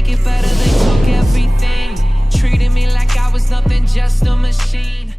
make it better, they took everything. Treated me like I was nothing, just a machine.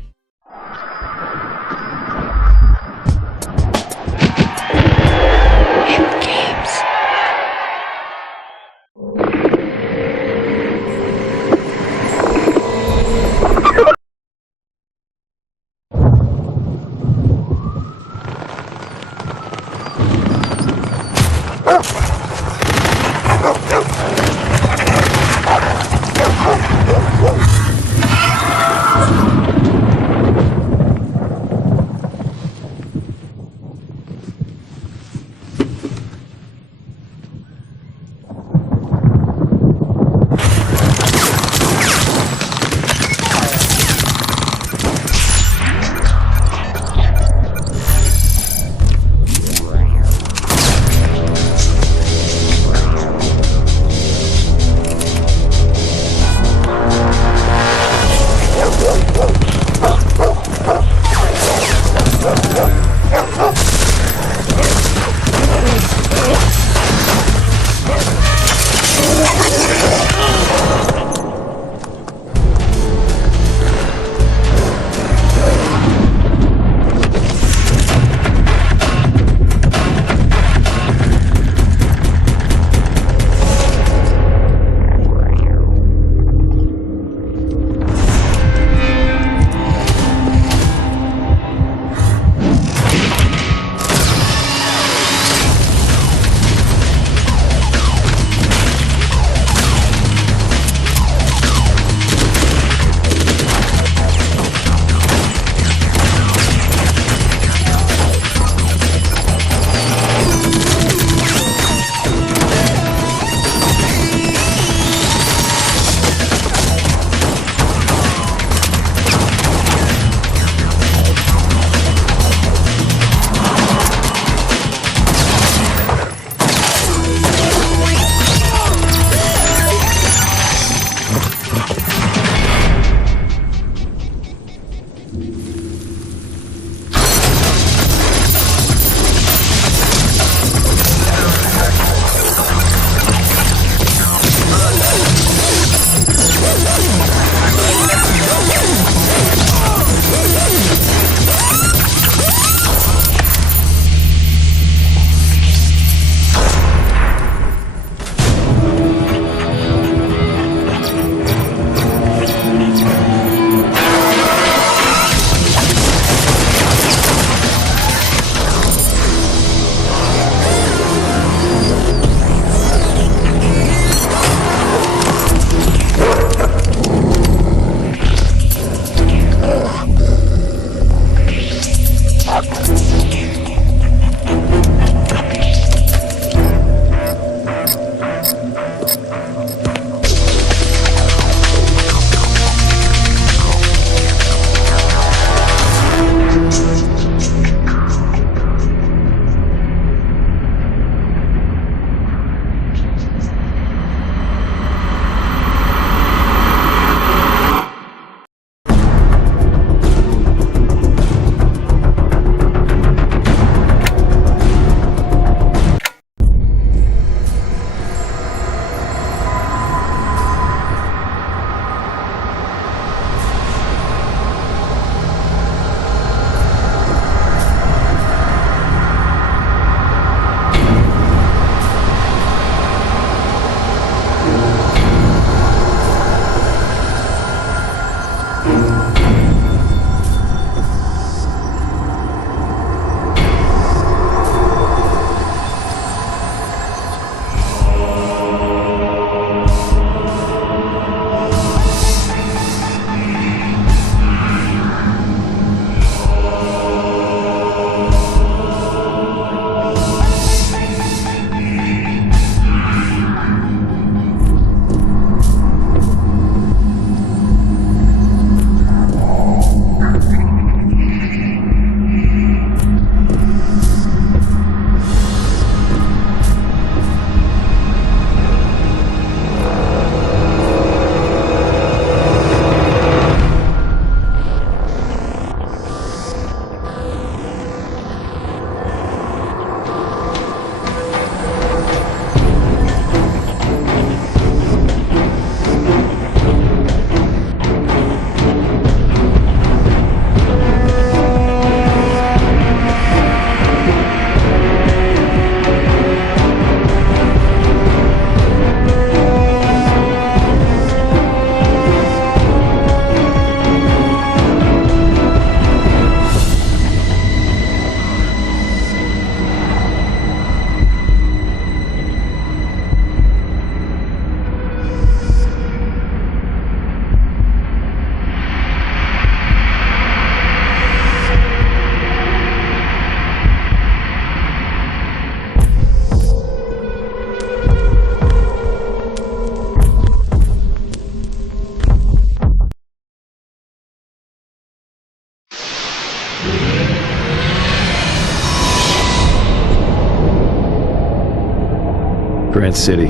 Grant City.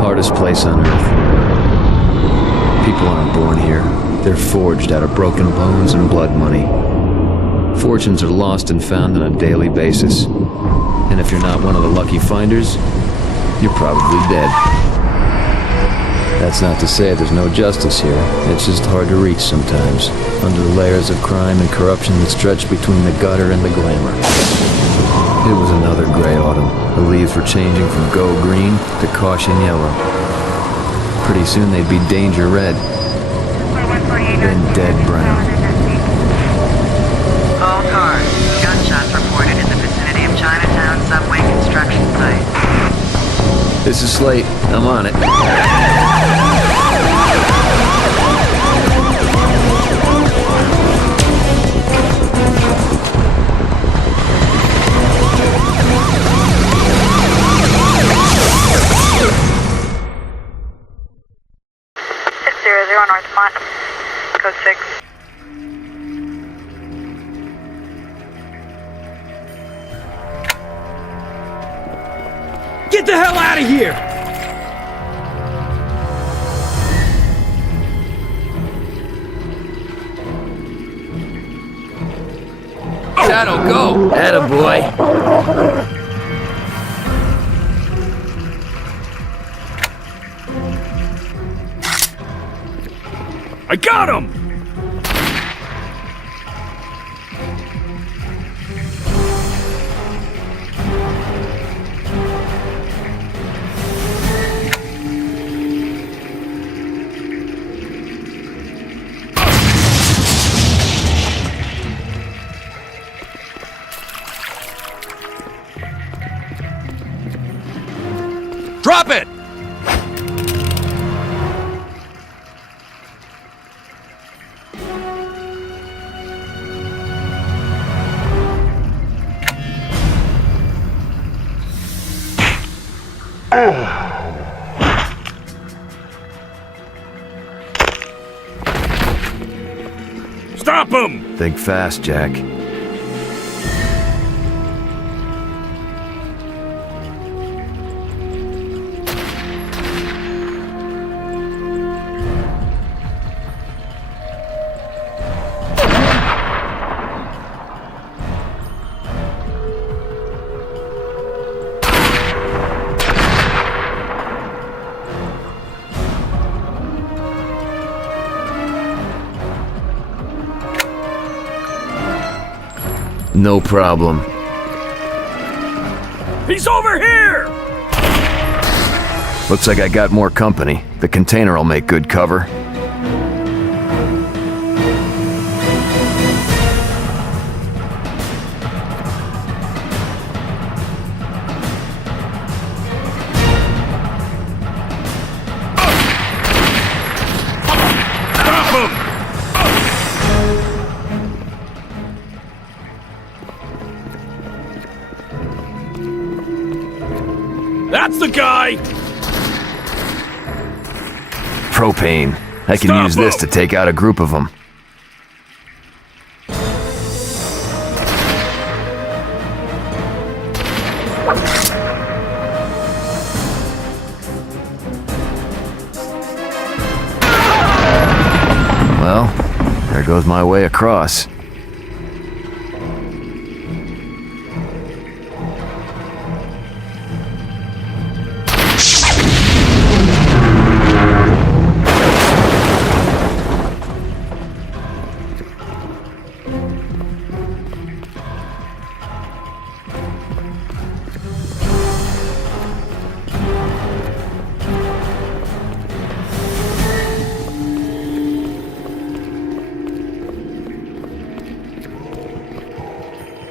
Hardest place on Earth. People aren't born here. They're forged out of broken bones and blood money. Fortunes are lost and found on a daily basis. And if you're not one of the lucky finders, you're probably dead. That's not to say there's no justice here. It's just hard to reach sometimes, under the layers of crime and corruption that stretch between the gutter and the glamour. It was another gray autumn. The leaves were changing from go green to caution yellow. Pretty soon they'd be danger red, then dead brown. All cars, gunshots reported in the vicinity of Chinatown subway construction site. This is Slate. I'm on it. North Mont, code 6. Get the hell out of here! That'll go! Attaboy! I got him! Drop it! Stop him! Think fast, Jack. No problem. He's over here! Looks like I got more company. The container will make good cover. Stop him! That's the guy! Propane. I can Stop use this him! to take out a group of them. Well, there goes my way across.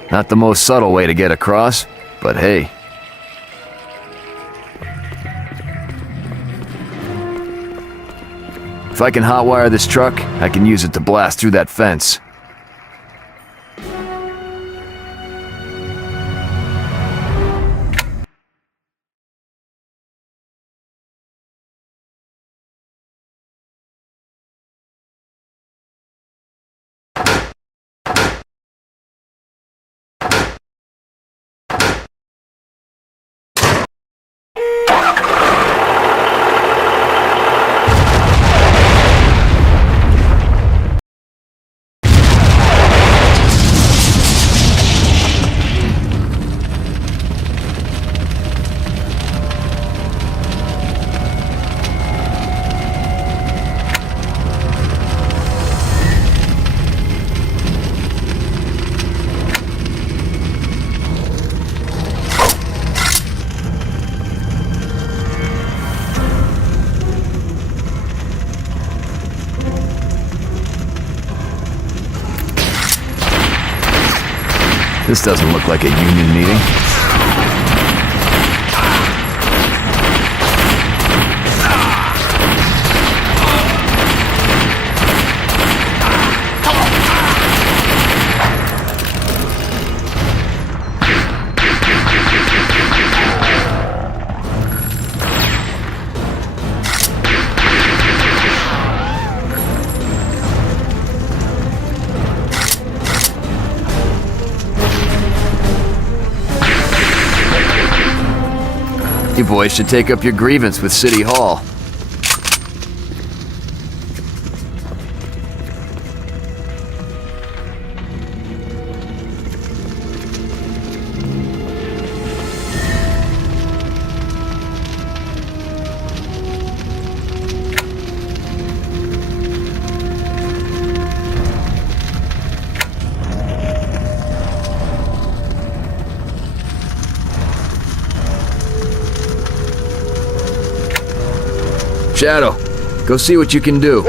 Not the most subtle way to get across, but hey. If I can hotwire this truck, I can use it to blast through that fence. This doesn't look like a union meeting. You boys should take up your grievance with City Hall. Shadow, go see what you can do.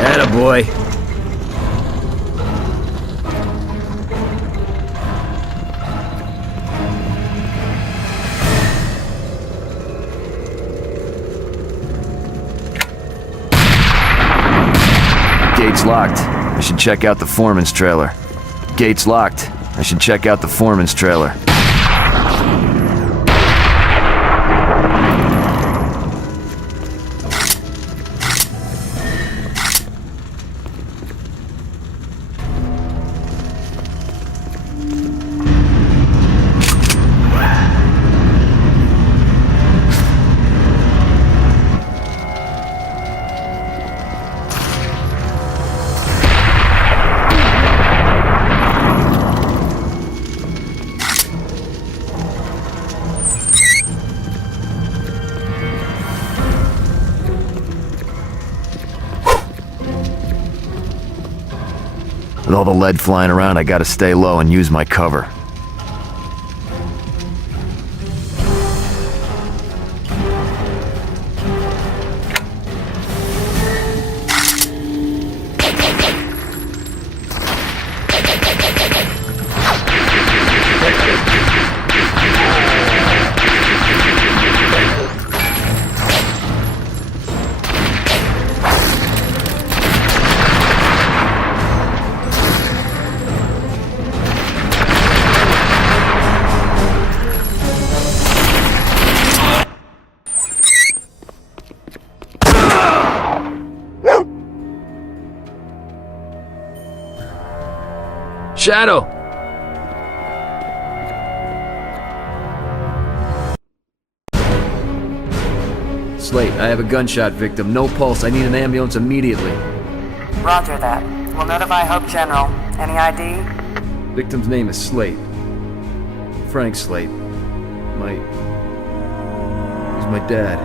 Attaboy. Gate's locked. I should check out the foreman's trailer. Gate's locked. I should check out the foreman's trailer. With all the lead flying around, I gotta stay low and use my cover. Shadow! Slate, I have a gunshot victim. No pulse. I need an ambulance immediately. Roger that. We'll notify Hope General. Any ID? Victim's name is Slate. Frank Slate. He's my dad.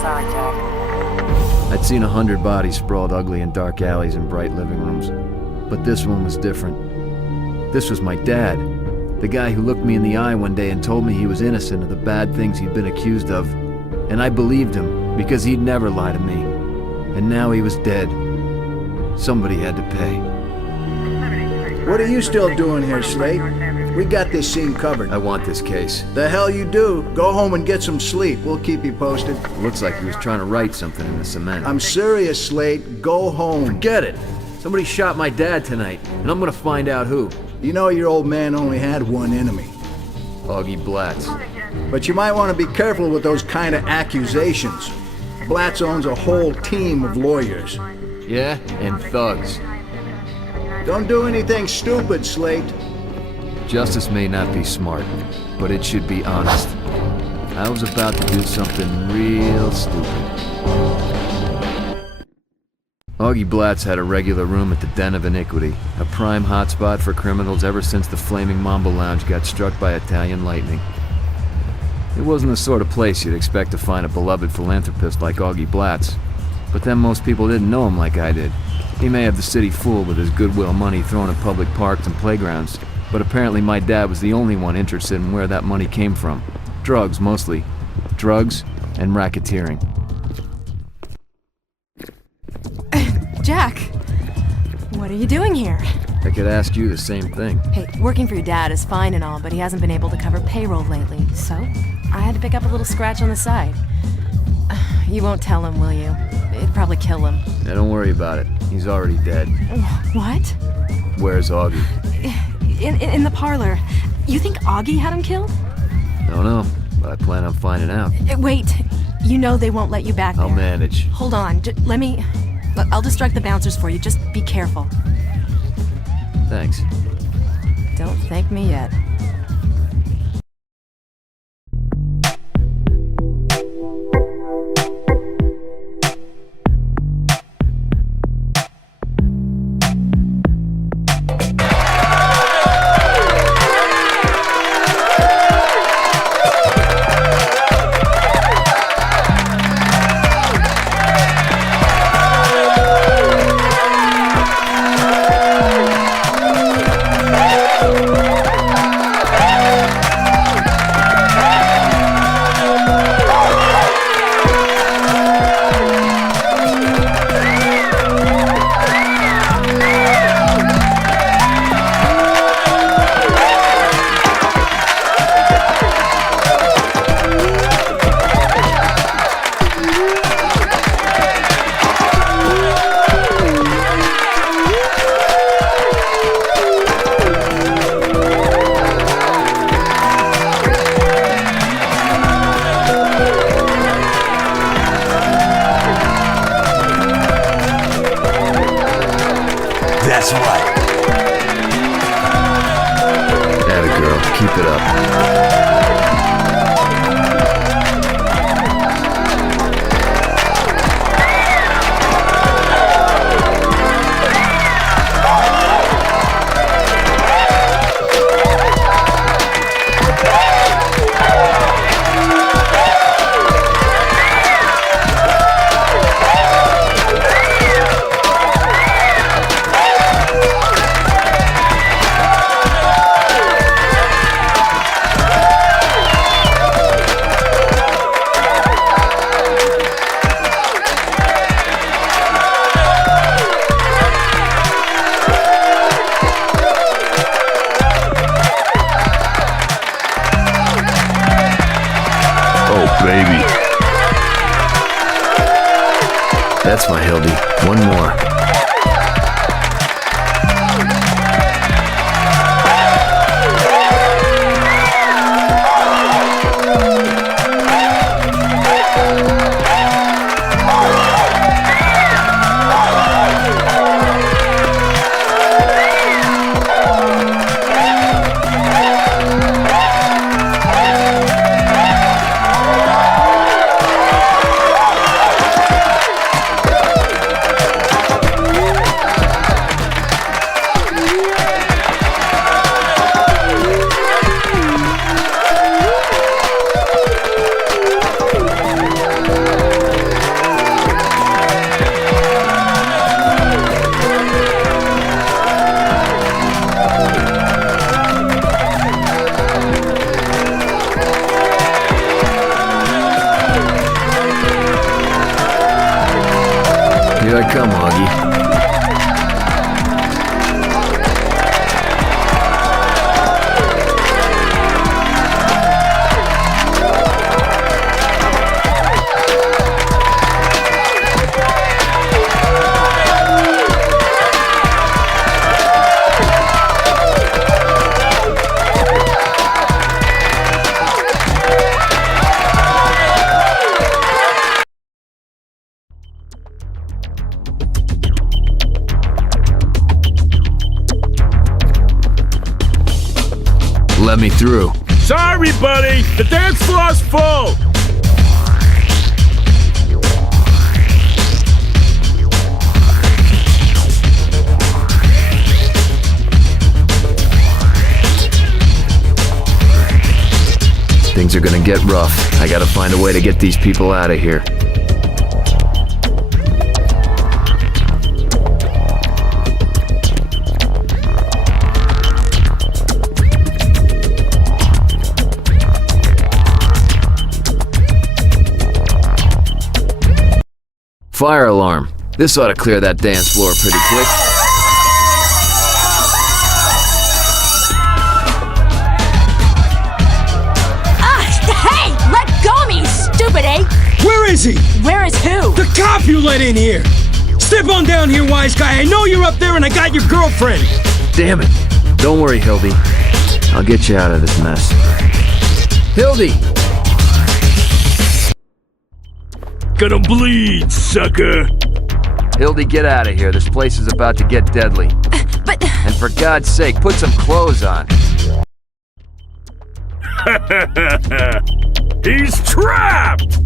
Sorry, Jack. I'd seen 100 bodies sprawled ugly in dark alleys and bright living rooms. But this one was different. This was my dad. The guy who looked me in the eye one day and told me he was innocent of the bad things he'd been accused of. And I believed him, because he'd never lie to me. And now he was dead. Somebody had to pay. What are you still doing here, Slate? We got this scene covered. I want this case. The hell you do. Go home and get some sleep. We'll keep you posted. Looks like he was trying to write something in the cement. I'm serious, Slate. Go home. Forget it. Somebody shot my dad tonight, and I'm gonna find out who. You know your old man only had one enemy. Augie Blatz. But you might want to be careful with those kind of accusations. Blatz owns a whole team of lawyers. Yeah, and thugs. Don't do anything stupid, Slate. Justice may not be smart, but it should be honest. I was about to do something real stupid. Augie Blatz had a regular room at the Den of Iniquity, a prime hotspot for criminals ever since the Flaming Mambo Lounge got struck by Italian lightning. It wasn't the sort of place you'd expect to find a beloved philanthropist like Augie Blatz, But then most people didn't know him like I did. He may have the city fooled with his goodwill money thrown at public parks and playgrounds, but apparently my dad was the only one interested in where that money came from. Drugs, mostly. Drugs and racketeering. Jack, what are you doing here? I could ask you the same thing. Hey, working for your dad is fine and all, but he hasn't been able to cover payroll lately, so I had to pick up a little scratch on the side. You won't tell him, will you? It'd probably kill him. Yeah, don't worry about it. He's already dead. What? Where's Augie? In the parlor. You think Augie had him killed? Don't know, but I plan on finding out. Wait, you know they won't let you back there. I'll manage. Hold on, I'll distract the bouncers for you, just be careful. Thanks. Don't thank me yet. That's right. Atta girl, keep it up. Baby. That's my Hildy. One more. Here I come, Augie. Let me through. Sorry, buddy. The dance floor's full. Things are gonna get rough. I gotta find a way to get these people out of here. Fire alarm. This ought to clear that dance floor pretty quick. Hey! Let go of me, you stupid ape! Where is he? Where is who? The cop you let in here! Step on down here, wise guy. I know you're up there and I got your girlfriend. Damn it. Don't worry, Hildy. I'll get you out of this mess. Hildy! Gonna bleed, sucker. Hildy, get out of here. This place is about to get deadly. But... And for God's sake, put some clothes on. He's trapped!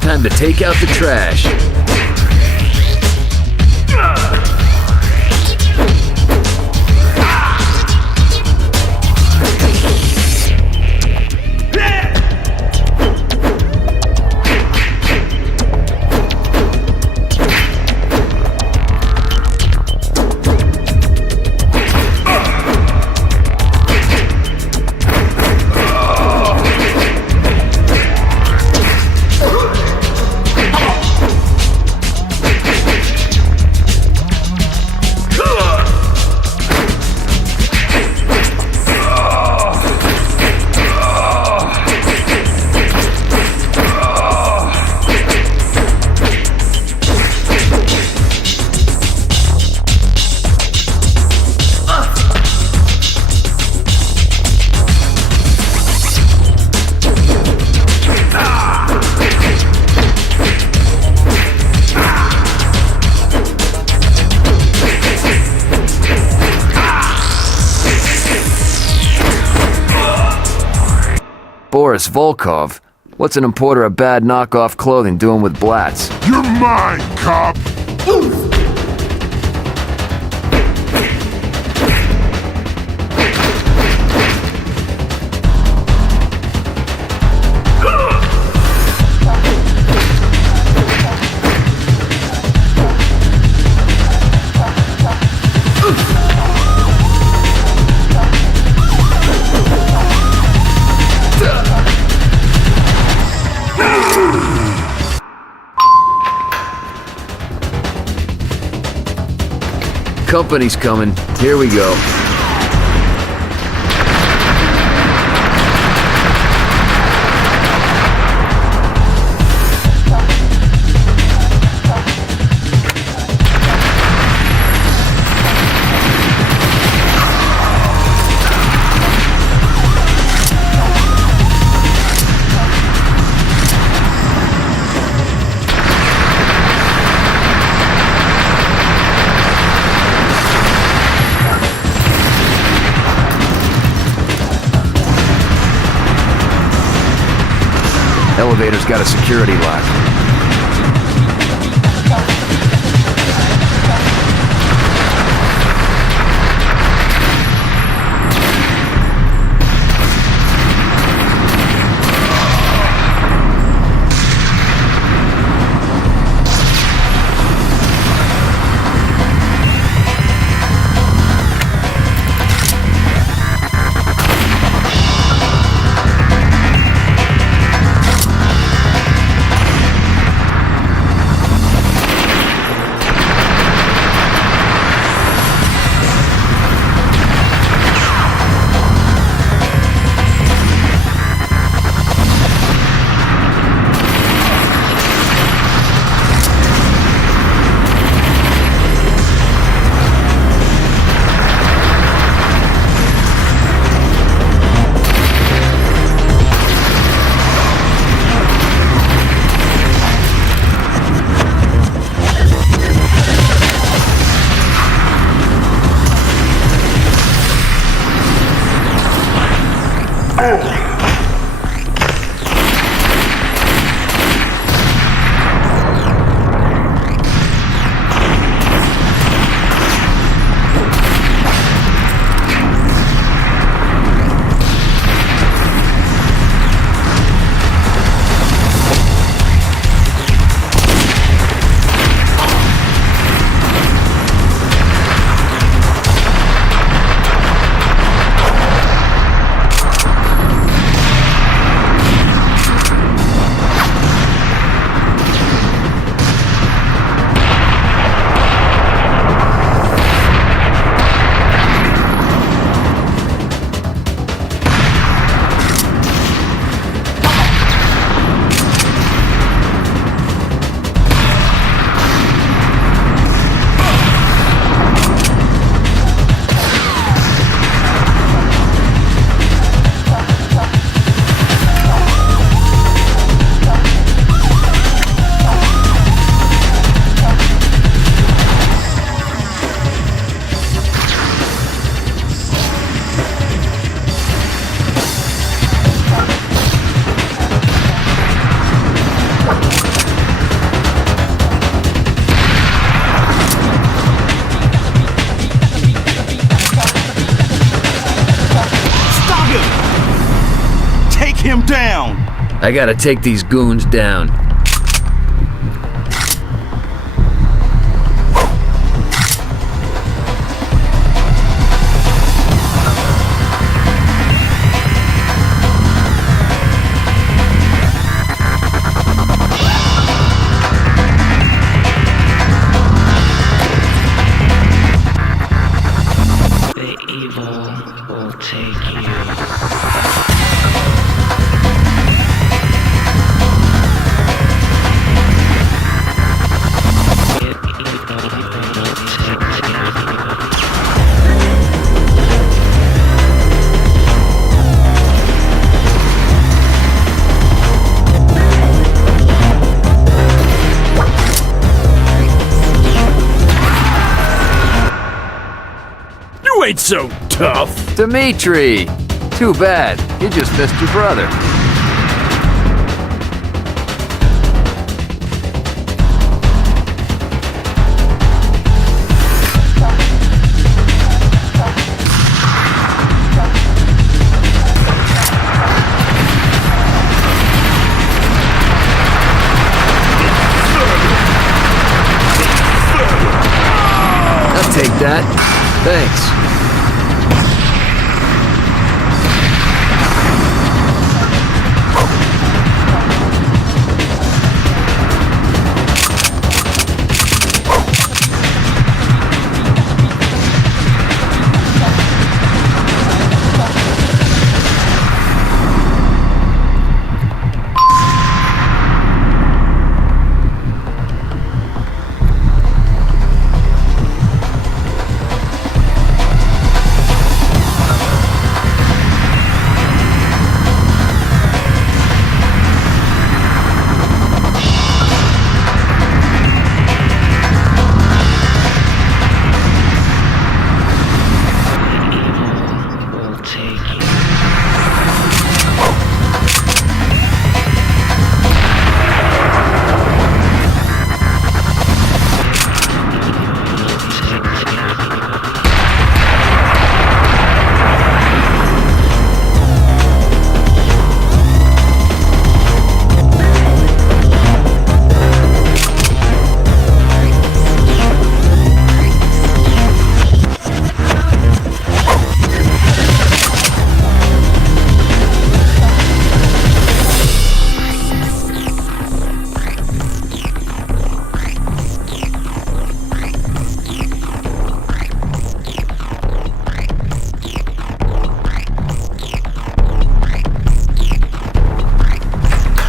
Time to take out the trash. Boris Volkov? What's an importer of bad knockoff clothing doing with Blatz? You're mine, cop! Company's coming. Here we go. Elevator's got a security lock. him down! I gotta take these goons down. The evil will take you. You ain't so tough. Dimitri! Too bad. You just missed your brother. I'll take that. Thanks.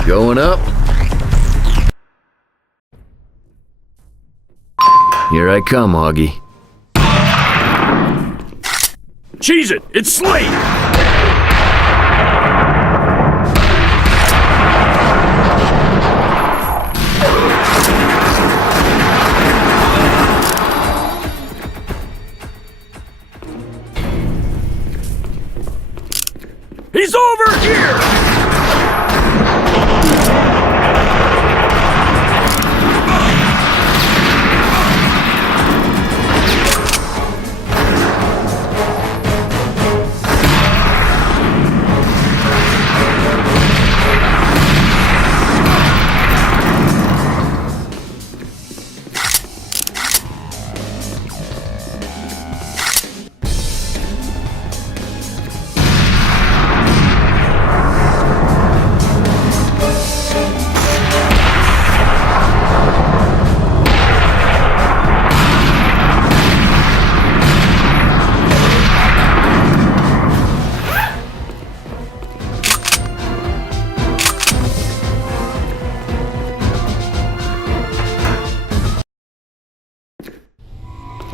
Going up. Here I come, Augie. Cheese it! It's Slade! He's over here!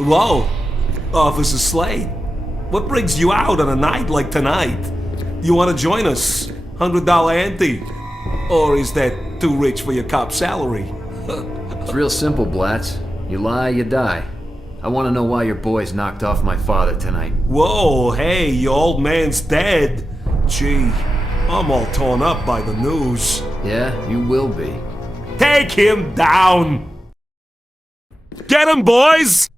Whoa, Officer Slade. What brings you out on a night like tonight? You want to join us? $100 ante? Or is that too rich for your cop salary? It's real simple, Blatz. You lie, you die. I want to know why your boys knocked off my father tonight. Whoa, hey, your old man's dead. Gee, I'm all torn up by the news. Yeah, you will be. Take him down! Get him, boys!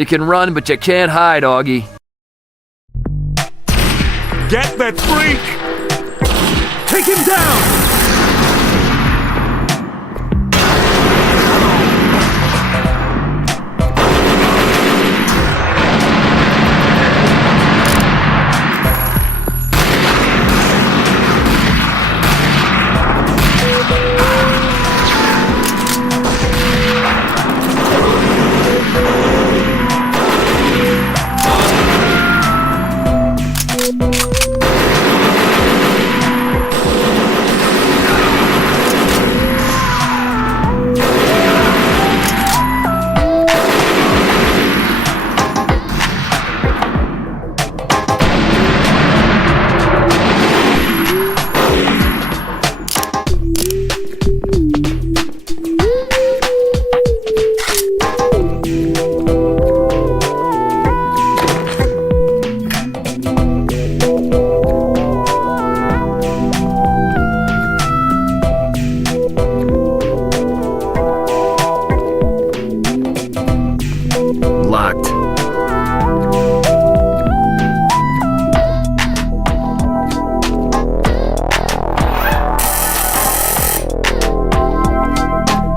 You can run, but you can't hide, Augie. Get that freak! Take him down!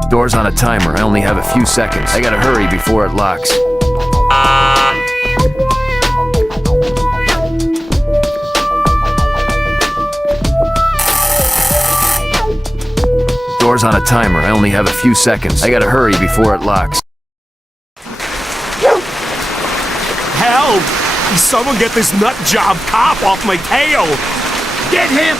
Door's on a timer. I only have a few seconds. I gotta hurry before it locks. Door's on a timer. I only have a few seconds. I gotta hurry before it locks. Help! Someone get this nut job cop off my tail! Get him!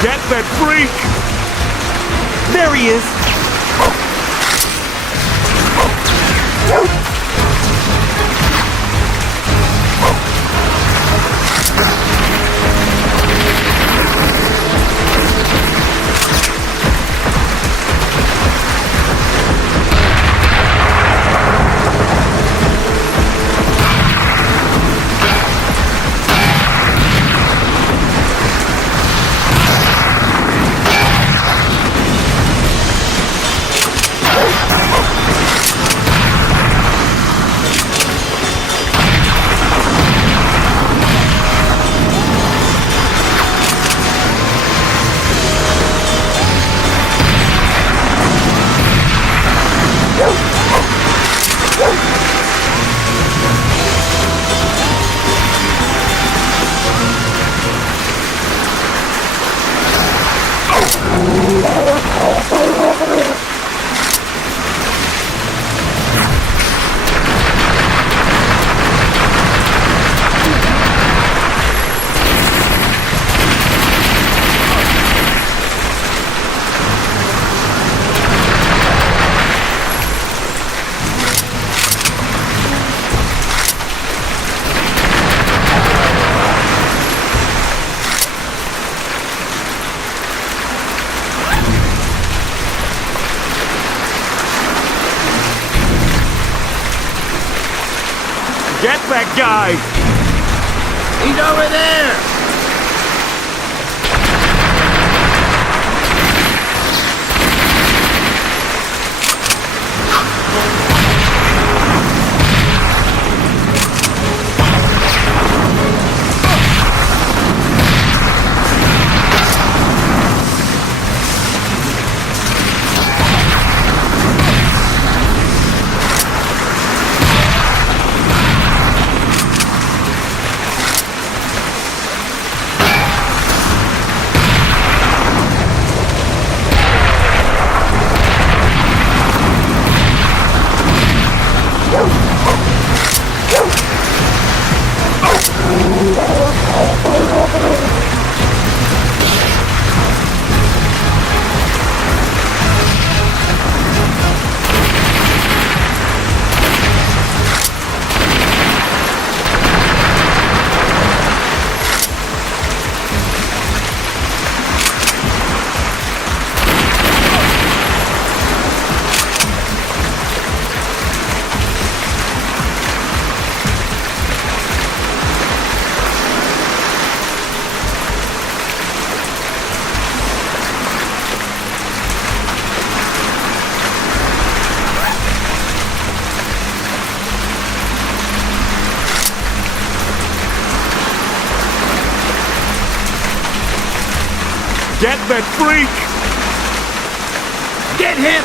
Get that freak! There he is! Get that guy! He's over there! Get that freak! Get him!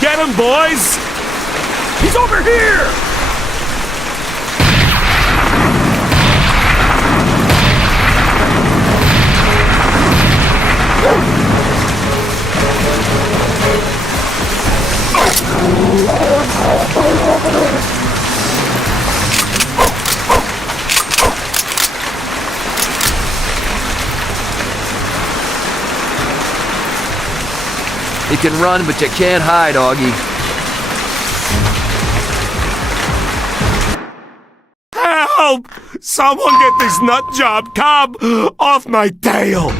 Get him, boys! He's over here! You can run, but you can't hide, Augie. Help! Someone get this nutjob cop off my tail!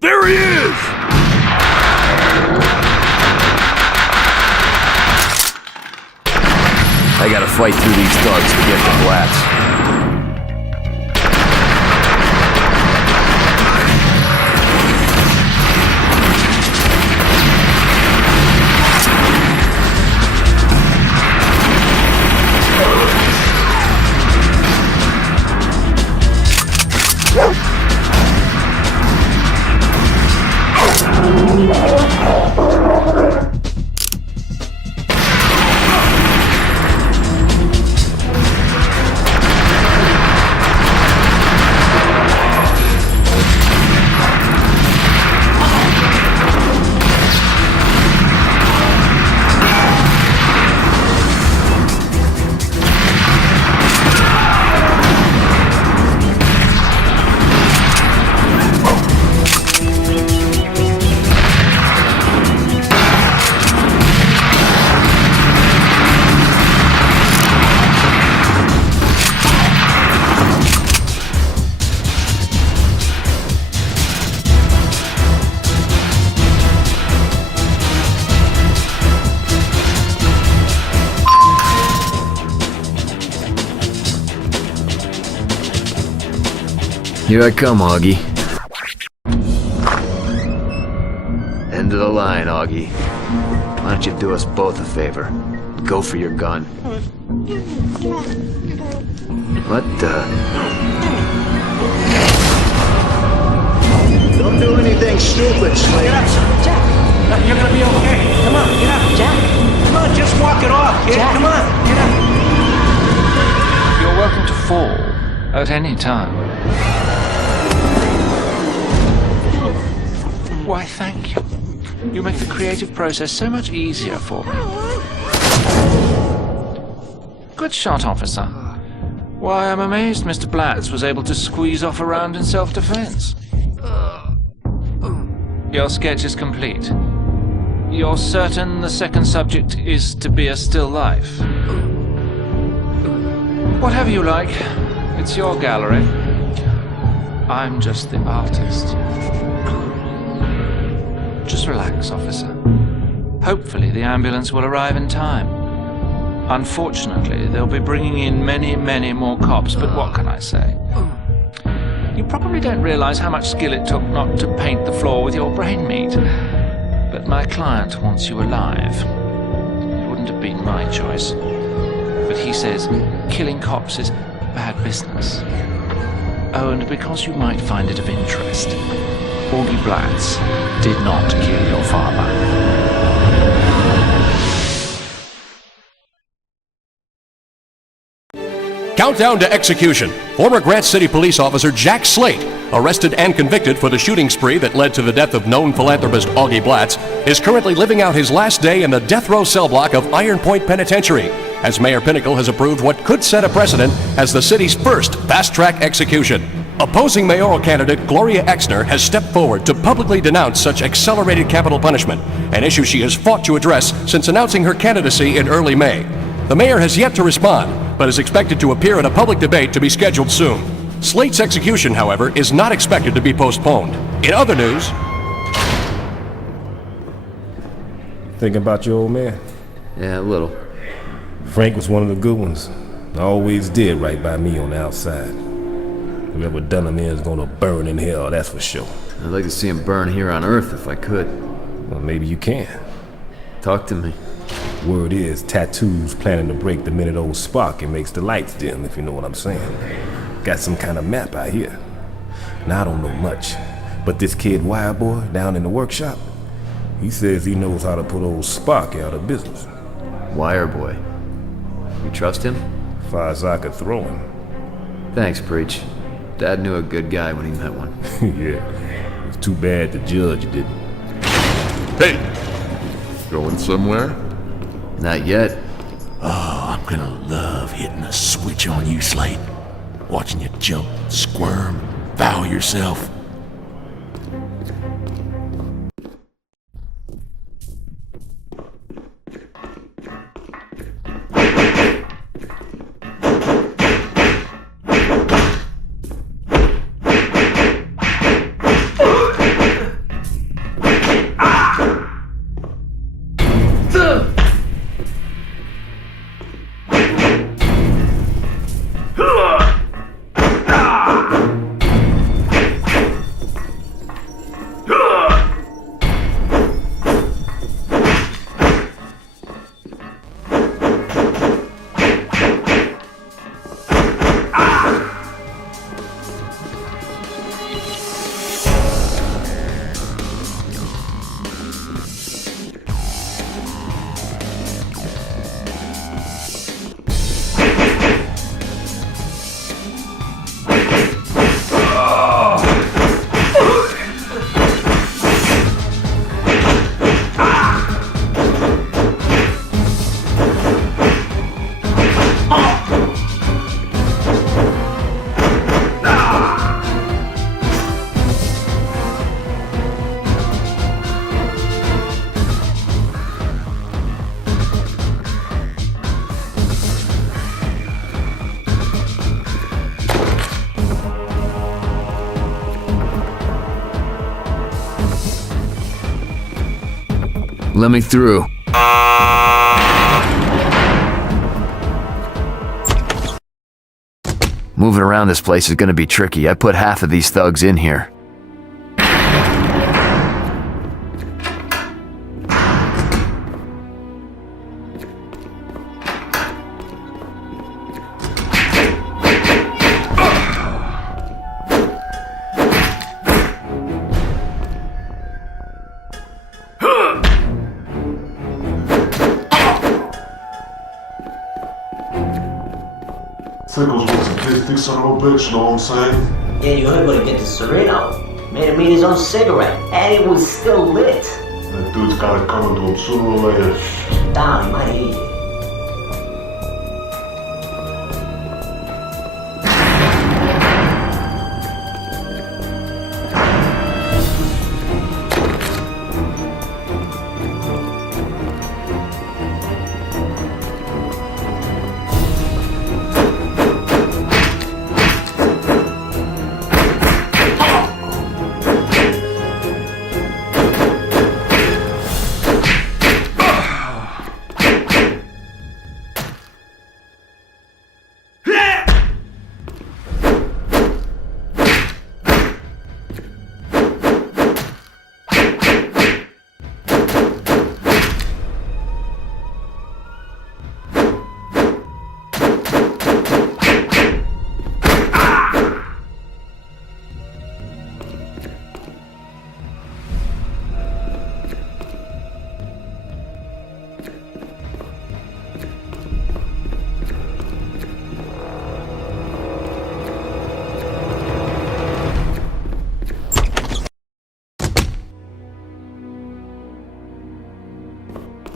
There he is! I gotta fight through these thugs to get the Blatts. Here I come, Augie. End of the line, Augie. Why don't you do us both a favor? Go for your gun. What the? Don't do anything stupid, Slade. Get up, son. Jack. You're gonna be okay. Come on, get up. Jack. Come on, just walk it off. Jack. Come on, get up. You're welcome to fall at any time. Why, thank you. You make the creative process so much easier for me. Good shot, officer. Why, I'm amazed Mr. Blatz was able to squeeze off a round in self-defense. Your sketch is complete. You're certain the second subject is to be a still life? Whatever you like. It's your gallery. I'm just the artist. Just relax, officer. Hopefully the ambulance will arrive in time. Unfortunately, they'll be bringing in many, many more cops, but what can I say? You probably don't realize how much skill it took not to paint the floor with your brain meat. But my client wants you alive. It wouldn't have been my choice. But he says killing cops is bad business. Oh, and because you might find it of interest, Augie Blatz did not kill your father. Countdown to execution. Former Grant City police officer Jack Slate, arrested and convicted for the shooting spree that led to the death of known philanthropist Augie Blatz, is currently living out his last day in the death row cell block of Iron Point Penitentiary. as Mayor Pinnacle has approved what could set a precedent as the city's first fast-track execution. Opposing mayoral candidate Gloria Exner has stepped forward to publicly denounce such accelerated capital punishment, an issue she has fought to address since announcing her candidacy in early May. The mayor has yet to respond, but is expected to appear at a public debate to be scheduled soon. Slate's execution, however, is not expected to be postponed. In other news... Thinking about your old man? Yeah, a little. Frank was one of the good ones. Always did right by me on the outside. Whoever done him in is gonna burn in hell, that's for sure. I'd like to see him burn here on Earth if I could. Well, maybe you can. Talk to me. Word is, Tattoo's planning to break the minute old spark and makes the lights dim, if you know what I'm saying. Got some kind of map out here. Now, I don't know much, but this kid Wireboy down in the workshop, he says he knows how to put old Spark out of business. Wireboy. You trust him? As far as I could throw him. Thanks, Preach. Dad knew a good guy when he met one. Yeah. It's too bad the judge didn't. Hey! Going somewhere? Not yet. Oh, I'm gonna love hitting a switch on you, Slate. Watching you jump, squirm, foul yourself. Let me through. Moving around this place is gonna be tricky. I put half of these thugs in here. Sickles was a tasty son of a bitch, know what I'm saying? Yeah, you heard what he did to Sereno. Made him eat his own cigarette, and it was still lit. That dude's got it coming to him sooner or later. Down, he might eat it.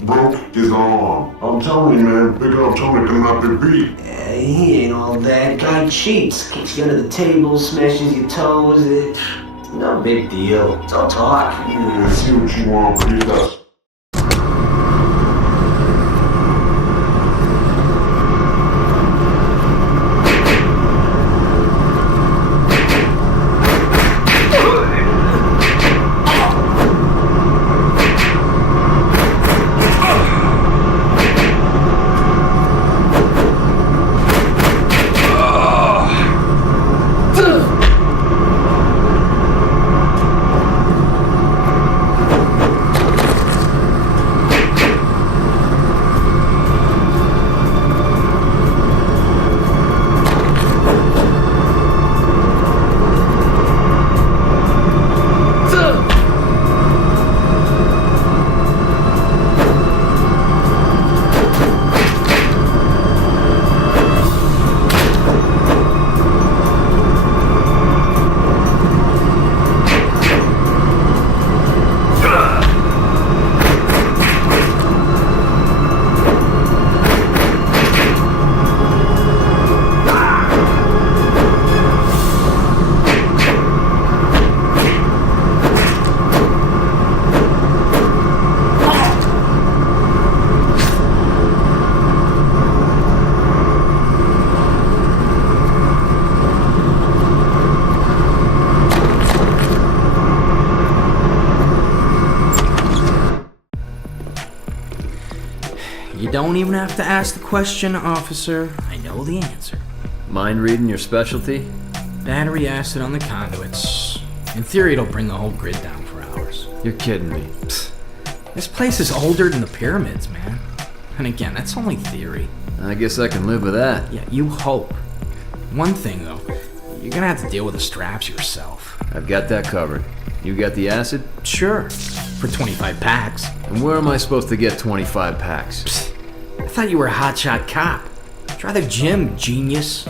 broke his arm. I'm telling you, man, Big Al Tony cannot be beat. He ain't all that. Guy cheats. Kicks you under the table, smashes your toes. No big deal. It's all talk. Yeah, see what you want, but he does. You don't even have to ask the question, officer. I know the answer. Mind reading your specialty? Battery acid on the conduits. In theory, it'll bring the whole grid down for hours. You're kidding me. Psst. This place is older than the pyramids, man. And again, that's only theory. I guess I can live with that. Yeah, you hope. One thing, though. You're gonna have to deal with the straps yourself. I've got that covered. You got the acid? Sure. For 25 packs. And where am I supposed to get 25 packs? Psst. I thought you were a hotshot cop. Try the gym, genius.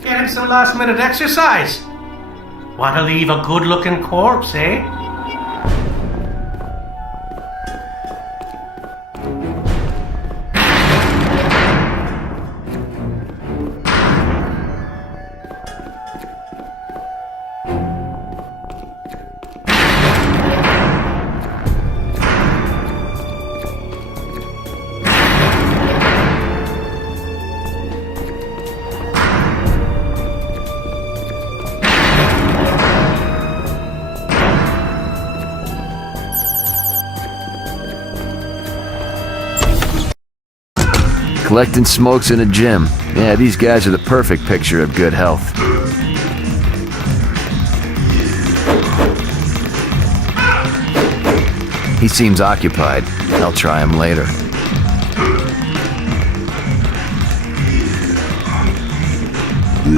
Get him some last-minute exercise. Want to leave a good-looking corpse, eh? Collecting smokes in a gym. Yeah, these guys are the perfect picture of good health. He seems occupied. I'll try him later.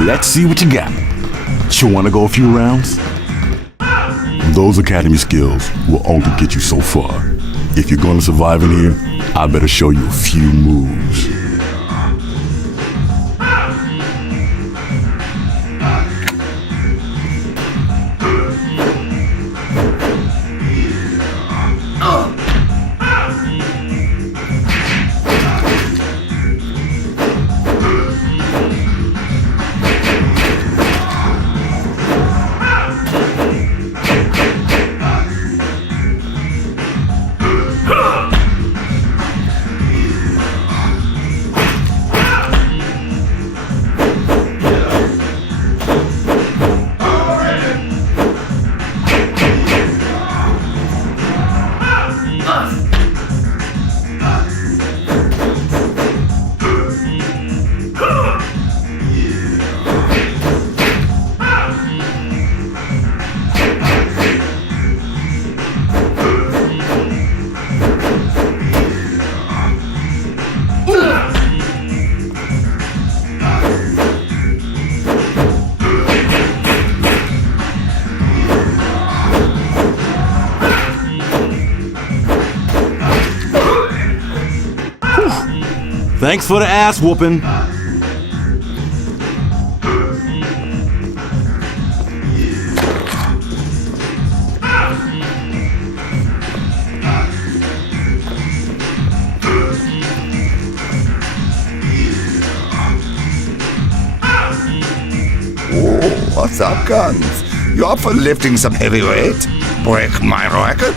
Let's see what you got. You wanna go a few rounds? Those academy skills will only get you so far. If you're gonna survive in here, I better show you a few moves. Thanks for the ass whooping. What's up, guns? You up for lifting some heavy weight? Break my record?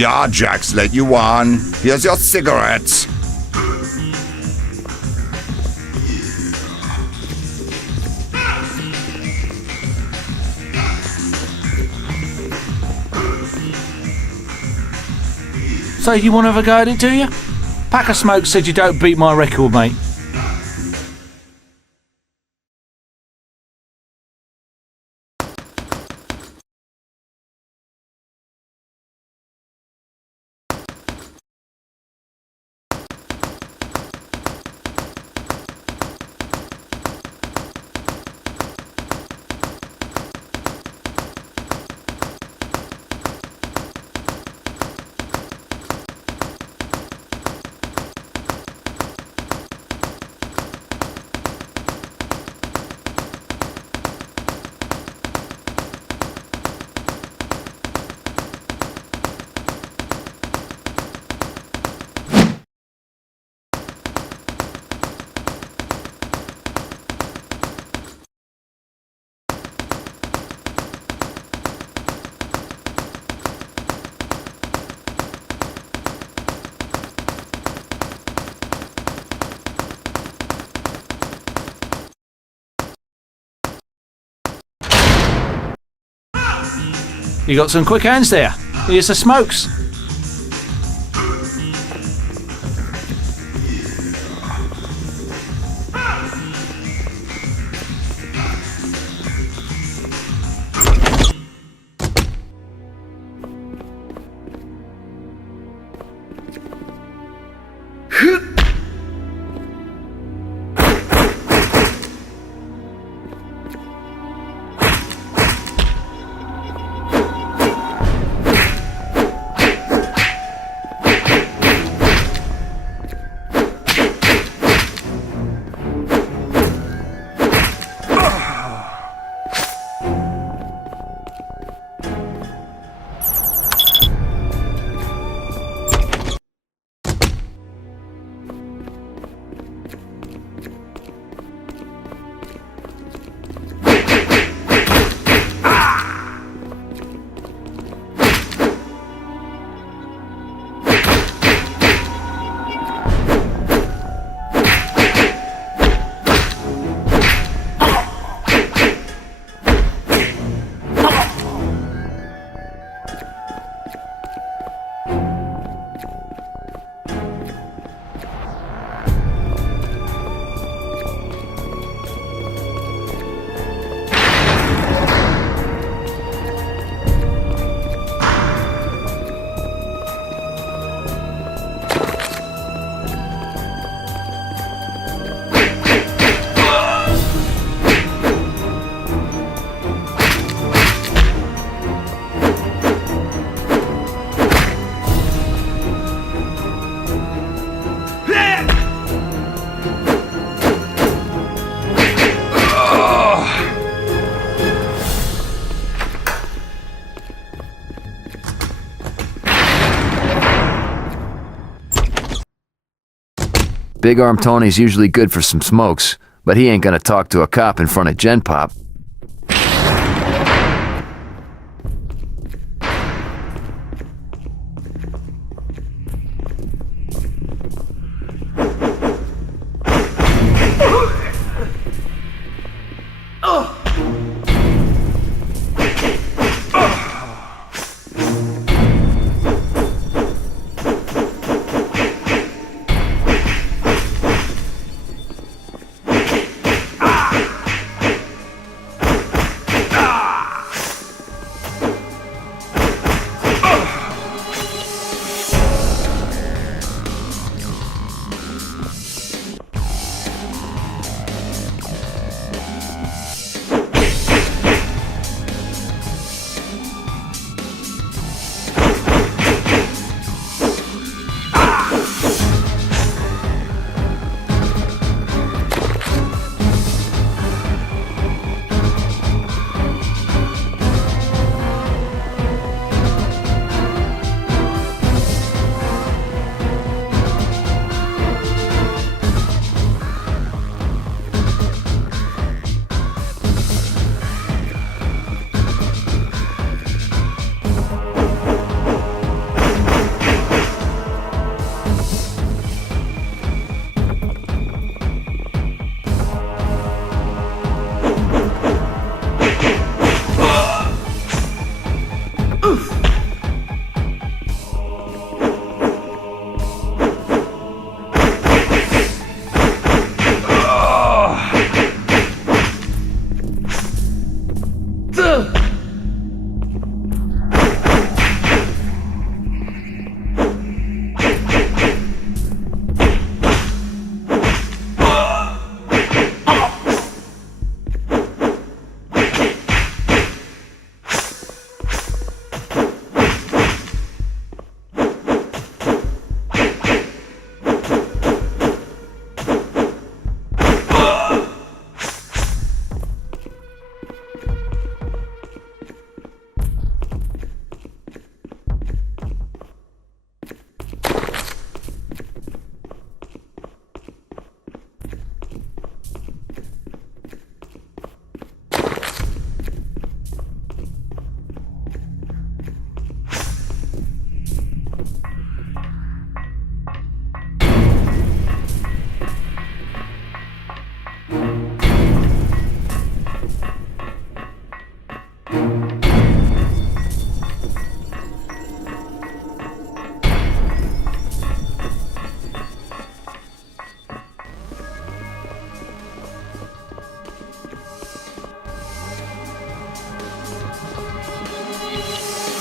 Yeah, Jax let you on. Here's your cigarettes. So you want to have a go at it, do you? Pack of Smoke said you don't beat my record, mate. You got some quick hands there. Here's the Smokes. Big Arm Tony's usually good for some smokes, but he ain't gonna talk to a cop in front of Gen Pop.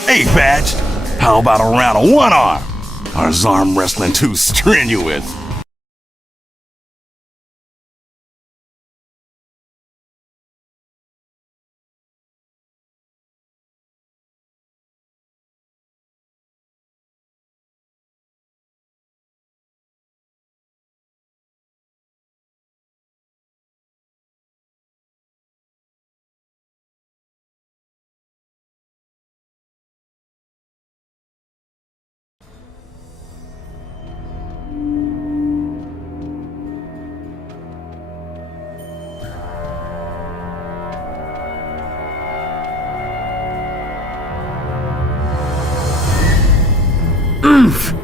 Hey, Badge, how about a round of one arm? Or is arm wrestling too strenuous? Oomph!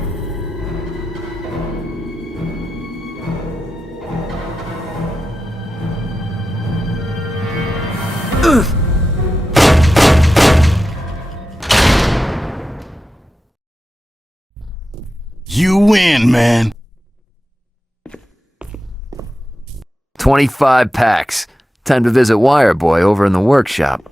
You win, man. 25 packs. Time to visit Wireboy over in the workshop.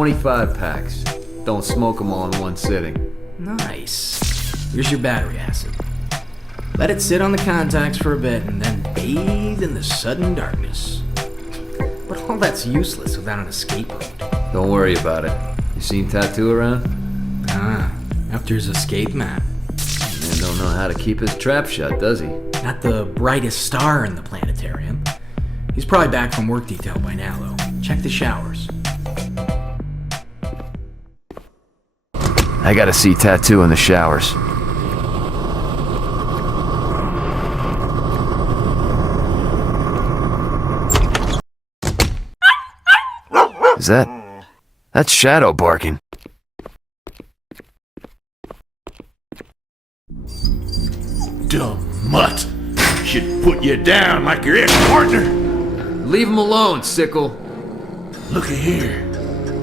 25 packs. Don't smoke them all in one sitting. Nice. Here's your battery acid. Let it sit on the contacts for a bit and then bathe in the sudden darkness. But all that's useless without an escape route. Don't worry about it. You seen Tattoo around? After his escape map. Man don't know how to keep his trap shut, does he? Not the brightest star in the planetarium. He's probably back from work detail by now, though. Check the showers. I gotta see Tattoo in the showers. Is that... That's Shadow barking. Dumb mutt. Should put you down like your ex-partner. Leave him alone, Sickle. Looky here.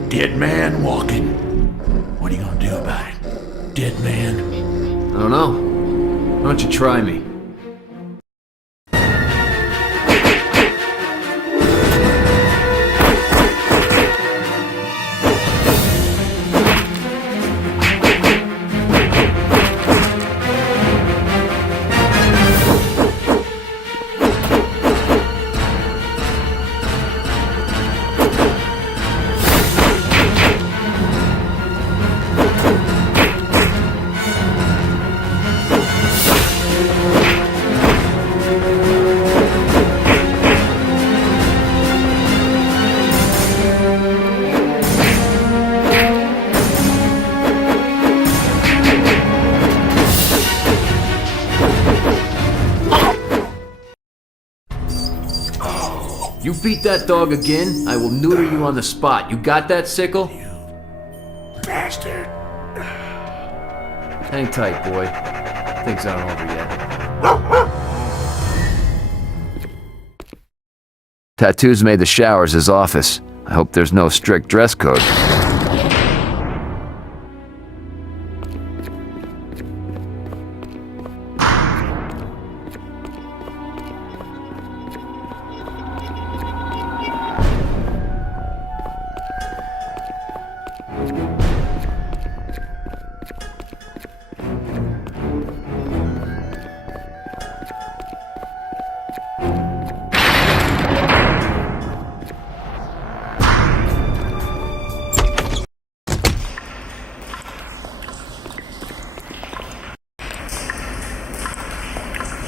Dead man walking. What are you gonna do about it? Dead man? I don't know. Why don't you try me? You beat that dog again, I will neuter you on the spot. You got that, Sickle? Bastard. Hang tight, boy. Things aren't over yet. Tattoo's made the showers his office. I hope there's no strict dress code.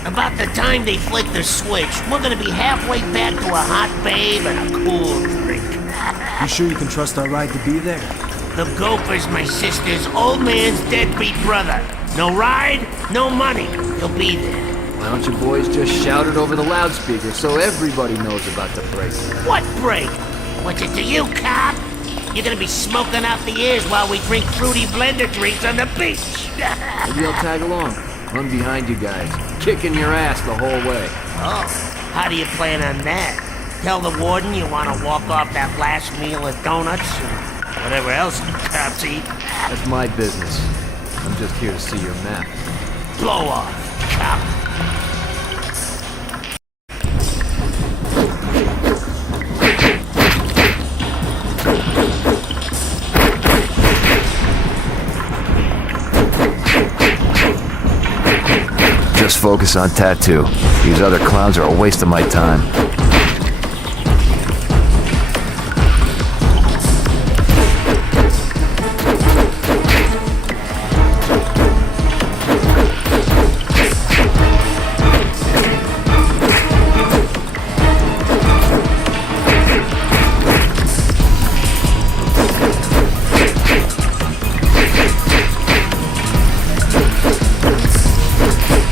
About the time they flick the switch, we're gonna be halfway back to a hot babe and a cool drink. You sure you can trust our ride to be there? The Gopher's my sister's old man's deadbeat brother. No ride, no money. He'll be there. Why don't you boys just shout it over the loudspeaker so everybody knows about the break? What break? What's it to you, cop? You're gonna be smoking out the ears while we drink fruity blender drinks on the beach. Maybe I'll tag along. Run behind you guys, kicking your ass the whole way. Oh, how do you plan on that? Tell the warden you want to walk off that last meal of donuts and whatever else you cops eat? That's my business. I'm just here to see your map. Blow off, cop. Just focus on Tattoo. These other clowns are a waste of my time.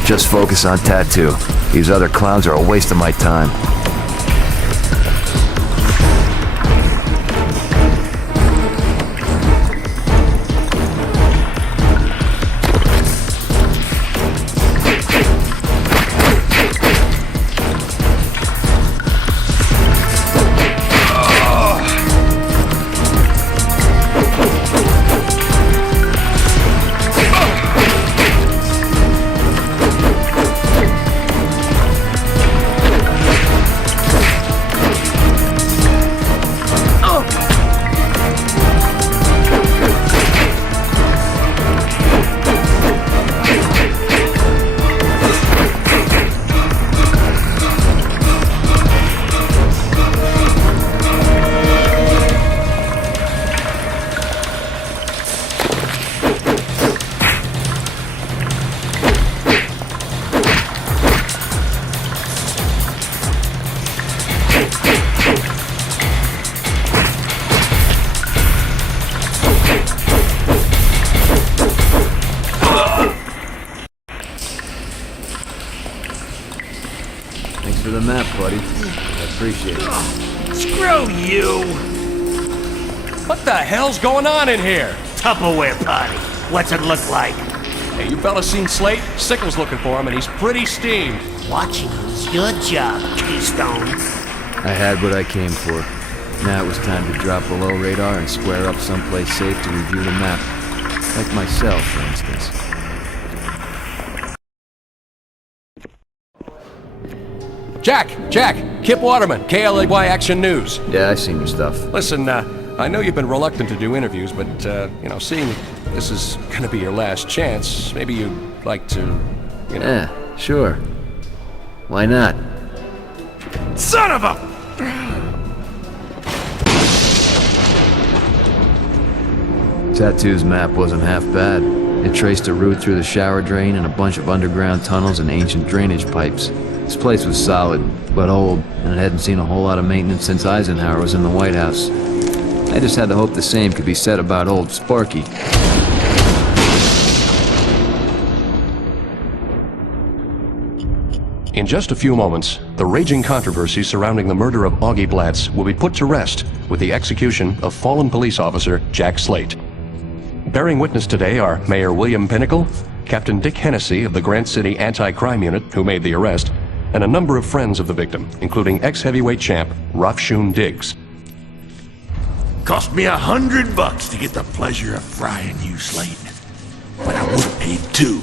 Just focus on Tattoo. These other clowns are a waste of my time. for the map, buddy. I appreciate it. Screw you! What the hell's going on in here? Tupperware party. What's it look like? Hey, you fellas seen Slate? Sickles looking for him, and he's pretty steamed. Watching you's your job, Keystone. I had what I came for. Now it was time to drop below radar and square up someplace safe to review the map. Like myself, for instance. Jack, Kip Waterman, KLAY Action News. Yeah, I seen your stuff. Listen, I know you've been reluctant to do interviews, but, seeing this is gonna be your last chance, maybe you'd like to, Yeah, sure. Why not? Son of a... Tattoo's map wasn't half bad. It traced a route through the shower drain and a bunch of underground tunnels and ancient drainage pipes. This place was solid, but old, and it hadn't seen a whole lot of maintenance since Eisenhower was in the White House. I just had to hope the same could be said about old Sparky. In just a few moments, the raging controversy surrounding the murder of Augie Blatz will be put to rest with the execution of fallen police officer Jack Slate. Bearing witness today are Mayor William Pinnacle, Captain Dick Hennessy of the Grant City Anti-Crime Unit, who made the arrest, and a number of friends of the victim, including ex-heavyweight champ Rafshun Diggs. Cost me $100 to get the pleasure of frying you, Slate. But I would have paid $2.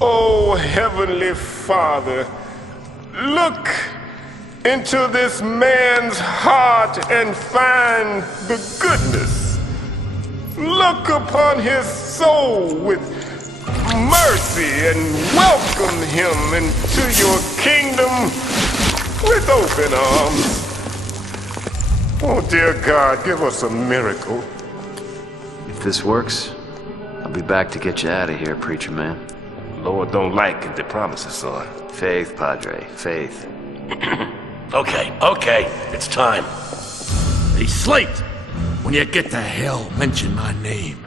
Oh, Heavenly Father, look into this man's heart and find the goodness. Look upon his soul with mercy and welcome him into your kingdom with open arms. Oh, dear God, give us a miracle. If this works, I'll be back to get you out of here, preacher man. Lord don't like empty promises, son. Faith, Padre, faith. Okay, it's time. Hey, Slate, when you get to hell, mention my name,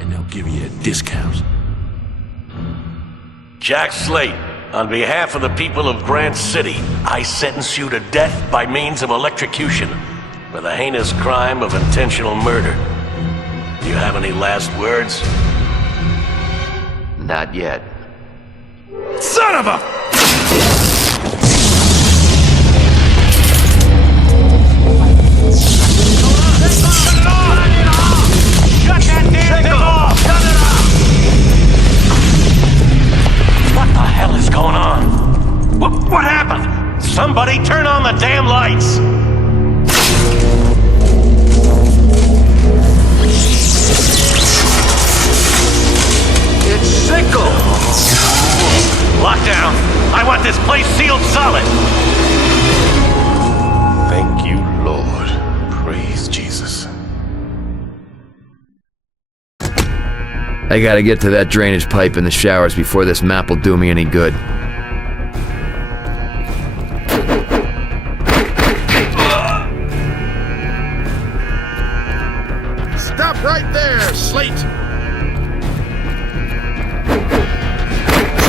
and they'll give you a discount. Jack Slate, on behalf of the people of Grant City, I sentence you to death by means of electrocution for the heinous crime of intentional murder. Do you have any last words? Not yet. Son of a... Shut that damn thing off! Shut it off! What the hell is going on? What happened? Somebody turn on the damn lights! It's Sickle! Lockdown! I want this place sealed solid! Thank you, Lord. Praise Jesus. I gotta get to that drainage pipe in the showers before this map will do me any good. Stop right there, Slate!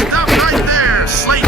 Stop right there, Slate!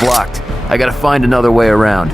blocked. I gotta find another way around.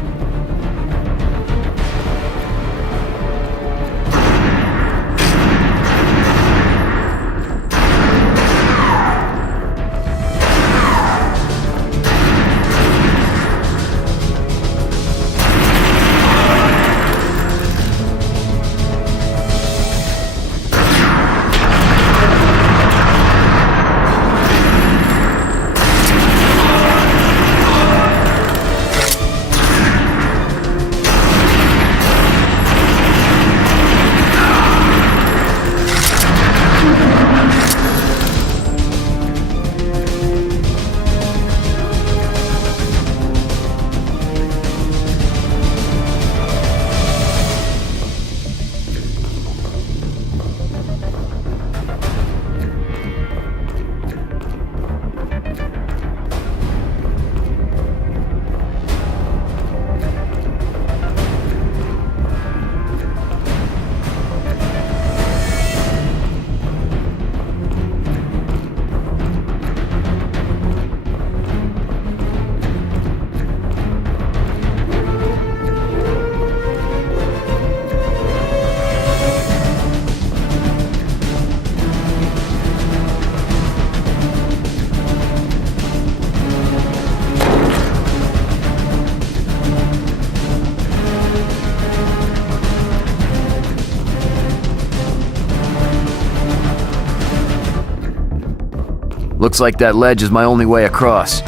Looks like that ledge is my only way across.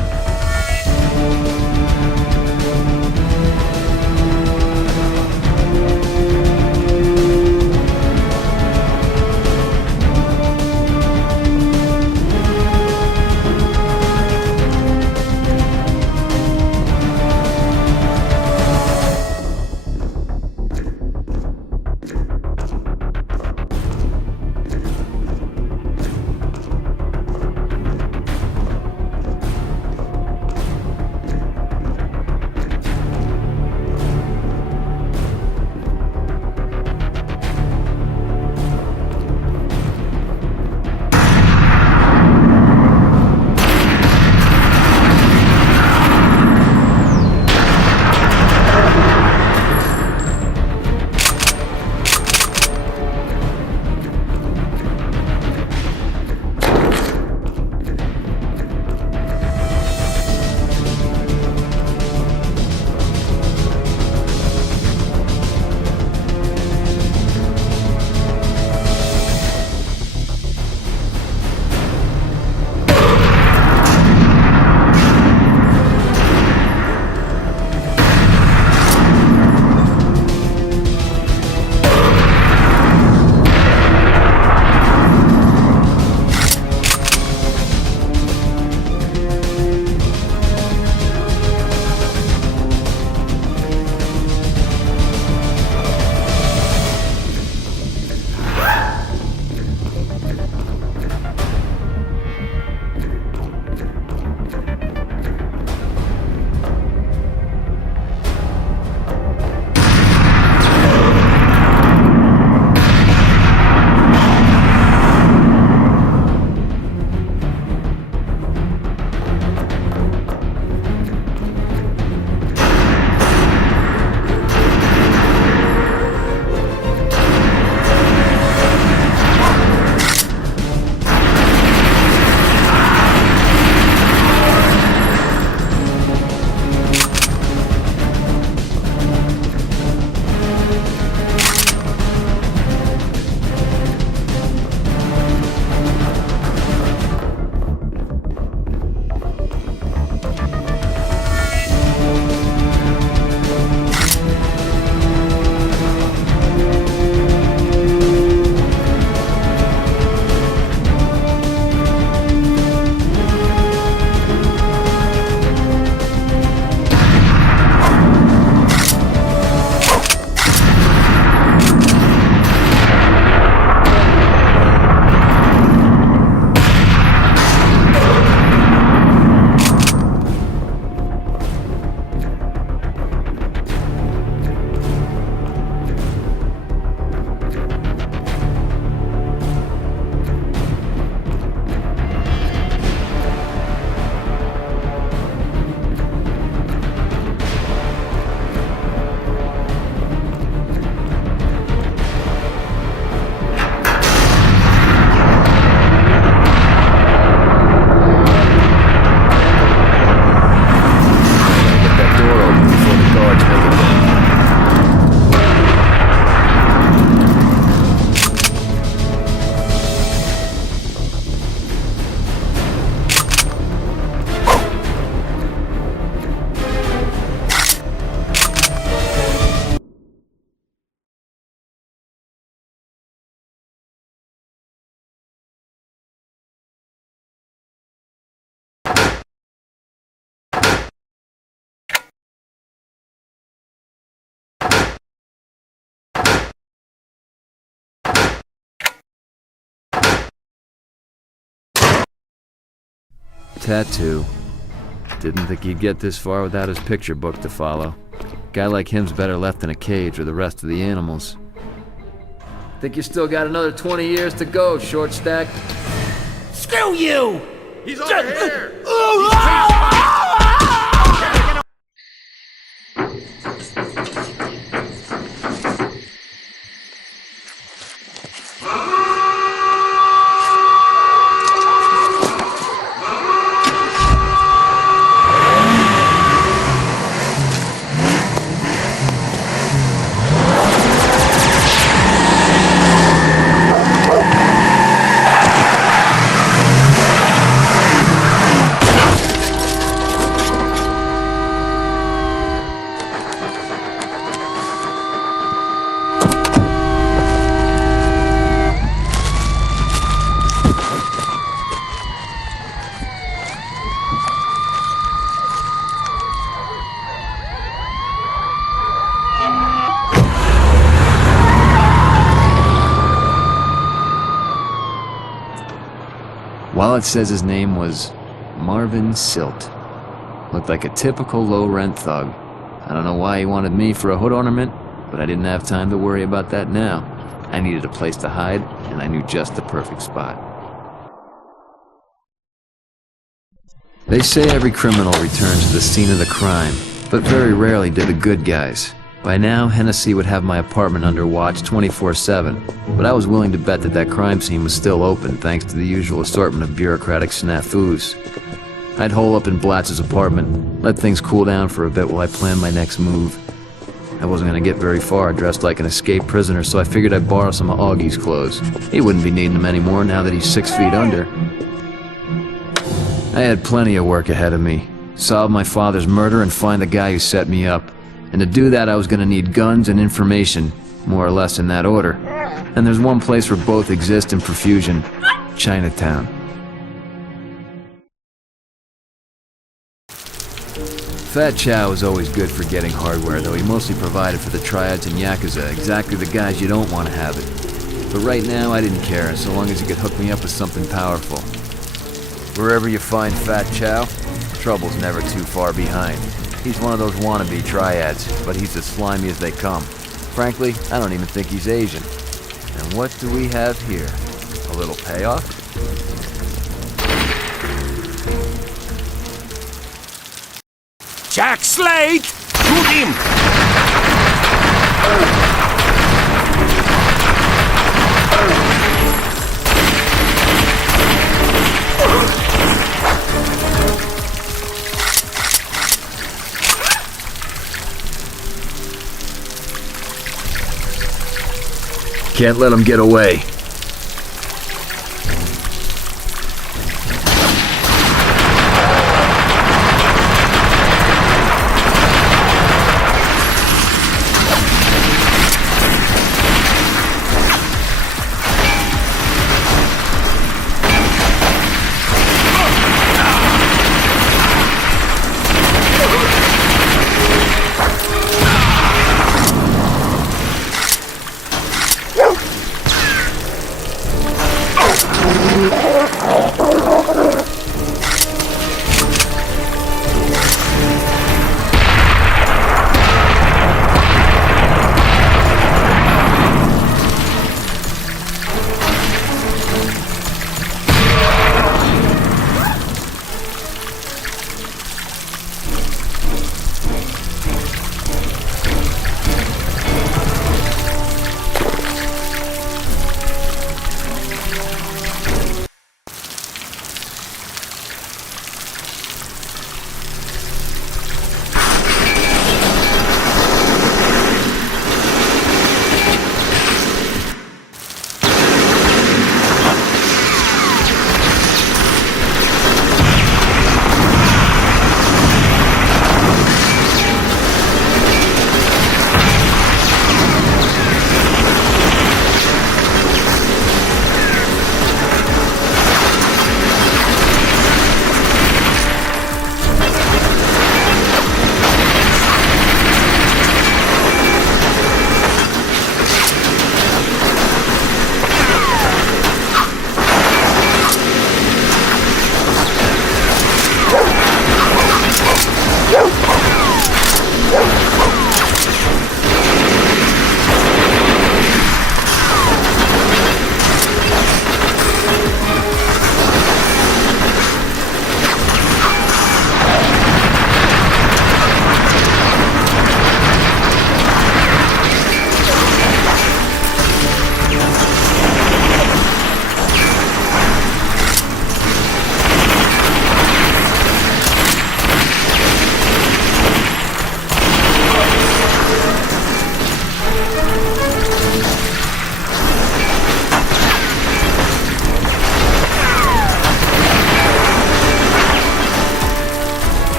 tattoo. Didn't think he'd get this far without his picture book to follow. Guy like him's better left in a cage with the rest of the animals. Think you still got another 20 years to go, short stack? Screw you! He's over here! Wallet says his name was Marvin Silt. Looked like a typical low-rent thug. I don't know why he wanted me for a hood ornament, but I didn't have time to worry about that now. I needed a place to hide, and I knew just the perfect spot. They say every criminal returns to the scene of the crime, but very rarely do the good guys. By now, Hennessy would have my apartment under watch 24/7, but I was willing to bet that that crime scene was still open thanks to the usual assortment of bureaucratic snafus. I'd hole up in Blatz's apartment, let things cool down for a bit while I planned my next move. I wasn't gonna get very far dressed like an escaped prisoner, so I figured I'd borrow some of Augie's clothes. He wouldn't be needing them anymore now that he's 6 feet under. I had plenty of work ahead of me. Solve my father's murder and find the guy who set me up. And to do that, I was gonna need guns and information, more or less in that order. And there's one place where both exist in profusion: Chinatown. Fat Chow was always good for getting hardware, though he mostly provided for the triads and Yakuza, exactly the guys you don't want to have it. But right now, I didn't care, so long as he could hook me up with something powerful. Wherever you find Fat Chow, trouble's never too far behind. He's one of those wannabe triads, but he's as slimy as they come. Frankly, I don't even think he's Asian. And what do we have here? A little payoff? Jack Slade! Shoot him! Can't let him get away.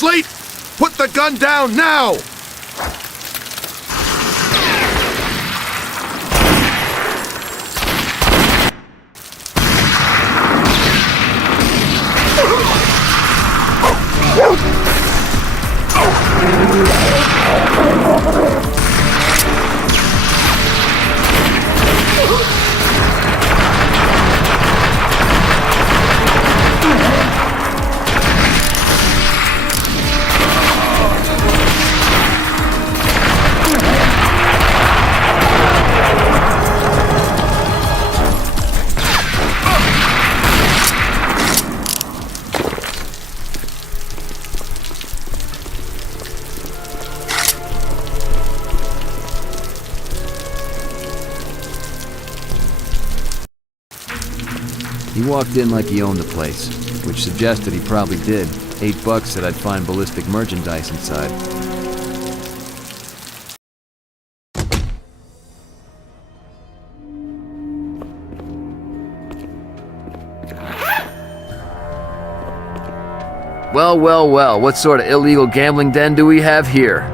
Slate! Put the gun down now! He walked in like he owned the place, which suggested he probably did. $8 said I'd find ballistic merchandise inside. Well, well, well, what sort of illegal gambling den do we have here?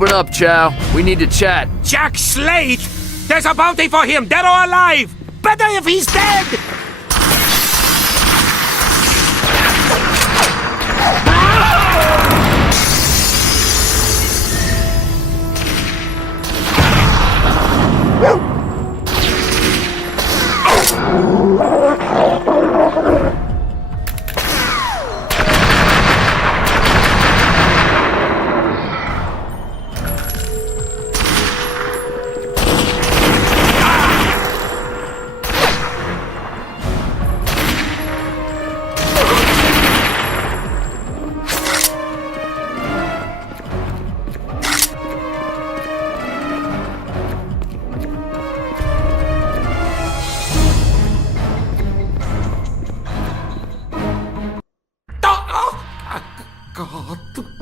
Open up, Chow. We need to chat. Jack Slate? There's a bounty for him, dead or alive! Better if he's dead!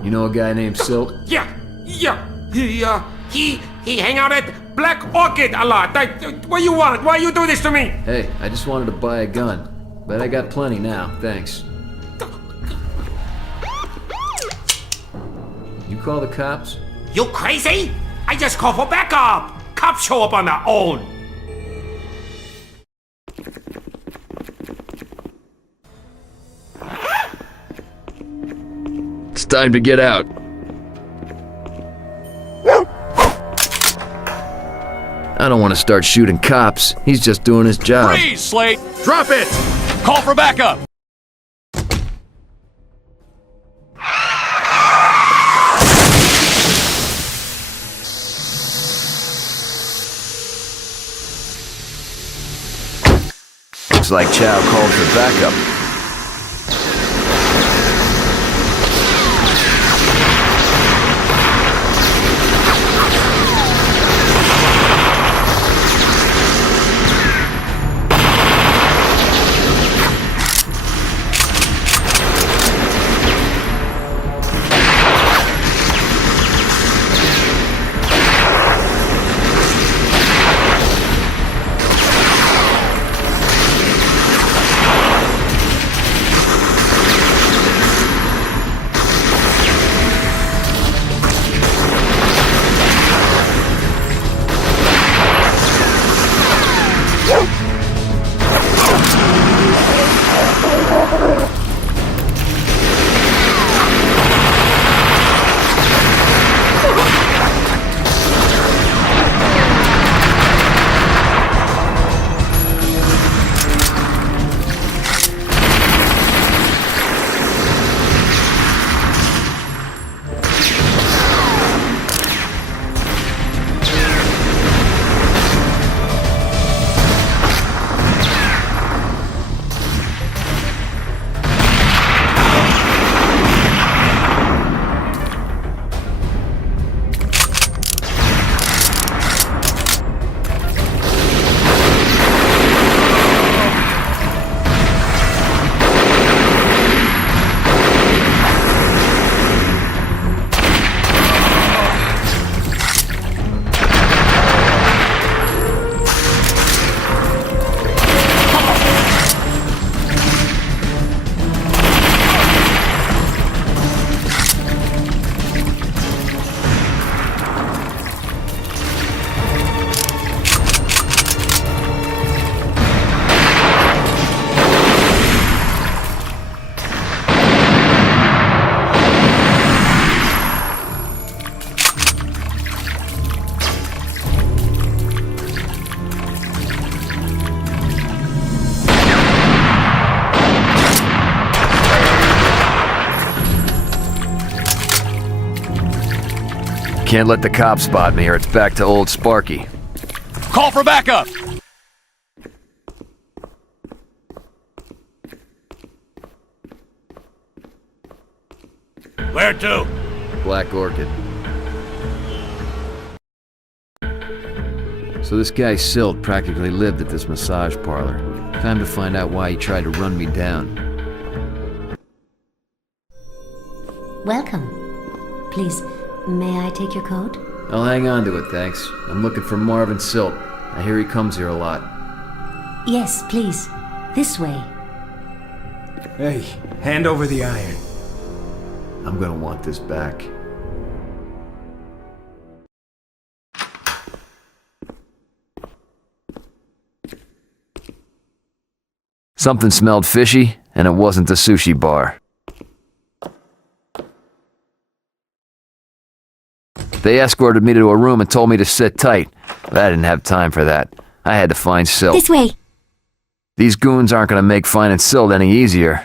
You know a guy named Silk? Yeah. He hang out at Black Orchid a lot. What you want? Why you do this to me? Hey, I just wanted to buy a gun. But I got plenty now, thanks. You call the cops? You crazy? I just call for backup. Cops show up on their own. It's time to get out. I don't want to start shooting cops. He's just doing his job. Freeze, Slate! Drop it! Call for backup! Looks like Chow called for backup. Can't let the cops spot me or it's back to old Sparky. Call for backup! Where to? Black Orchid. So this guy Silt practically lived at this massage parlor. Time to find out why he tried to run me down. Welcome. Please, may I take your coat? I'll hang on to it, thanks. I'm looking for Marvin Silt. I hear he comes here a lot. Yes, please. This way. Hey, hand over the iron. I'm gonna want this back. Something smelled fishy, and it wasn't the sushi bar. They escorted me to a room and told me to sit tight, but I didn't have time for that. I had to find Silt. This way. These goons aren't gonna make finding Silt any easier.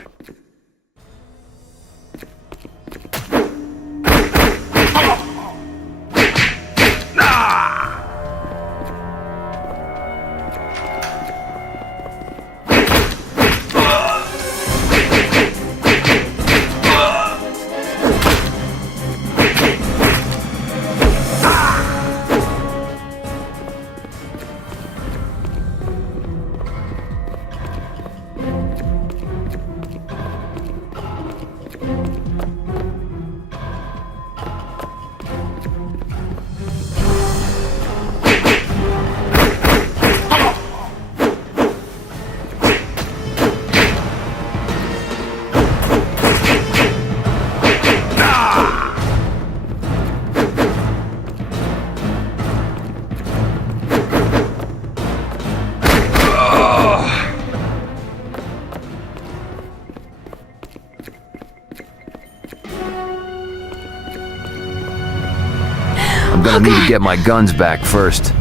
I'm gonna need to get my guns back first.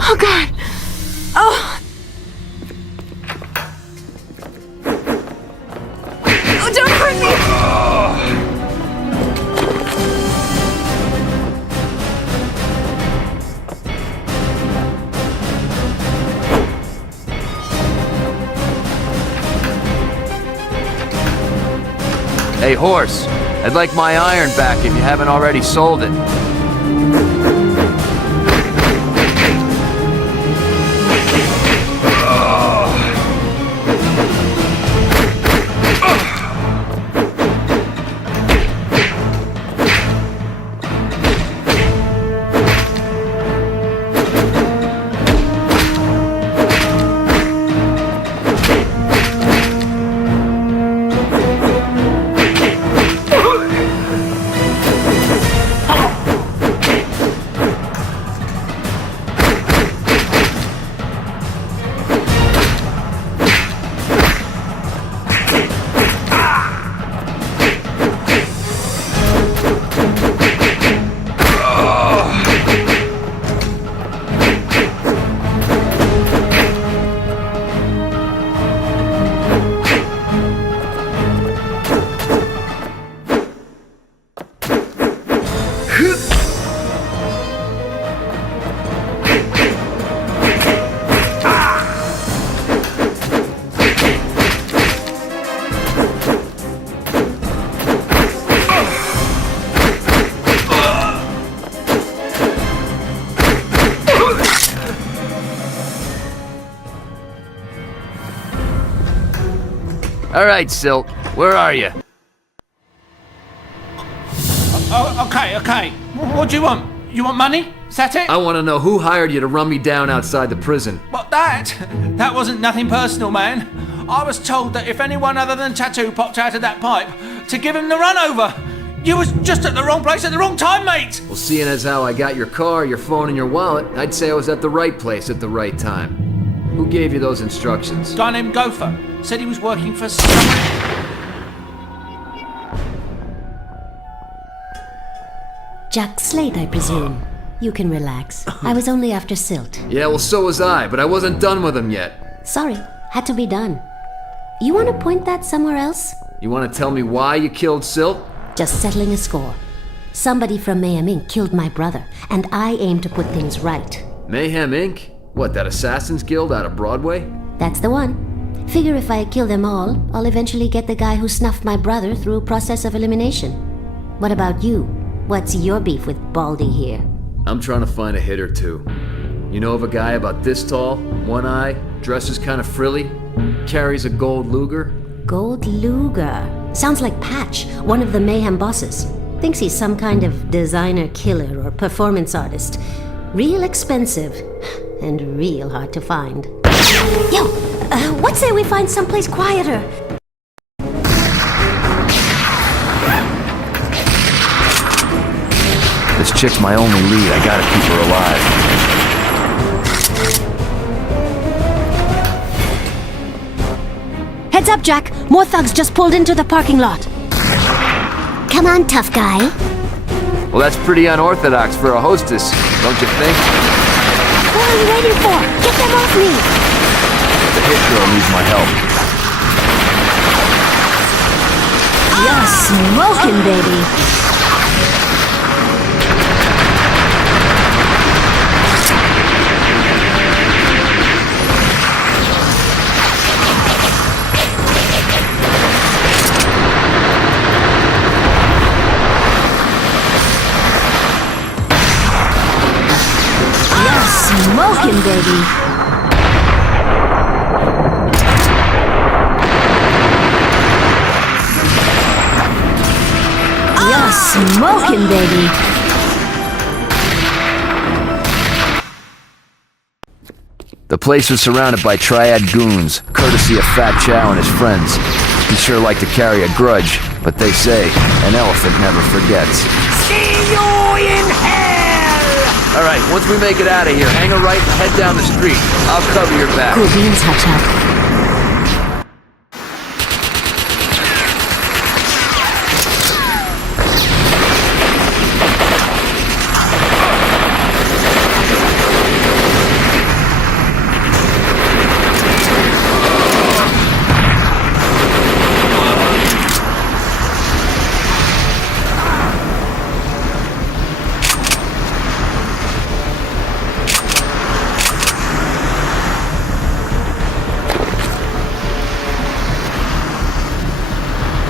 Oh, God. Oh. Oh, don't hurt me. Hey, horse. I'd like my iron back if you haven't already sold it. All right, Silt, where are you? Okay. What do you want? You want money? Is that it? I want to know who hired you to run me down outside the prison. What, that? That wasn't nothing personal, man. I was told that if anyone other than Tattoo popped out of that pipe, to give him the run over. You was just at the wrong place at the wrong time, mate! Well, seeing as how I got your car, your phone, and your wallet, I'd say I was at the right place at the right time. Who gave you those instructions? A guy named Gopher. Said he was working for someone. Jack Slate, I presume. You can relax. I was only after Silt. Yeah, well, so was I, but I wasn't done with him yet. Sorry, had to be done. You want to point that somewhere else? You want to tell me why you killed Silt? Just settling a score. Somebody from Mayhem Inc. killed my brother, and I aim to put things right. Mayhem Inc.? What, that Assassin's Guild out of Broadway? That's the one. Figure if I kill them all, I'll eventually get the guy who snuffed my brother through a process of elimination. What about you? What's your beef with Baldy here? I'm trying to find a hit or two. You know of a guy about this tall, one eye, dresses kind of frilly, carries a gold Luger? Gold Luger. Sounds like Patch, one of the Mayhem bosses. Thinks he's some kind of designer killer or performance artist. Real expensive, and real hard to find. Yo, what say we find someplace quieter? This chick's my only lead. I gotta keep her alive. Heads up, Jack. More thugs just pulled into the parking lot. Come on, tough guy. Well, that's pretty unorthodox for a hostess, don't you think? What are you waiting for? Get them off me! The hit girl needs my help. You're smoking, baby. Smoking, baby. You're smoking, baby. The place was surrounded by triad goons, courtesy of Fat Chow and his friends. He sure liked to carry a grudge, but they say an elephant never forgets. See you in hell! Alright, once we make it out of here, hang a right and head down the street. I'll cover your back. Cool beans, Hotshot.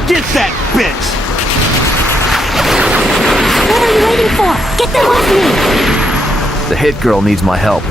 Get that bitch! What are you waiting for? Get them off me! The hit girl needs my help.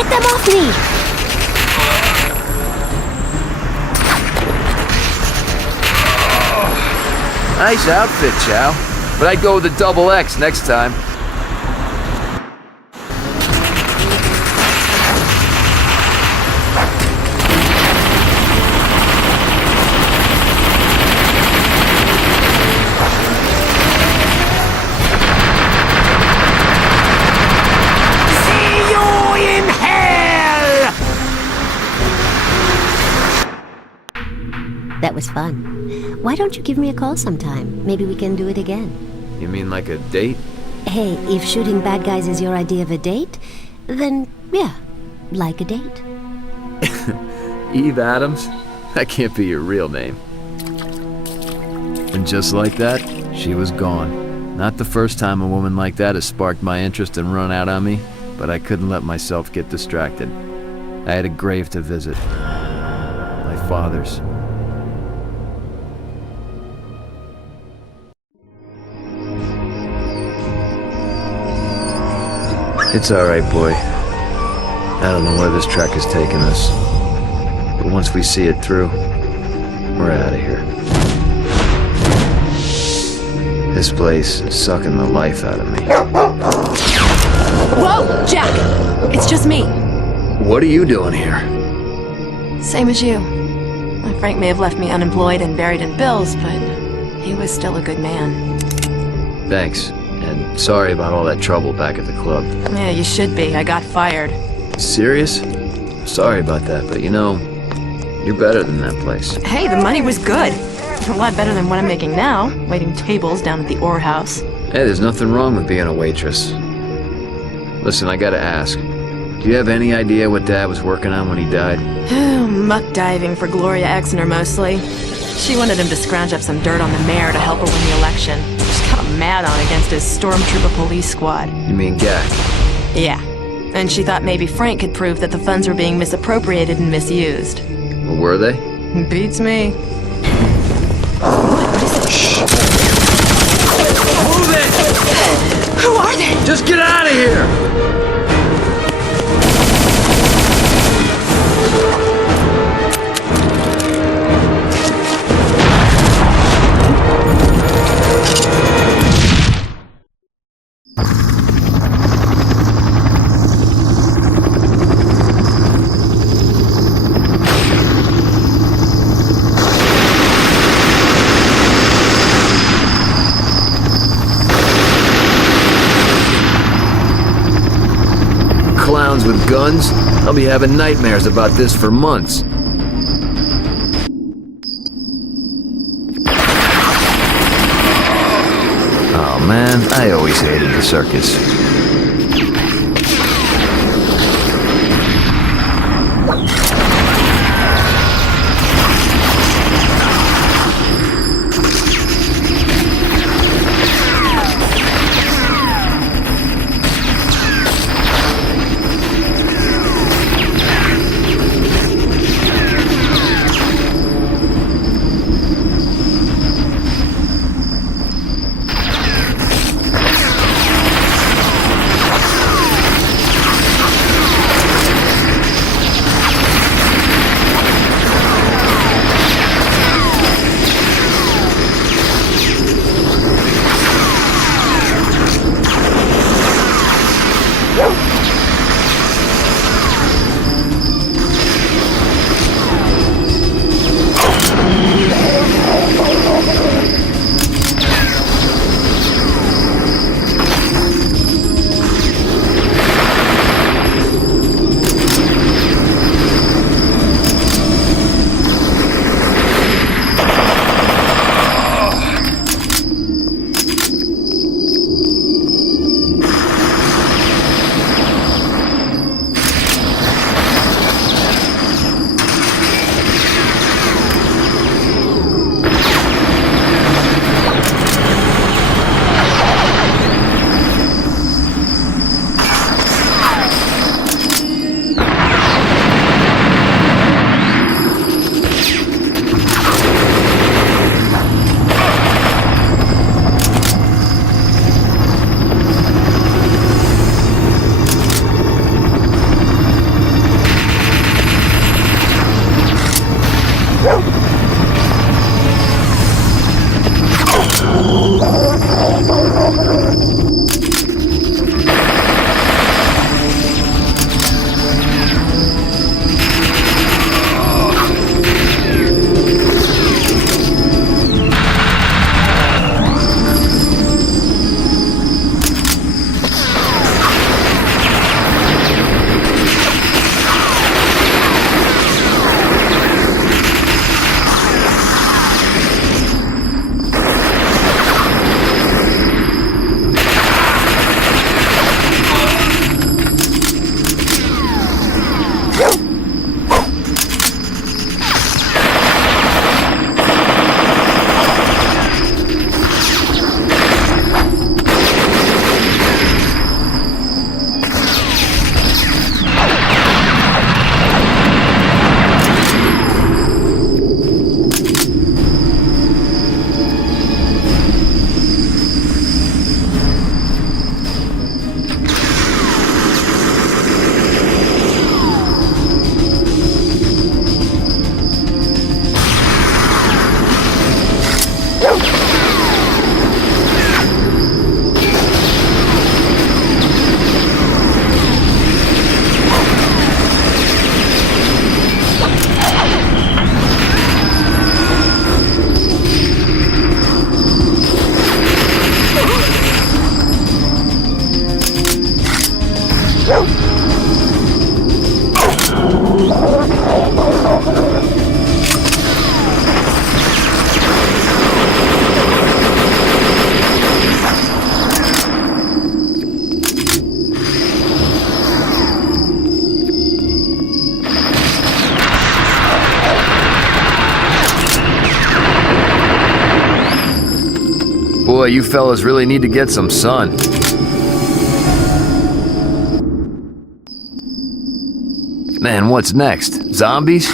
Get them off me! Nice outfit, Chow. But I'd go with a double X next time. That was fun. Why don't you give me a call sometime? Maybe we can do it again. You mean like a date? Hey, if shooting bad guys is your idea of a date, then yeah, like a date. Eve Adams? That can't be your real name. And just like that, she was gone. Not the first time a woman like that has sparked my interest and run out on me, but I couldn't let myself get distracted. I had a grave to visit. My father's. It's alright, boy. I don't know where this trek is taking us. But once we see it through, we're out of here. This place is sucking the life out of me. Whoa, Jack! It's just me. What are you doing here? Same as you. Frank may have left me unemployed and buried in bills, but he was still a good man. Thanks. And sorry about all that trouble back at the club. Yeah, you should be. I got fired. Serious? Sorry about that, but you know, you're better than that place. Hey, the money was good. A lot better than what I'm making now, waiting tables down at the Orr House. Hey, there's nothing wrong with being a waitress. Listen, I gotta ask. Do you have any idea what Dad was working on when he died? Muck diving for Gloria Exner, mostly. She wanted him to scrounge up some dirt on the mayor to help her win the election. She's got a mad on against his stormtrooper police squad. You mean Gak? Yeah. And she thought maybe Frank could prove that the funds were being misappropriated and misused. Well, were they? Beats me. Shh! Move it! Who are they? Just get out of here! Clowns with guns? I'll be having nightmares about this for months. Oh man, I always hated the circus. Boy, you fellas really need to get some sun. Man, what's next? Zombies?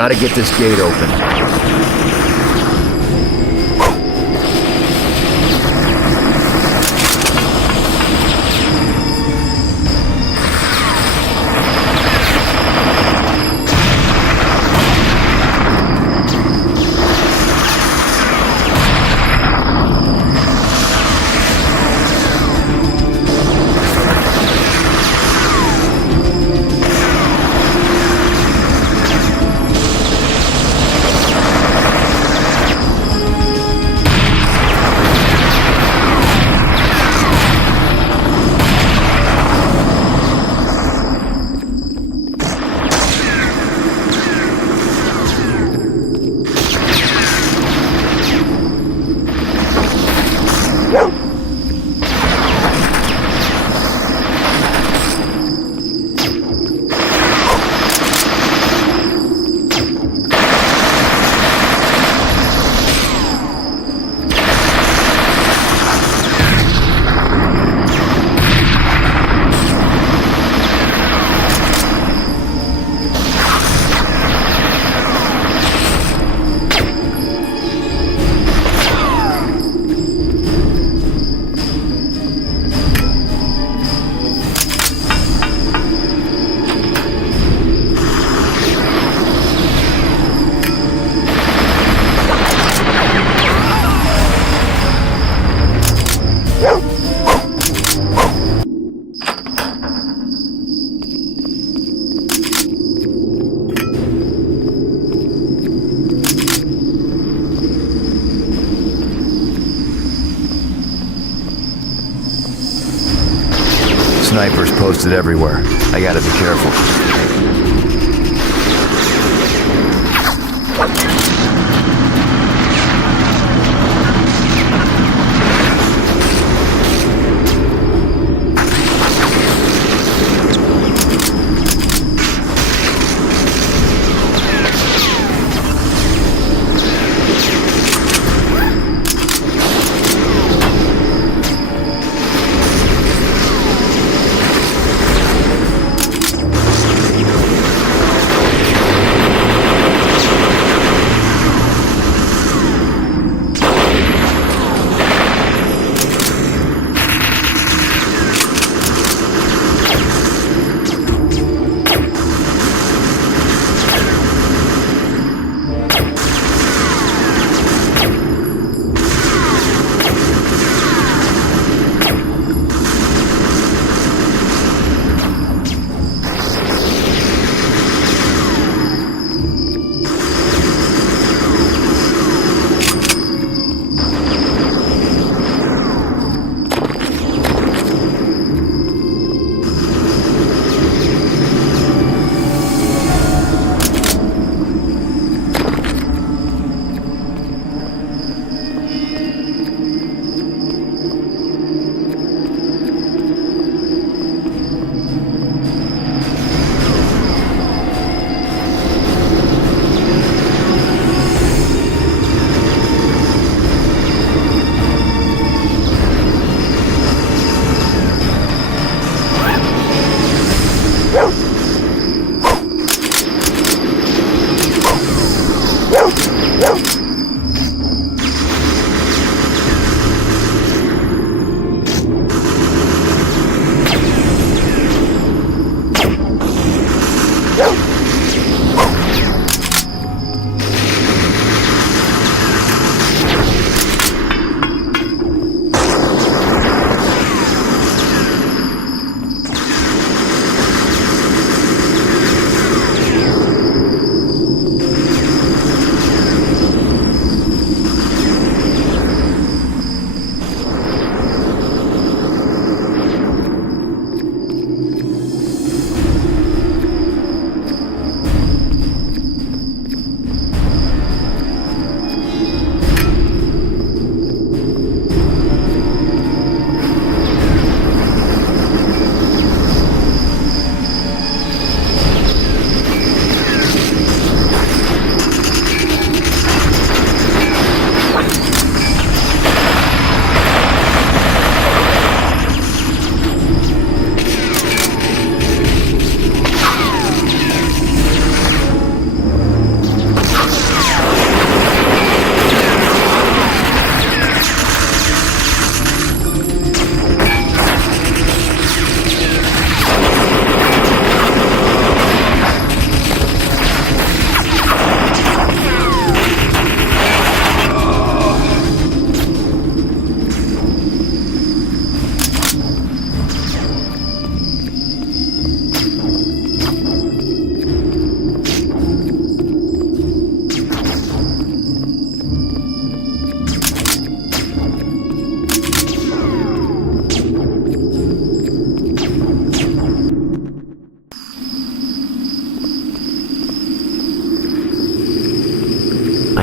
gotta get this gate open. Snipers posted everywhere. I gotta be careful.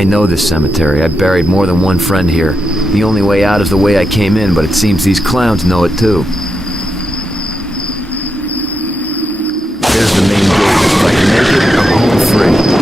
know this cemetery. I buried more than one friend here. The only way out is the way I came in, but it seems these clowns know it too. There's the main gate. If I can make it, I'm home free.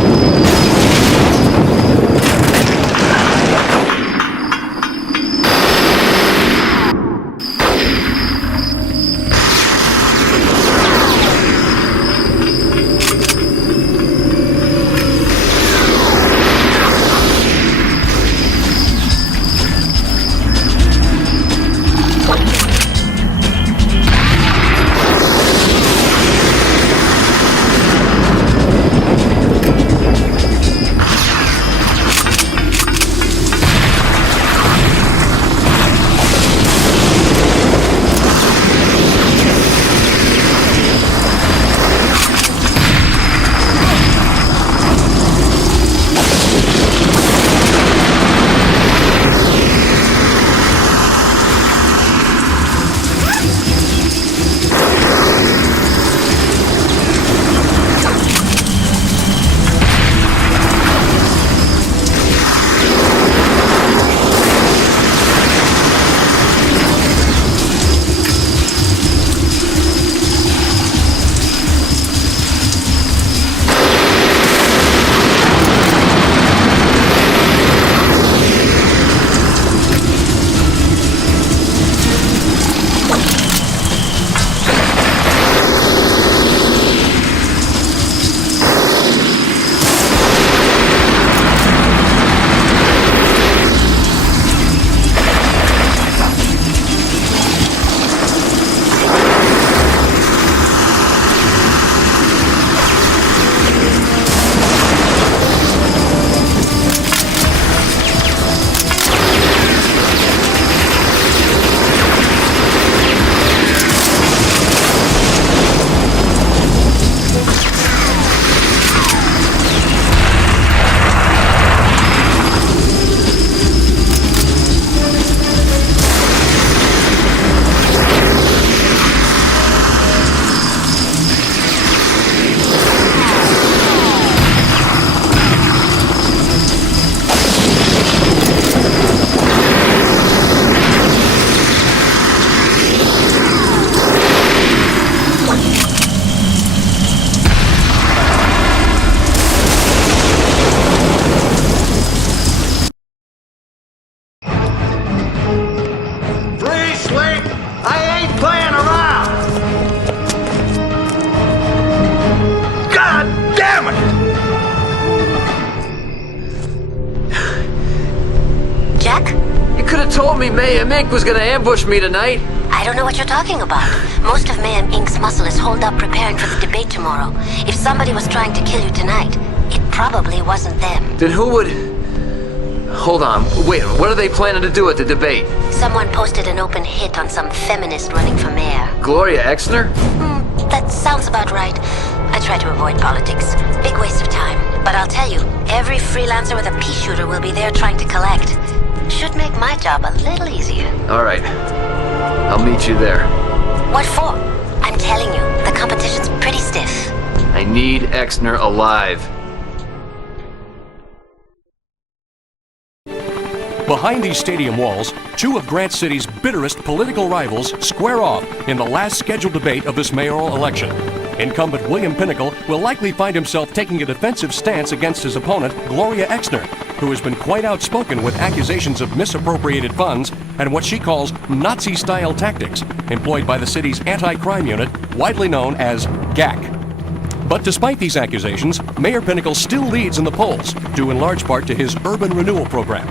told me Mayhem Inc. was gonna ambush me tonight. I don't know what you're talking about. Most of Mayhem Inc.'s muscle is holed up preparing for the debate tomorrow. If somebody was trying to kill you tonight, it probably wasn't them. Then who would... Hold on, wait, what are they planning to do at the debate? Someone posted an open hit on some feminist running for mayor. Gloria Exner? That sounds about right. I try to avoid politics. Big waste of time. But I'll tell you, every freelancer with a pea shooter will be there trying to collect. Should make my job a little easier. Alright. I'll meet you there. What for? I'm telling you, the competition's pretty stiff. I need Exner alive. Behind these stadium walls, two of Grant City's bitterest political rivals square off in the last scheduled debate of this mayoral election. Incumbent William Pinnacle will likely find himself taking a defensive stance against his opponent, Gloria Exner, who has been quite outspoken with accusations of misappropriated funds and what she calls Nazi-style tactics employed by the city's anti-crime unit, widely known as GAC. But despite these accusations, Mayor Pinnacle still leads in the polls, due in large part to his urban renewal program.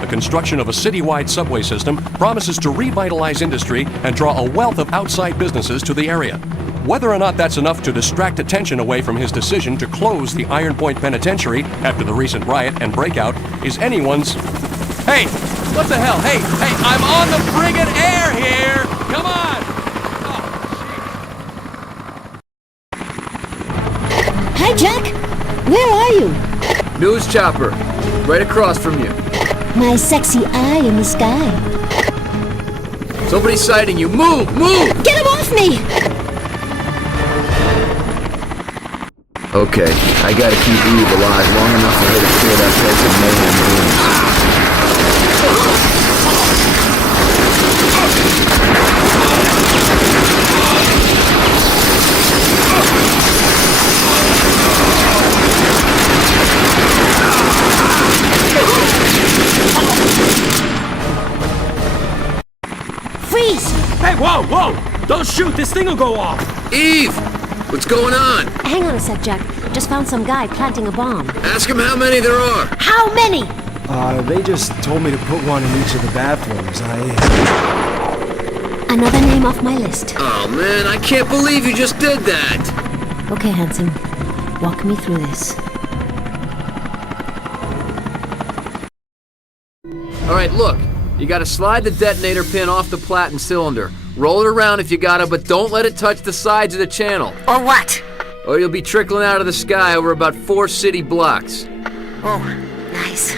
The construction of a citywide subway system promises to revitalize industry and draw a wealth of outside businesses to the area. Whether or not that's enough to distract attention away from his decision to close the Iron Point Penitentiary after the recent riot and breakout is anyone's... Hey! What the hell? Hey! Hey! I'm on the friggin' air here! Come on! Hi, Jack! Where are you? News chopper. Right across from you. My sexy eye in the sky. Somebody's sighting you. Move! Move! Get him off me! Okay, I gotta keep Eve alive long enough for her to clear that place of mayhem Freeze! Hey, whoa, whoa! Don't shoot, this thing will go off! Eve! What's going on? Hang on a sec, Jack. Just found some guy planting a bomb. Ask him how many there are. How many? They just told me to put one in each of the bathrooms. Another name off my list. Oh man, I can't believe you just did that! Okay, handsome. Walk me through this. Alright, look. You gotta slide the detonator pin off the platen cylinder. Roll it around if you gotta, but don't let it touch the sides of the channel. Or what? Or you'll be trickling out of the sky over about 4 city blocks. Oh, nice.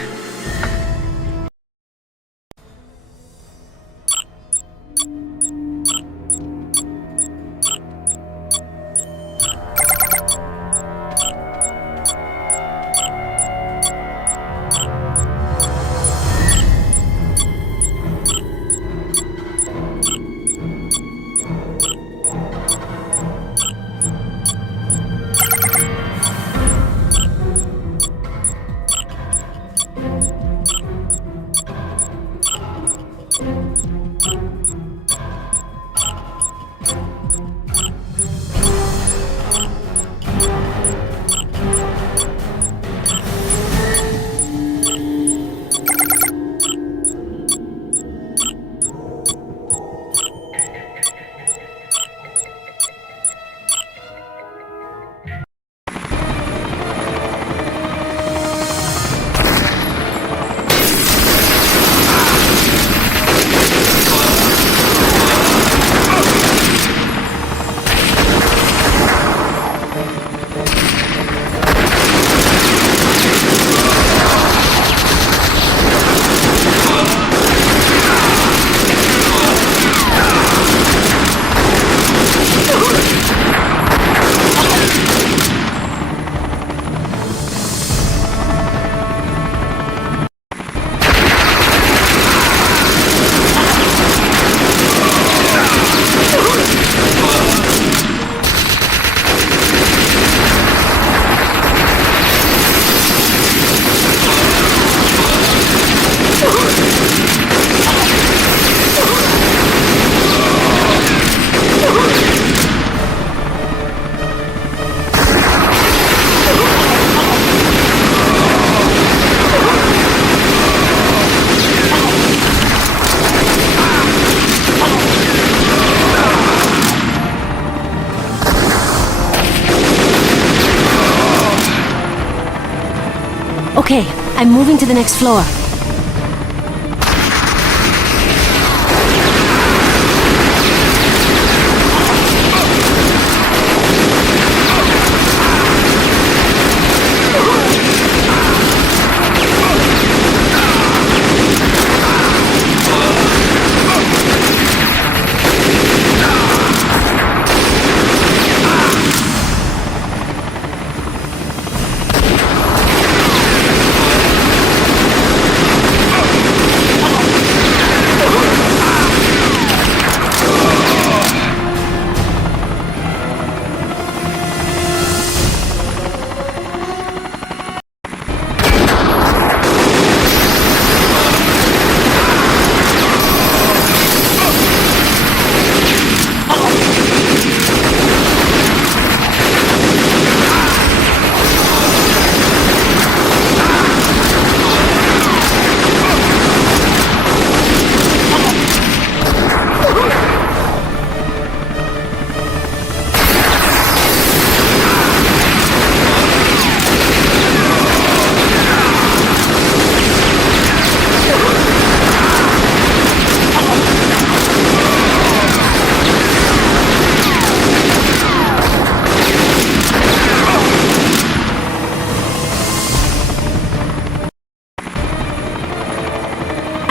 Okay, I'm moving to the next floor.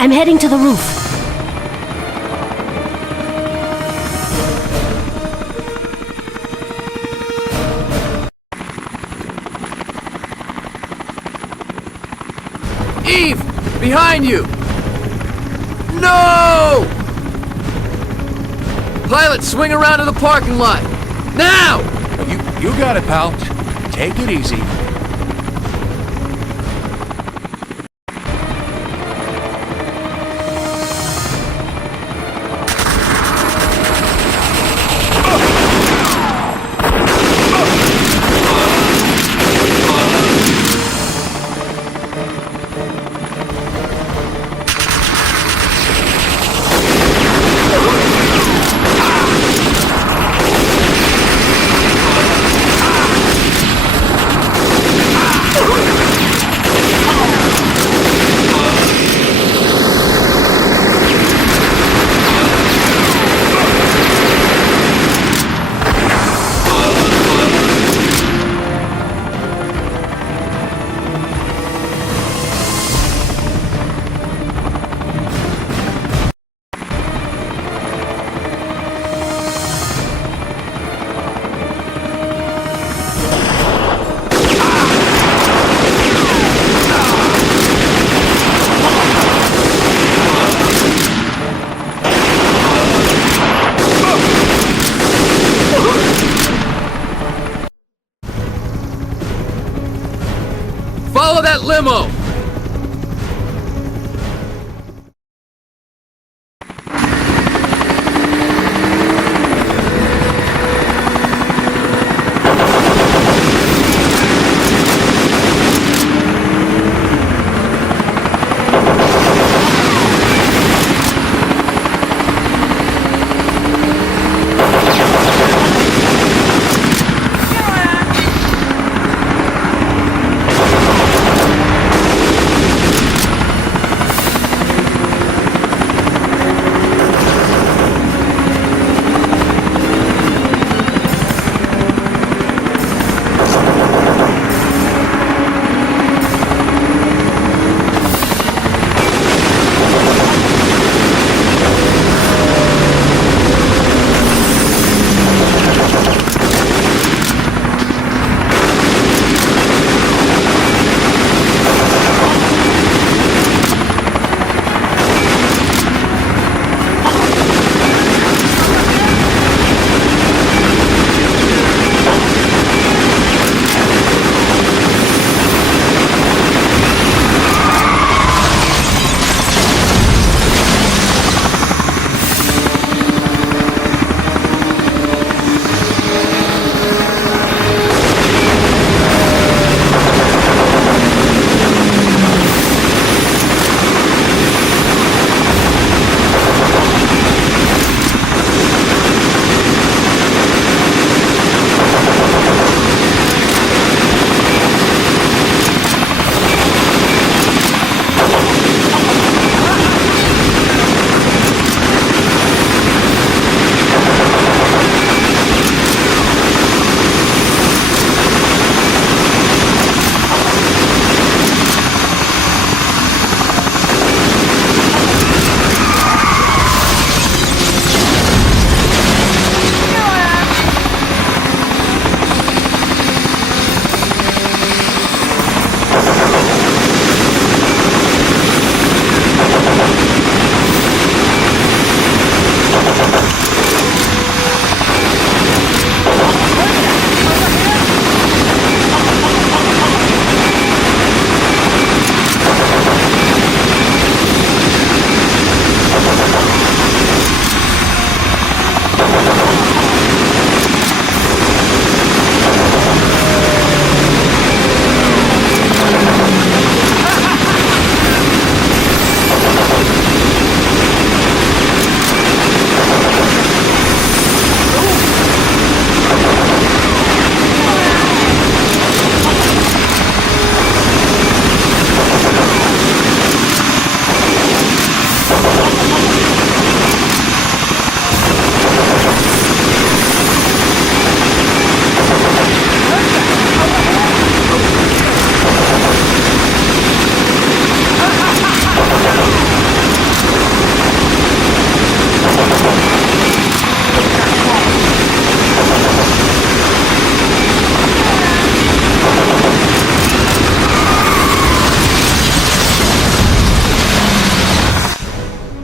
I'm heading to the roof. Behind you! No! Pilot, swing around to the parking lot! Now! You got it, pal. Take it easy.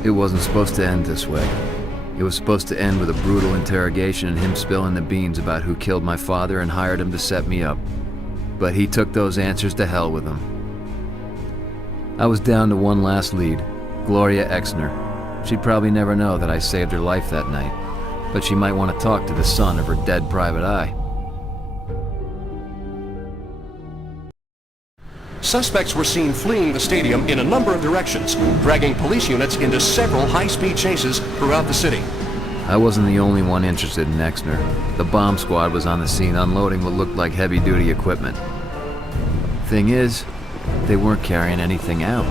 It wasn't supposed to end this way. It was supposed to end with a brutal interrogation and him spilling the beans about who killed my father and hired him to set me up. But he took those answers to hell with him. I was down to one last lead, Gloria Exner. She'd probably never know that I saved her life that night, but she might want to talk to the son of her dead private eye. Suspects were seen fleeing the stadium in a number of directions, dragging police units into several high-speed chases throughout the city. I wasn't the only one interested in Exner. The bomb squad was on the scene unloading what looked like heavy-duty equipment. Thing is, they weren't carrying anything out.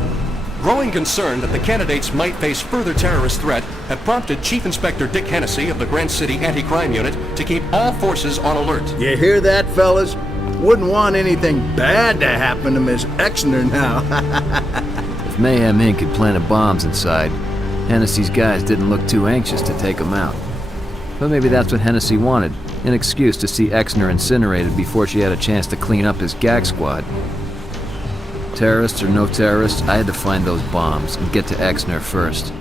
Growing concern that the candidates might face further terrorist threat have prompted Chief Inspector Dick Hennessy of the Grant City Anti-Crime Unit to keep all forces on alert. You hear that, fellas? Wouldn't want anything bad to happen to Miss Exner now. If Mayhem Inc. had planted bombs inside, Hennessy's guys didn't look too anxious to take them out. But maybe that's what Hennessy wanted, an excuse to see Exner incinerated before she had a chance to clean up his gag squad. Terrorists or no terrorists, I had to find those bombs and get to Exner first.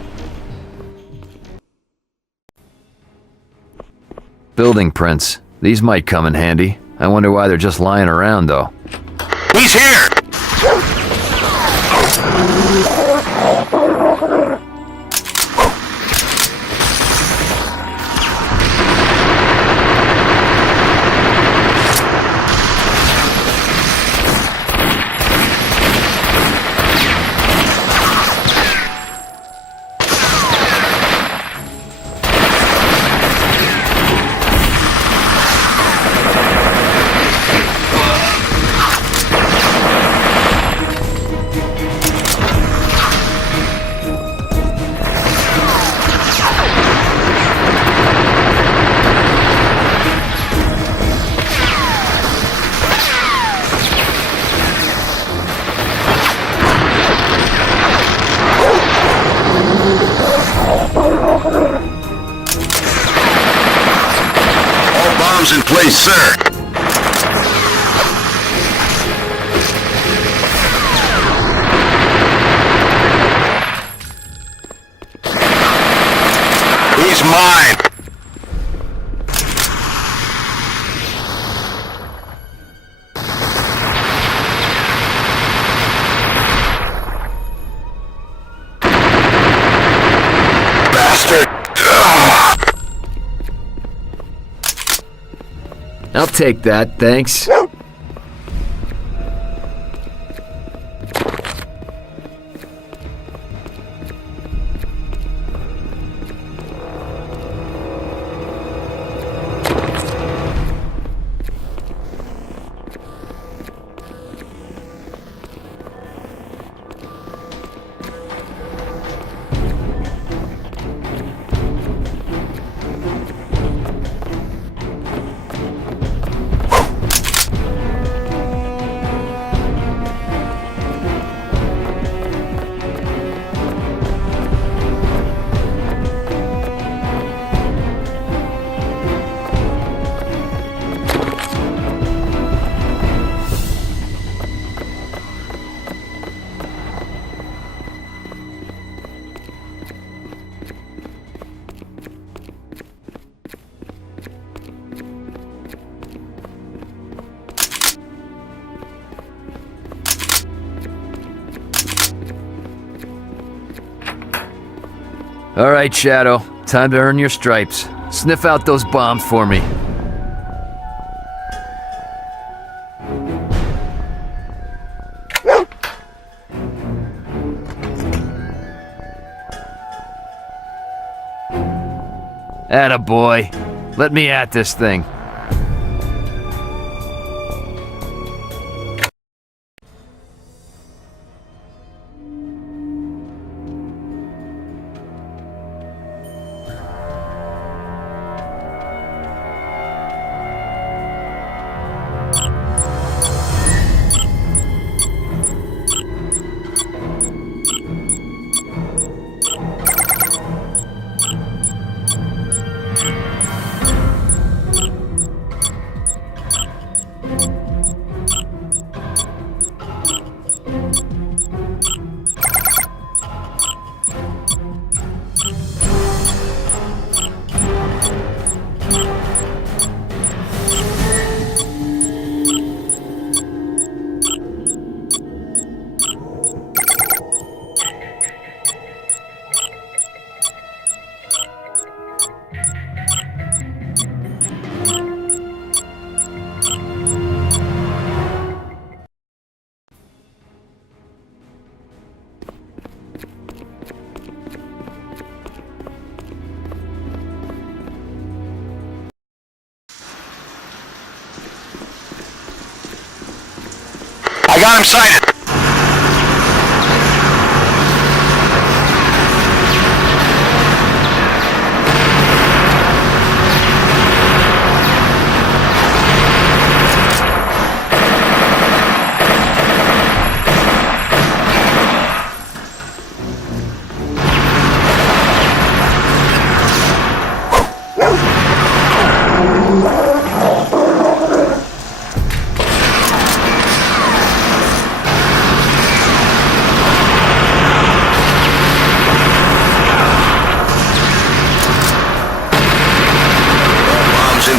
Building prints. These might come in handy. I wonder why they're just lying around, though. He's here! In place, sir. He's mine. Bastard. I'll take that, thanks. All right, Shadow. Time to earn your stripes. Sniff out those bombs for me. Attaboy. Let me at this thing. got him sighted.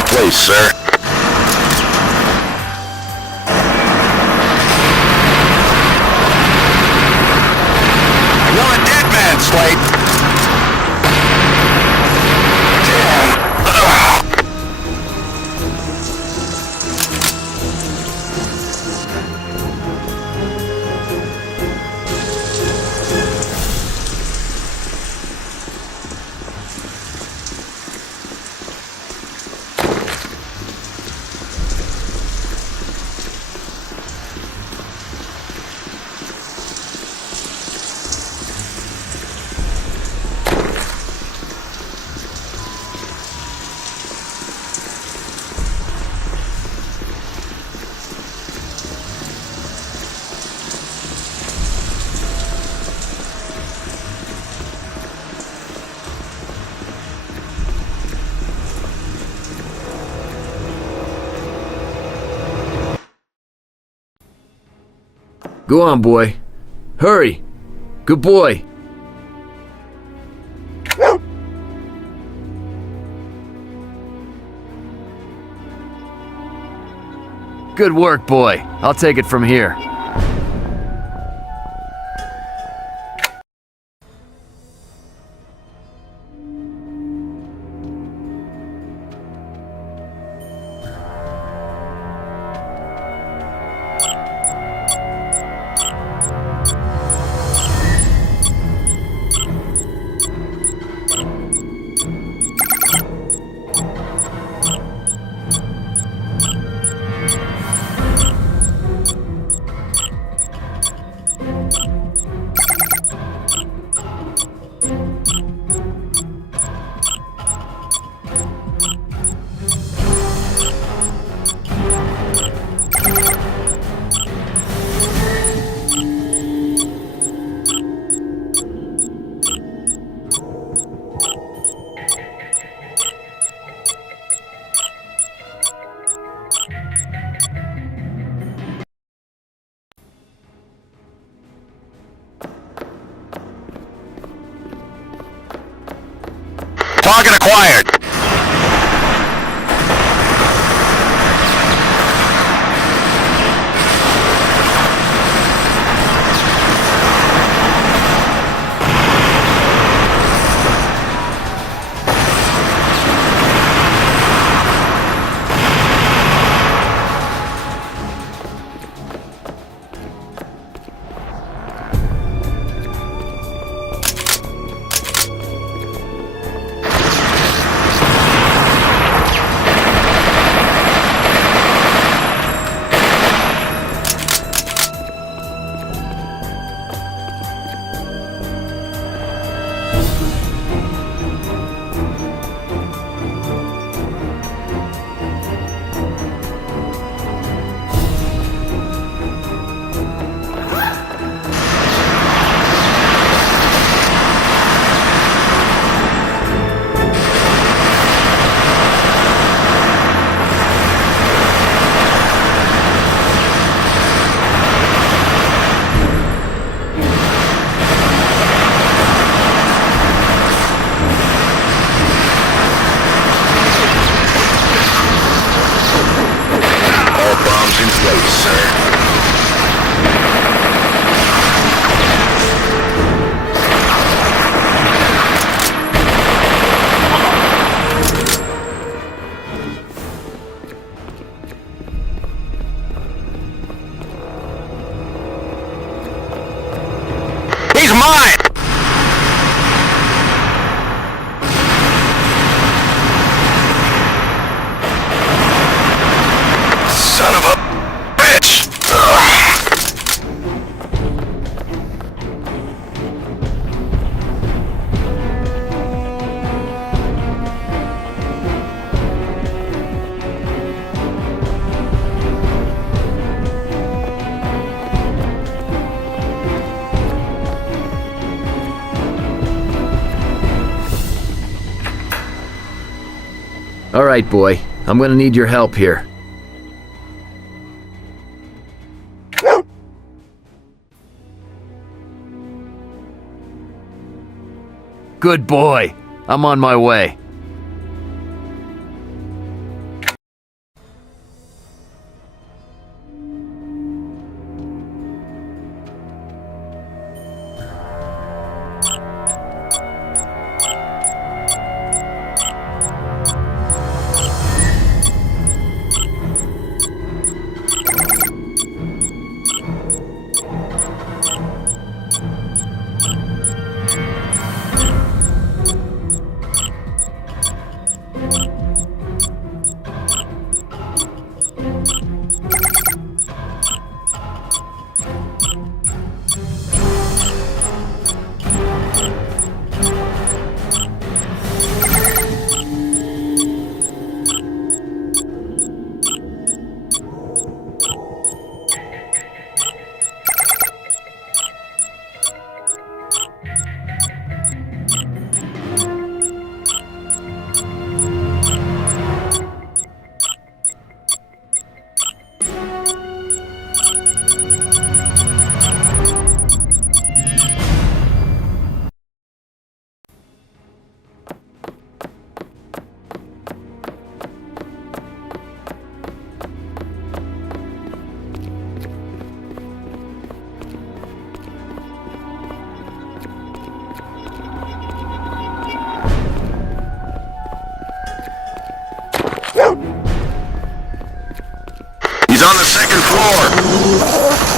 Place, sir. You're a dead man, Slade. Go on, boy. Hurry. Good boy. Good work, boy. I'll take it from here. Target acquired. All right, boy. I'm gonna need your help here. Good boy. I'm on my way. He's on the second floor.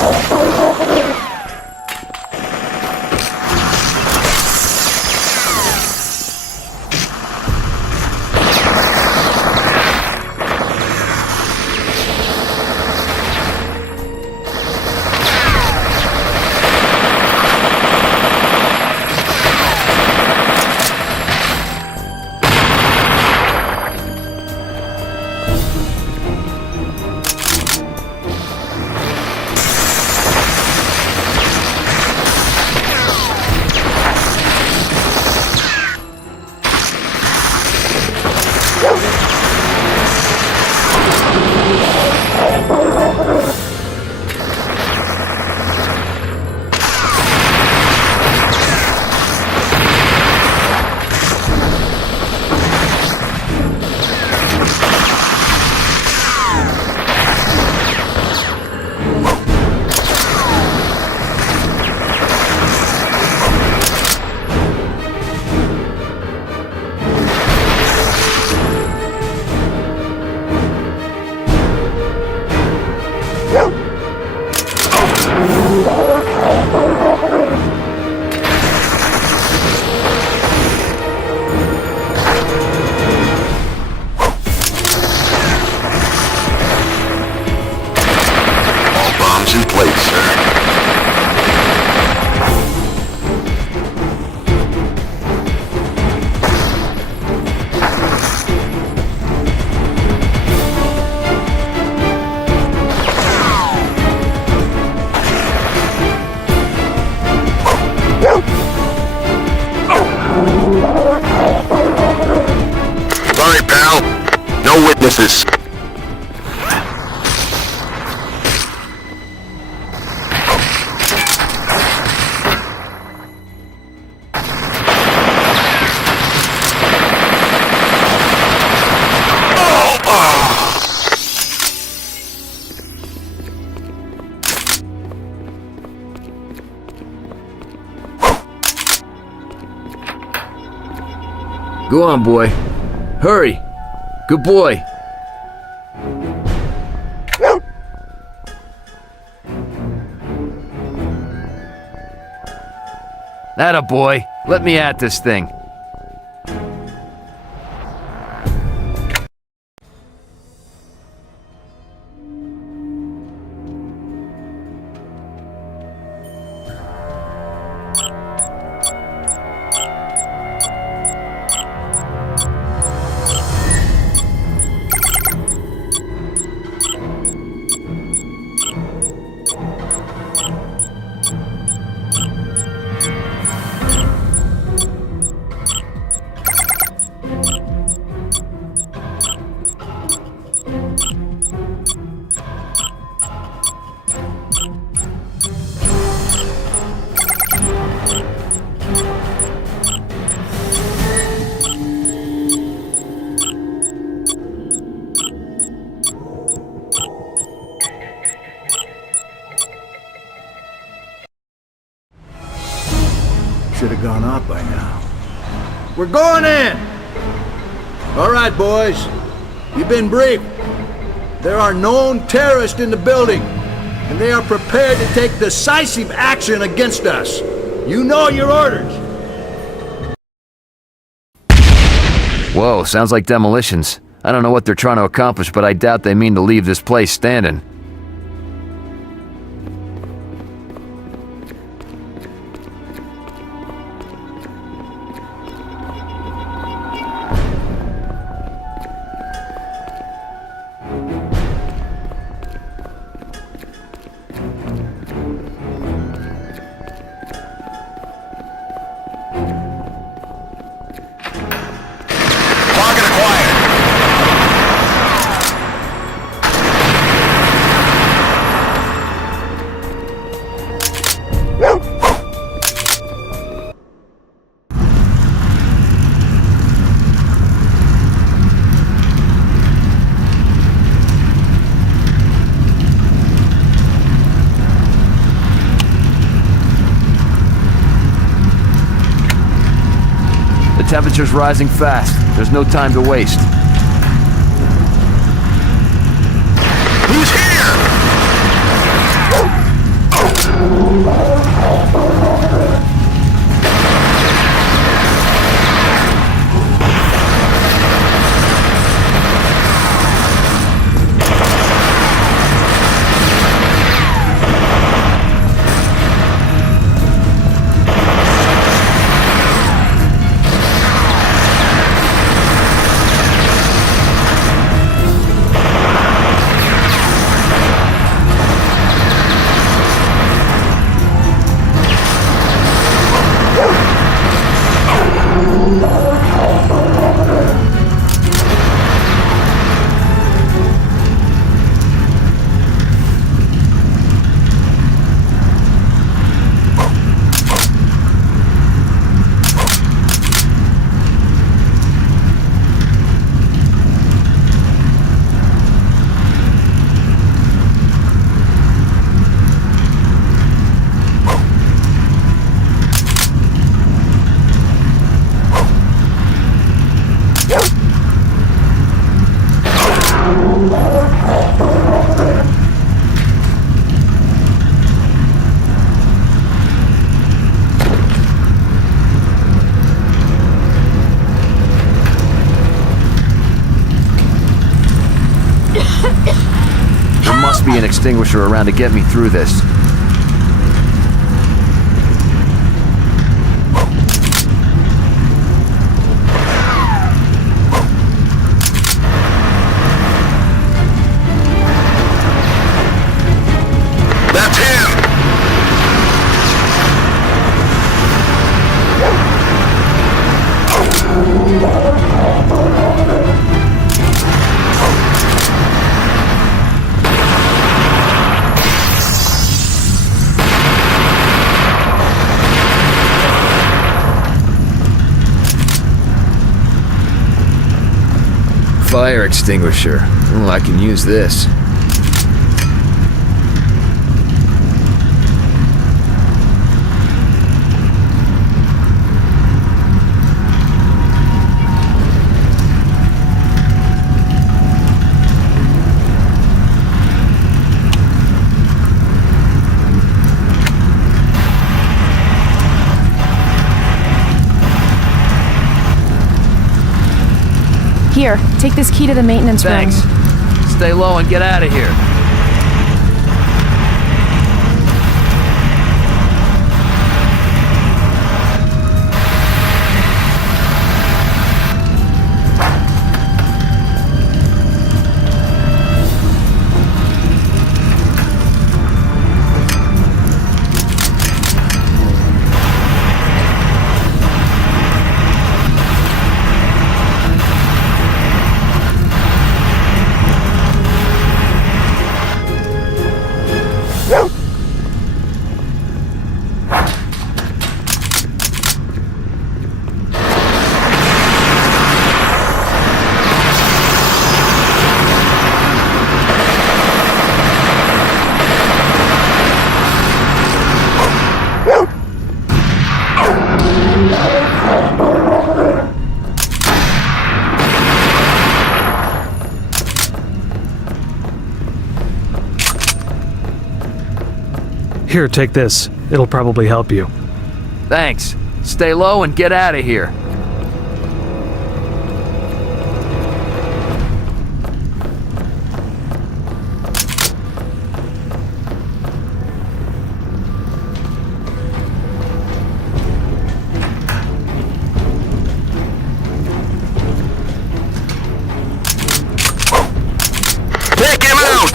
Sorry, pal. No witnesses. Go on, boy. Hurry. Good boy. Atta boy. Let me at this thing. Should have gone off by now. We're going in! All right, boys. You've been briefed. There are known terrorists in the building, and they are prepared to take decisive action against us. You know your orders. Whoa, sounds like demolitions. I don't know what they're trying to accomplish, but I doubt they mean to leave this place standing. The temperature's rising fast. There's no time to waste. Who's here? Be an extinguisher around to get me through this. That's him! Fire extinguisher. Oh, I can use this. Here, take this key to the maintenance room. Thanks. Stay low and get out of here. Here, take this. It'll probably help you. Thanks. Stay low and get out of here. Take him out!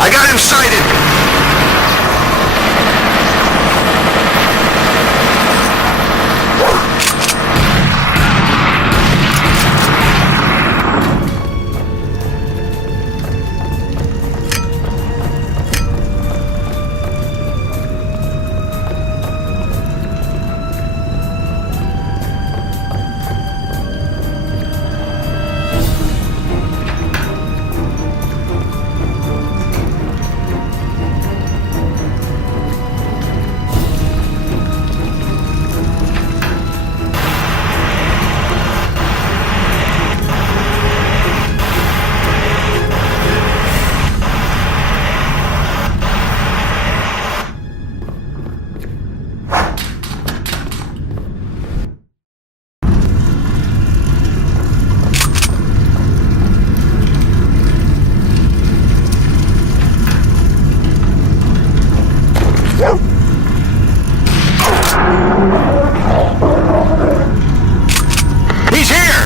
I got him sighted! He's here!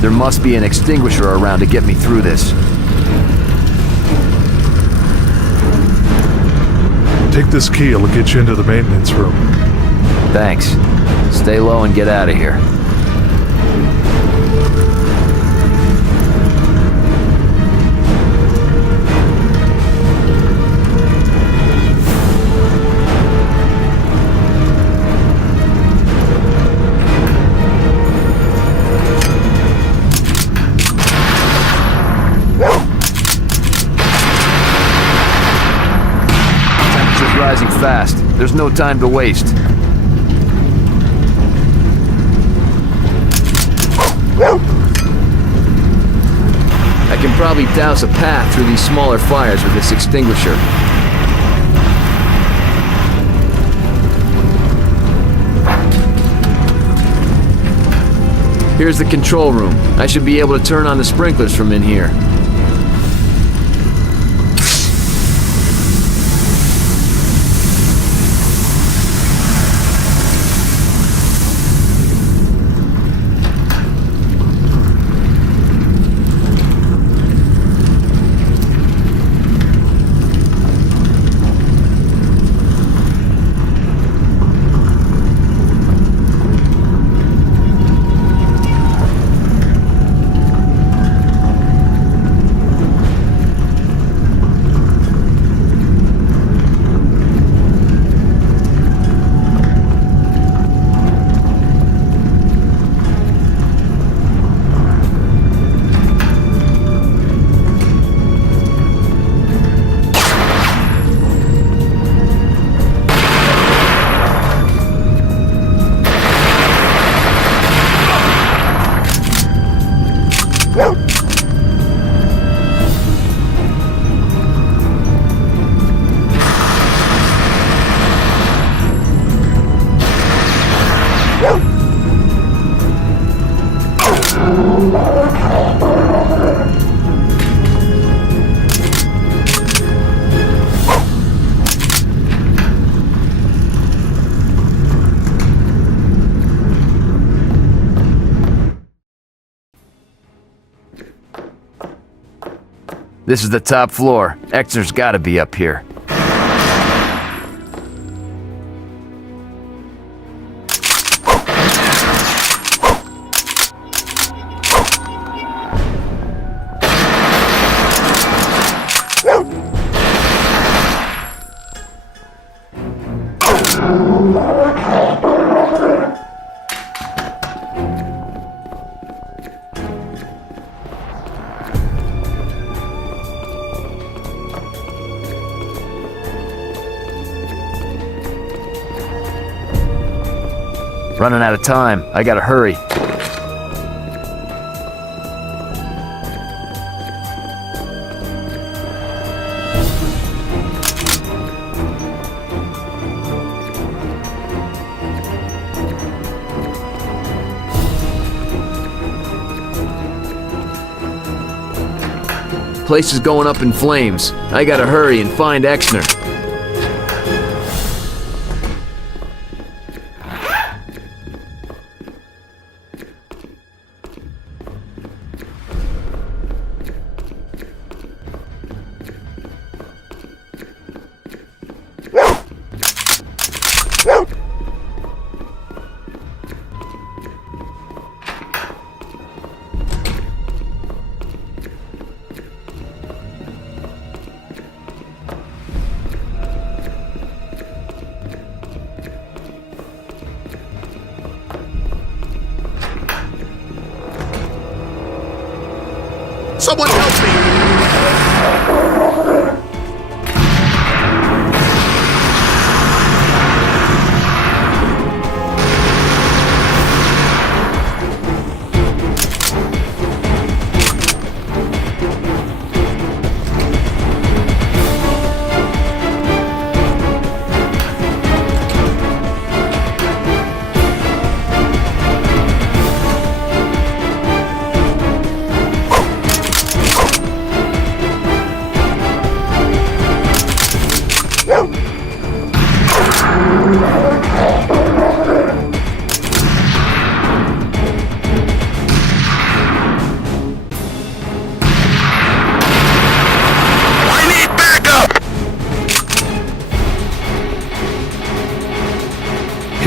There must be an extinguisher around to get me through this. Take this key, it'll get you into the maintenance room. Thanks. Stay low and get out of here. Rising fast. There's no time to waste. I can probably douse a path through these smaller fires with this extinguisher. Here's the control room. I should be able to turn on the sprinklers from in here. This is the top floor. Exner's gotta be up here. Running out of time. I gotta hurry. Place is going up in flames. I gotta hurry and find Exner. Someone help me!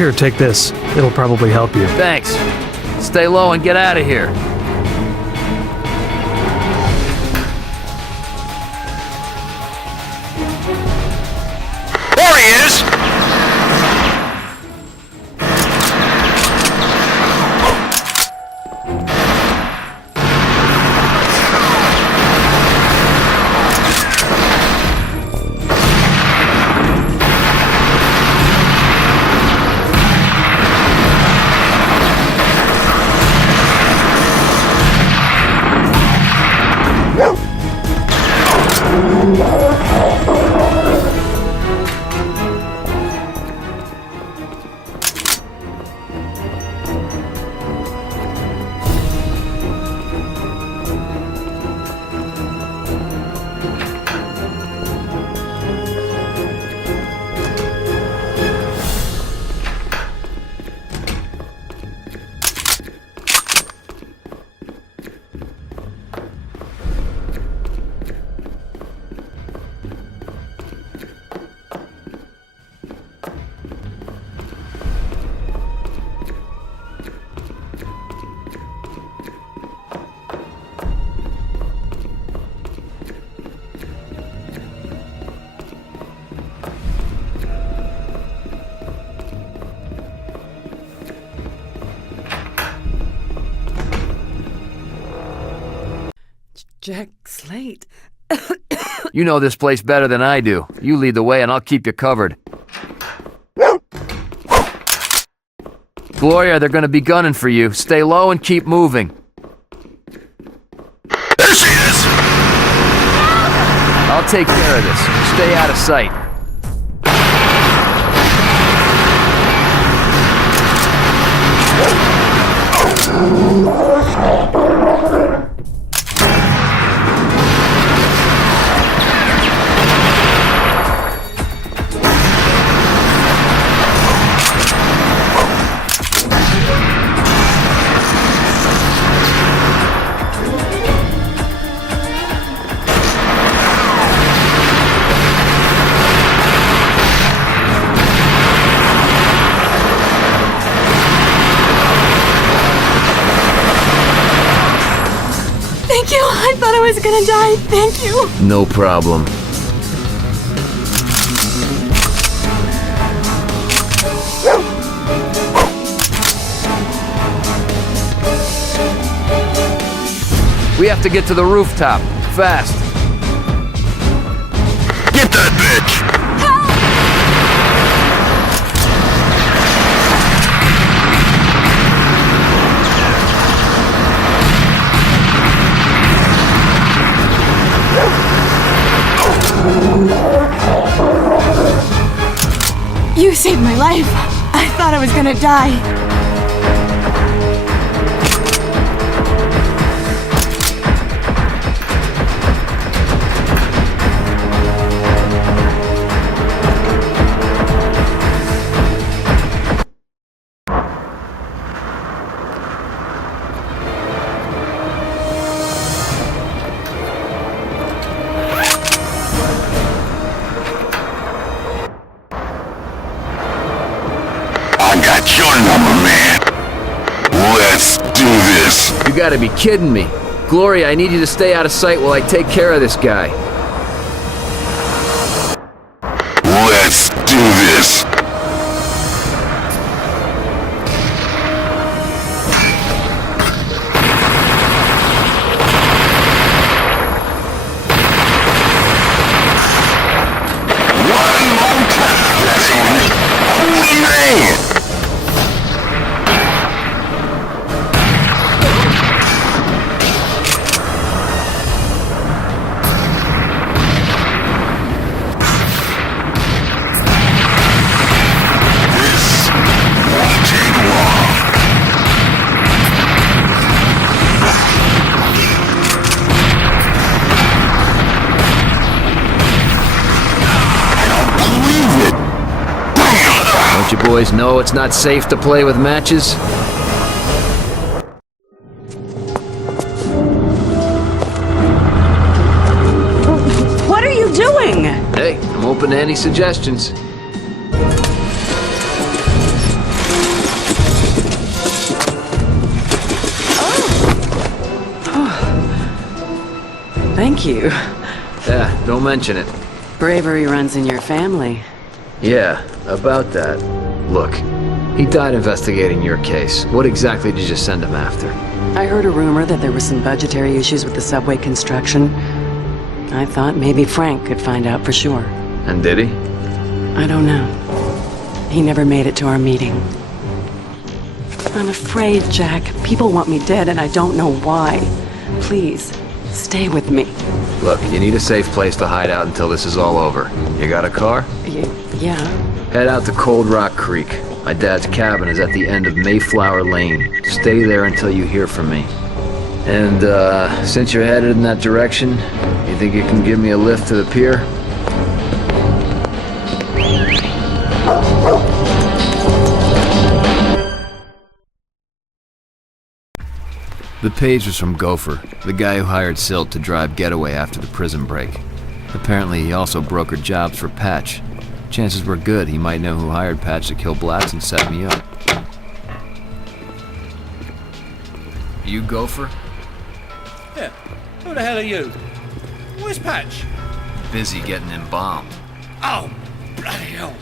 Here, take this. It'll probably help you. Thanks. Stay low and get out of here. There he is! Jack Slate. You know this place better than I do. You lead the way and I'll keep you covered. Gloria, they're gonna be gunning for you. Stay low and keep moving. There she is! I'll take care of this. Stay out of sight. thought I was gonna die. Thank you. No problem. We have to get to the rooftop. Fast. Get that bitch! You saved my life. I thought I was gonna die. You gotta be kidding me. Gloria, I need you to stay out of sight while I take care of this guy. Let's do this. One more time. That's all. Holy man! Don't you boys know it's not safe to play with matches? What are you doing? Hey, I'm open to any suggestions. Thank you. Yeah, don't mention it. Bravery runs in your family. Yeah, about that. Look, he died investigating your case. What exactly did you send him after? I heard a rumor that there were some budgetary issues with the subway construction. I thought maybe Frank could find out for sure. And did he? I don't know. He never made it to our meeting. I'm afraid, Jack. People want me dead and I don't know why. Please, stay with me. Look, you need a safe place to hide out until this is all over. You got a car? Yeah. Head out to Cold Rock Creek. My dad's cabin is at the end of Mayflower Lane. Stay there until you hear from me. And, since you're headed in that direction, you think you can give me a lift to the pier? The page was from Gopher, the guy who hired Silt to drive Getaway after the prison break. Apparently, he also brokered jobs for Patch. Chances were good he might know who hired Patch to kill Blatz and set me up. You Gopher? Yeah. Who the hell are you? Where's Patch? Busy getting embalmed. Oh, bloody hell.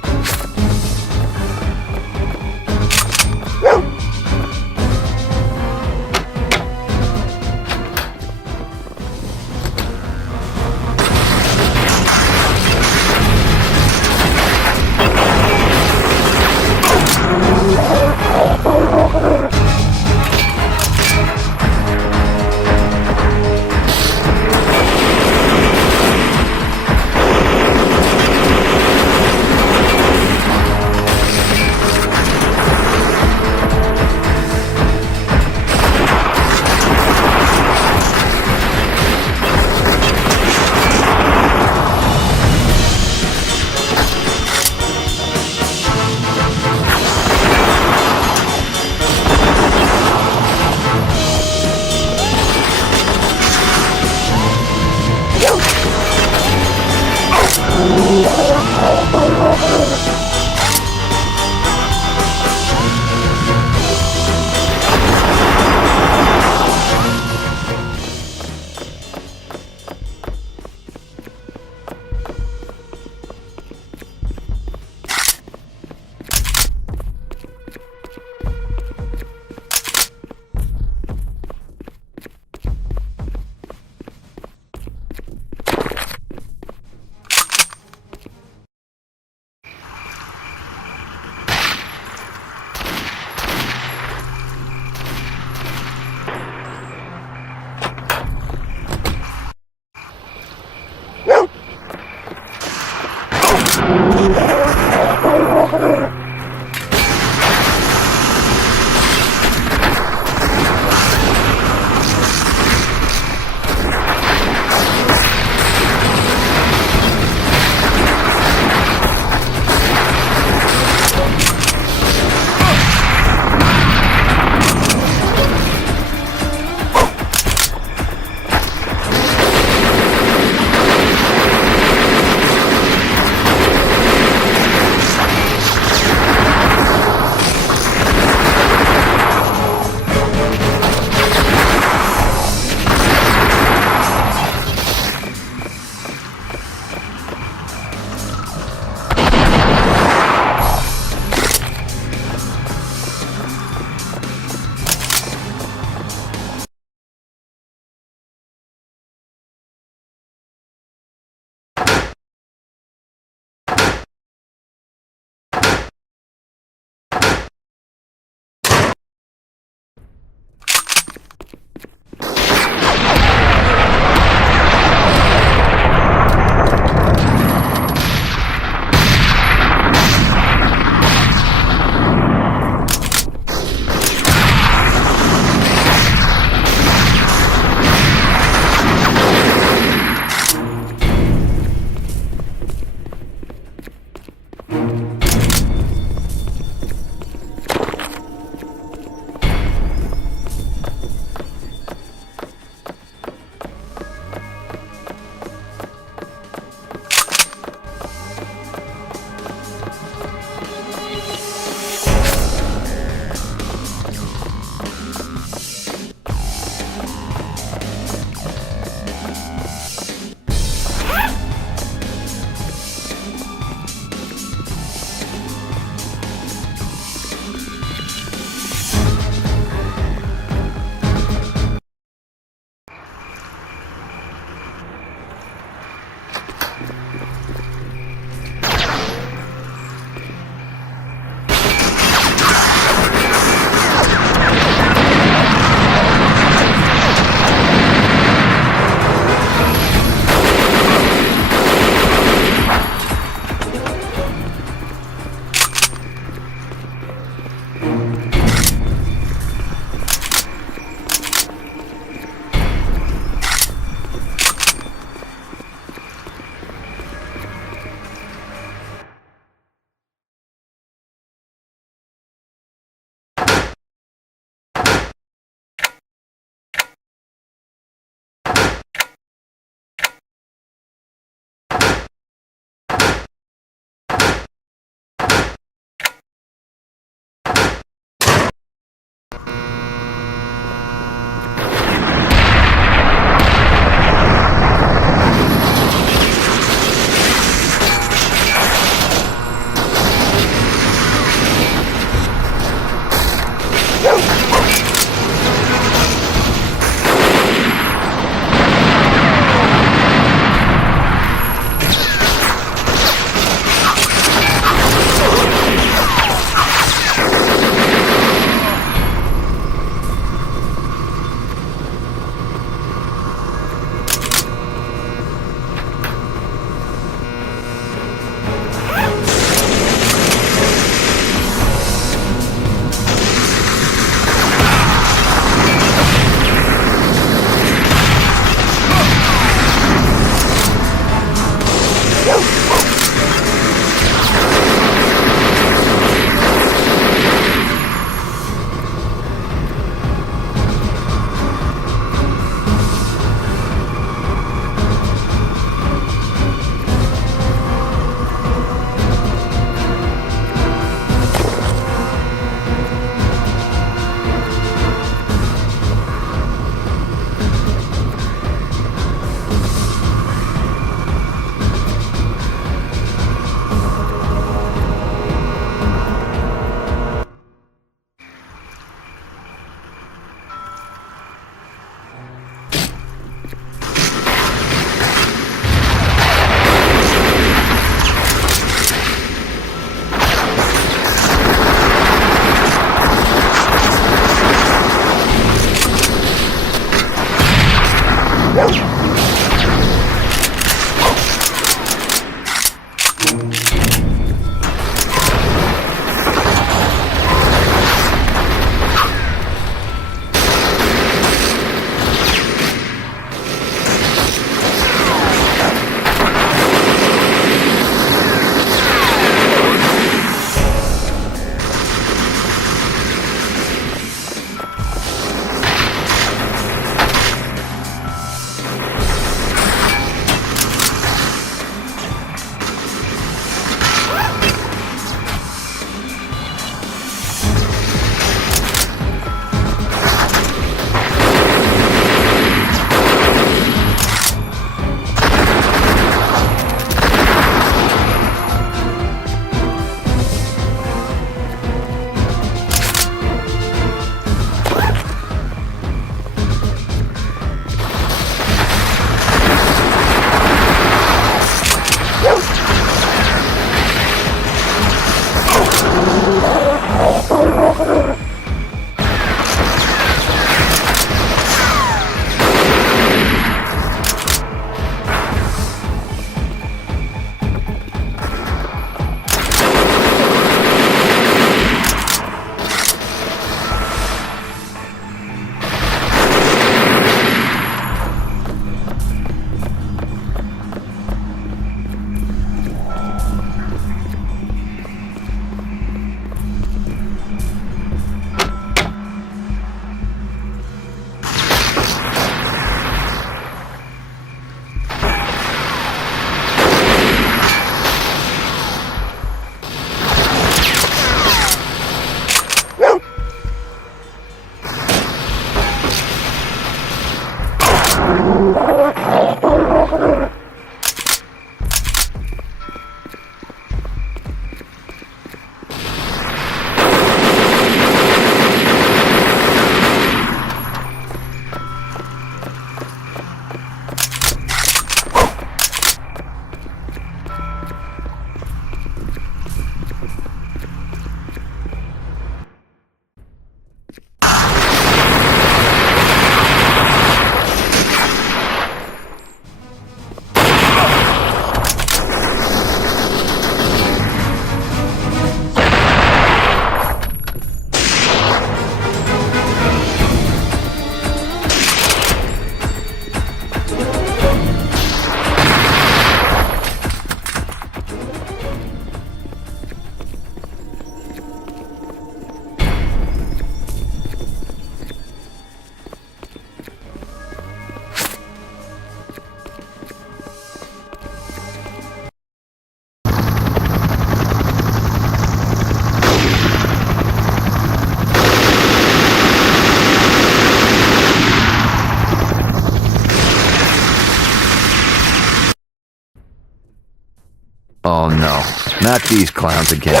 Oh no, not these clowns again.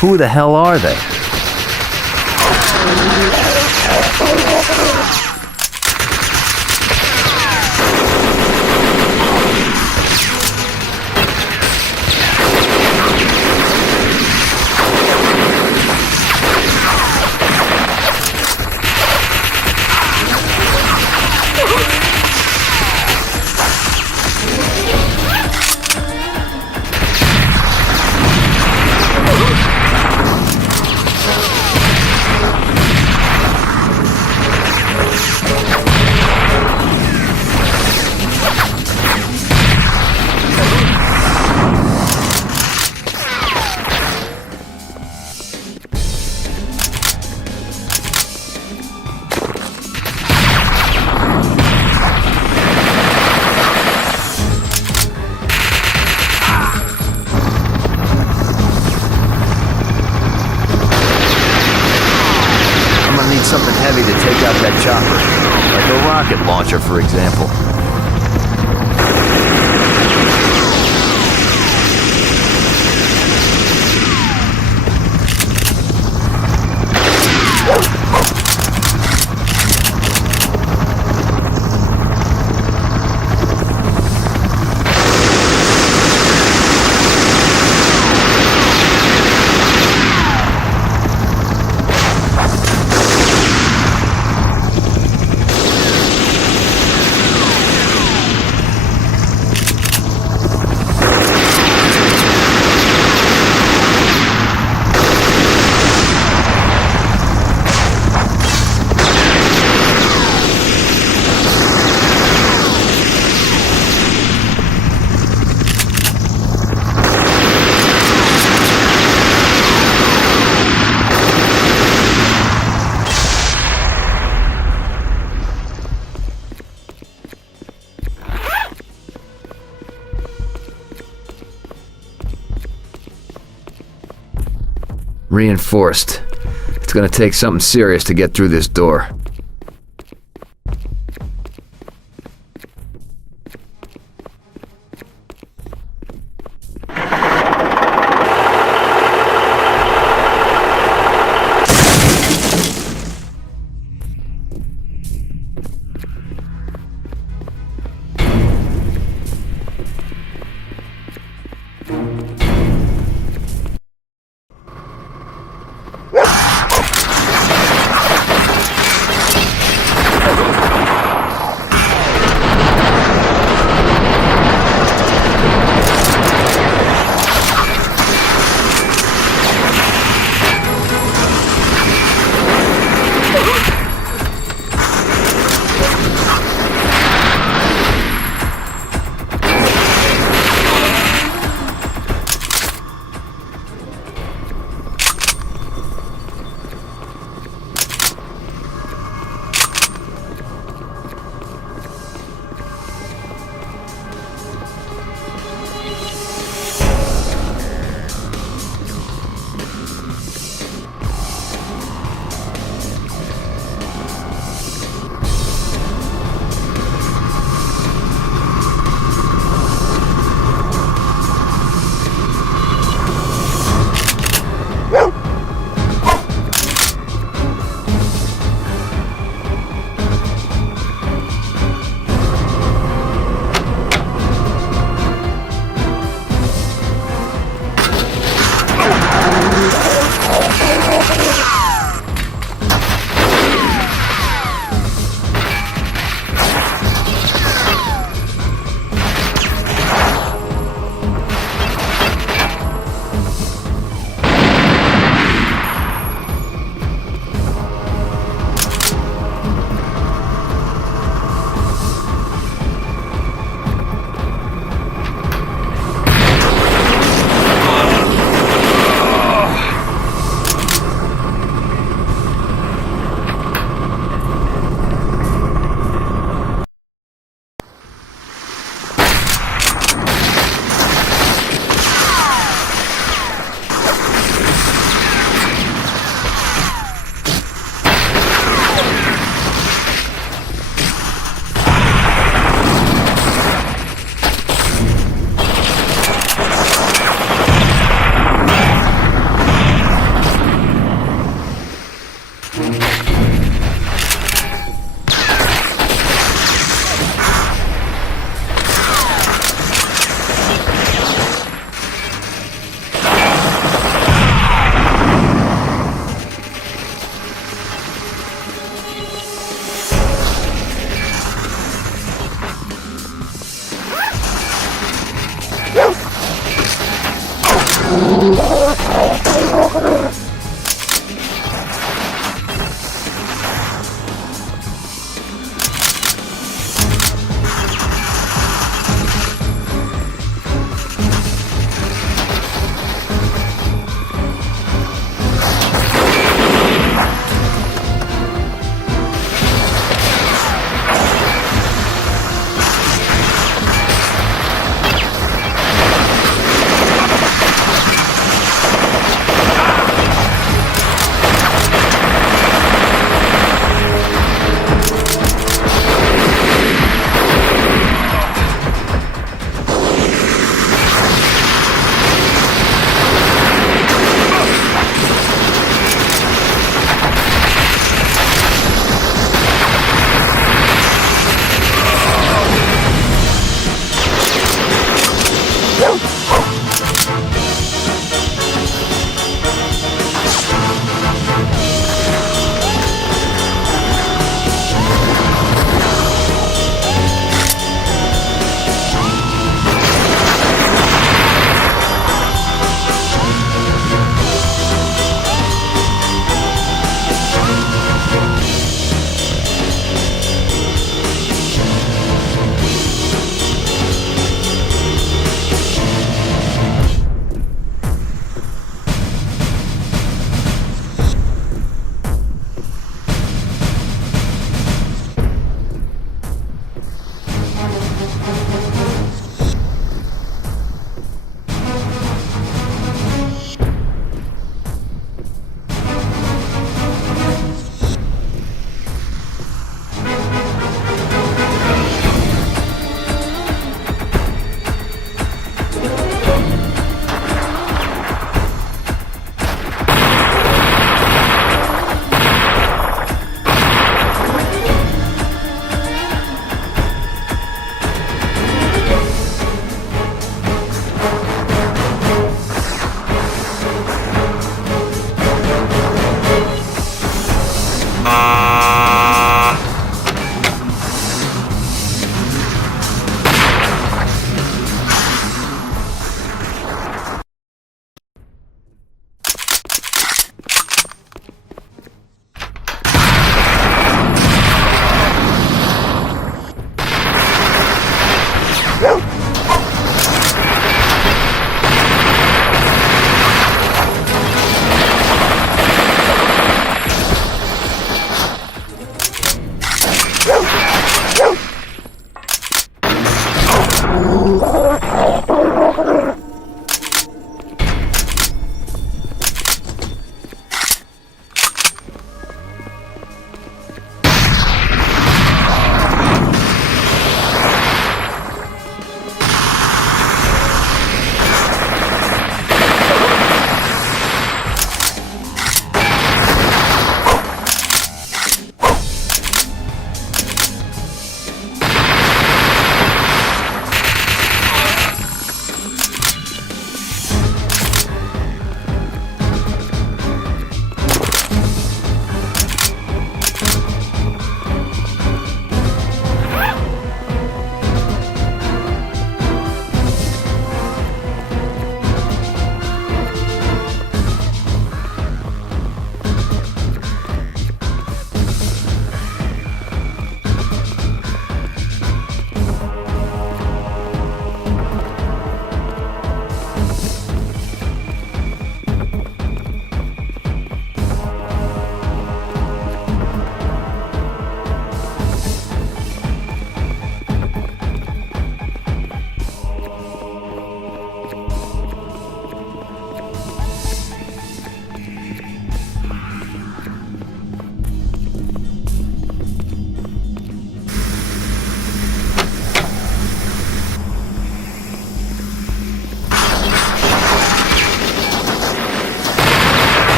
Who the hell are they? Something heavy to take out that chopper, like a rocket launcher, for example. Reinforced. It's gonna take something serious to get through this door.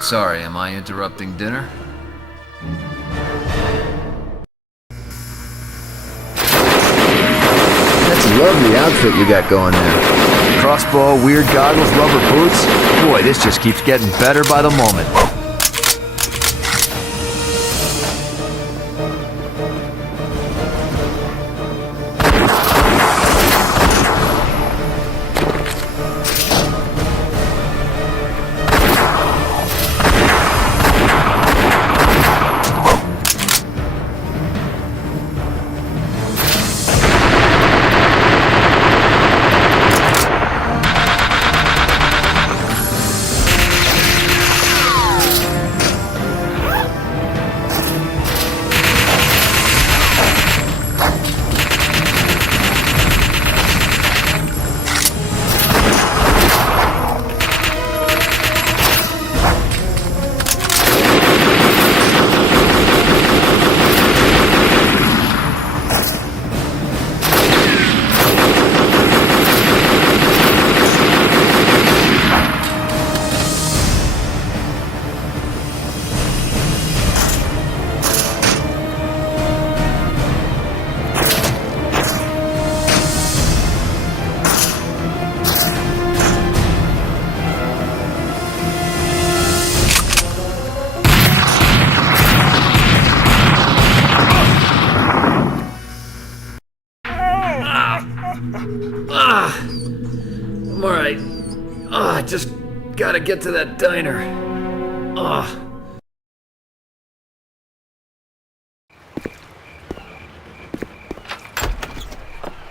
Sorry, am I interrupting dinner? That's a lovely outfit you got going there. Crossbow, weird goggles, rubber boots. Boy, this just keeps getting better by the moment. I'm alright. I just gotta get to that diner.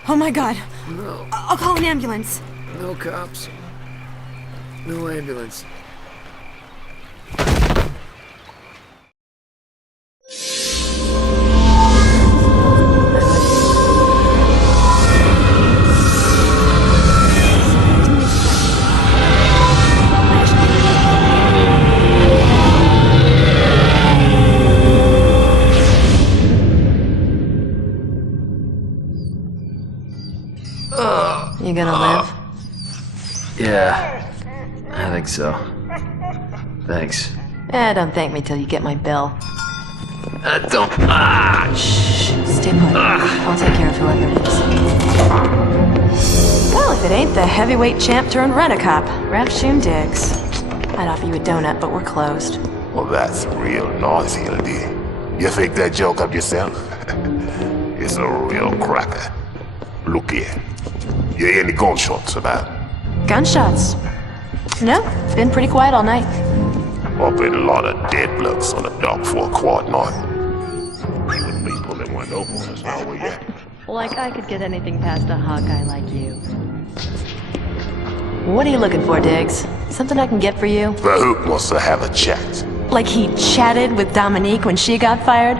Oh my god. No. I'll call an ambulance. No cops. No ambulance. You gonna live? Yeah, I think so. Thanks. Don't thank me till you get my bill. Don't. Shh. Stay put. I'll take care of whoever it is. Well, if it ain't the heavyweight champ turned rent-a-cop, Ralph Diggs. I'd offer you a donut, but we're closed. Well, that's real noisy, Hildy. You think that joke up yourself? It's a real cracker. Look here. You hear any gunshots about? Gunshots? No, been pretty quiet all night. I've been a lot of dead bloods on the dock for a quad night. With people that went over us how we at. Like I could get anything past a Hawkeye like you. What are you looking for, Diggs? Something I can get for you? The Hook wants to have a chat. Like he chatted with Dominique when she got fired?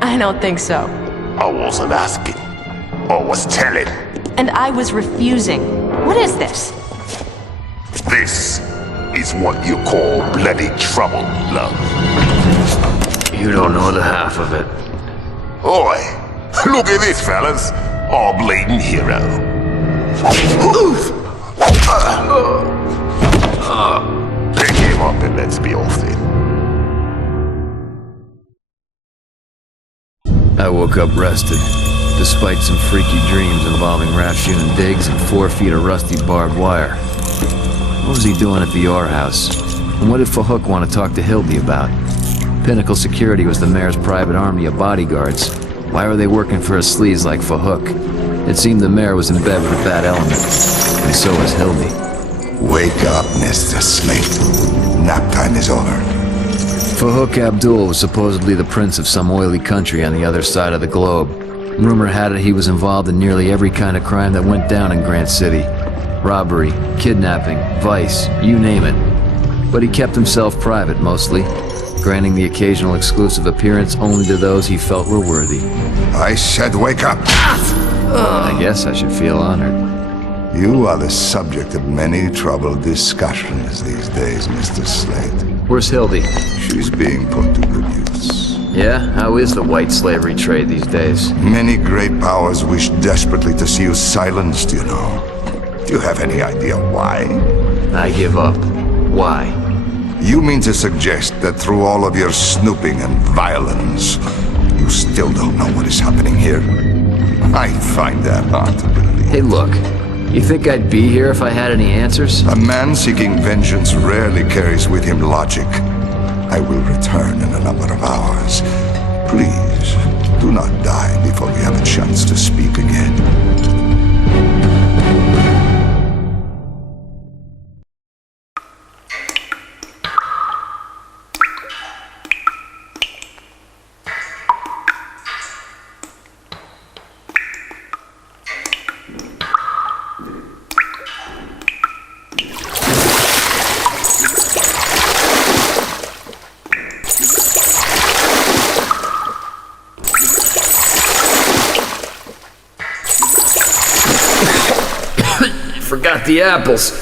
I don't think so. I wasn't asking. I was telling. And I was refusing. What is this? This is what you call bloody trouble, love. You don't know the half of it. Oi, look at this, fellas. Our bleeding hero. Pick him up and let's be off then. I woke up rested, despite some freaky dreams involving Rafshun and Diggs and 4 feet of rusty barbed wire. What was he doing at the Orr house? And what did Fahook want to talk to Hildy about? Pinnacle Security was the mayor's private army of bodyguards. Why were they working for a sleaze like Fahook? It seemed the mayor was in bed with a bad element, and so was Hildy. Wake up, Mr. Slate. Nap time is over. Fahook Abdul was supposedly the prince of some oily country on the other side of the globe. Rumor had it he was involved in nearly every kind of crime that went down in Grant City. Robbery, kidnapping, vice, you name it. But he kept himself private mostly, granting the occasional exclusive appearance only to those he felt were worthy. I said wake up! I guess I should feel honored. You are the subject of many troubled discussions these days, Mr. Slate. Where's Hildy? She's being put to good use. Yeah? How is the white slavery trade these days? Many great powers wish desperately to see you silenced, you know. Do you have any idea why? I give up. Why? You mean to suggest that through all of your snooping and violence, you still don't know what is happening here? I find that hard to believe. Hey, look. You think I'd be here if I had any answers? A man seeking vengeance rarely carries with him logic. I will return in a number of hours. Please, do not die before we have a chance to speak again. Forgot the apples.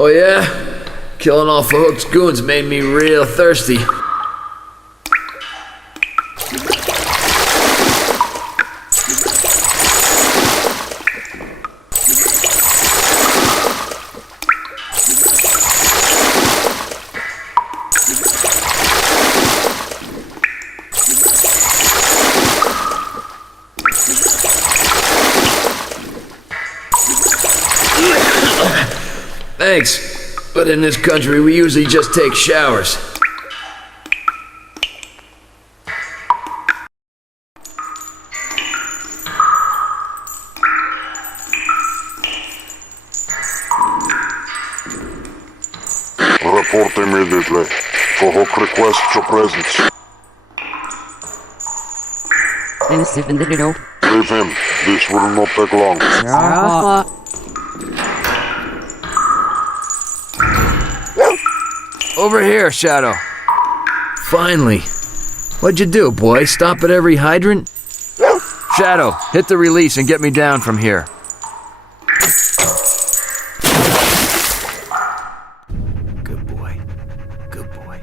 Oh yeah? Killing off a Hook's goons made me real thirsty. Thanks. But in this country, we usually just take showers. Report immediately. For Hook requests your presence. Leave him. This will not take long. Over here, Shadow. Finally. What'd you do, boy? Stop at every hydrant? Shadow, hit the release and get me down from here. Good boy. Good boy.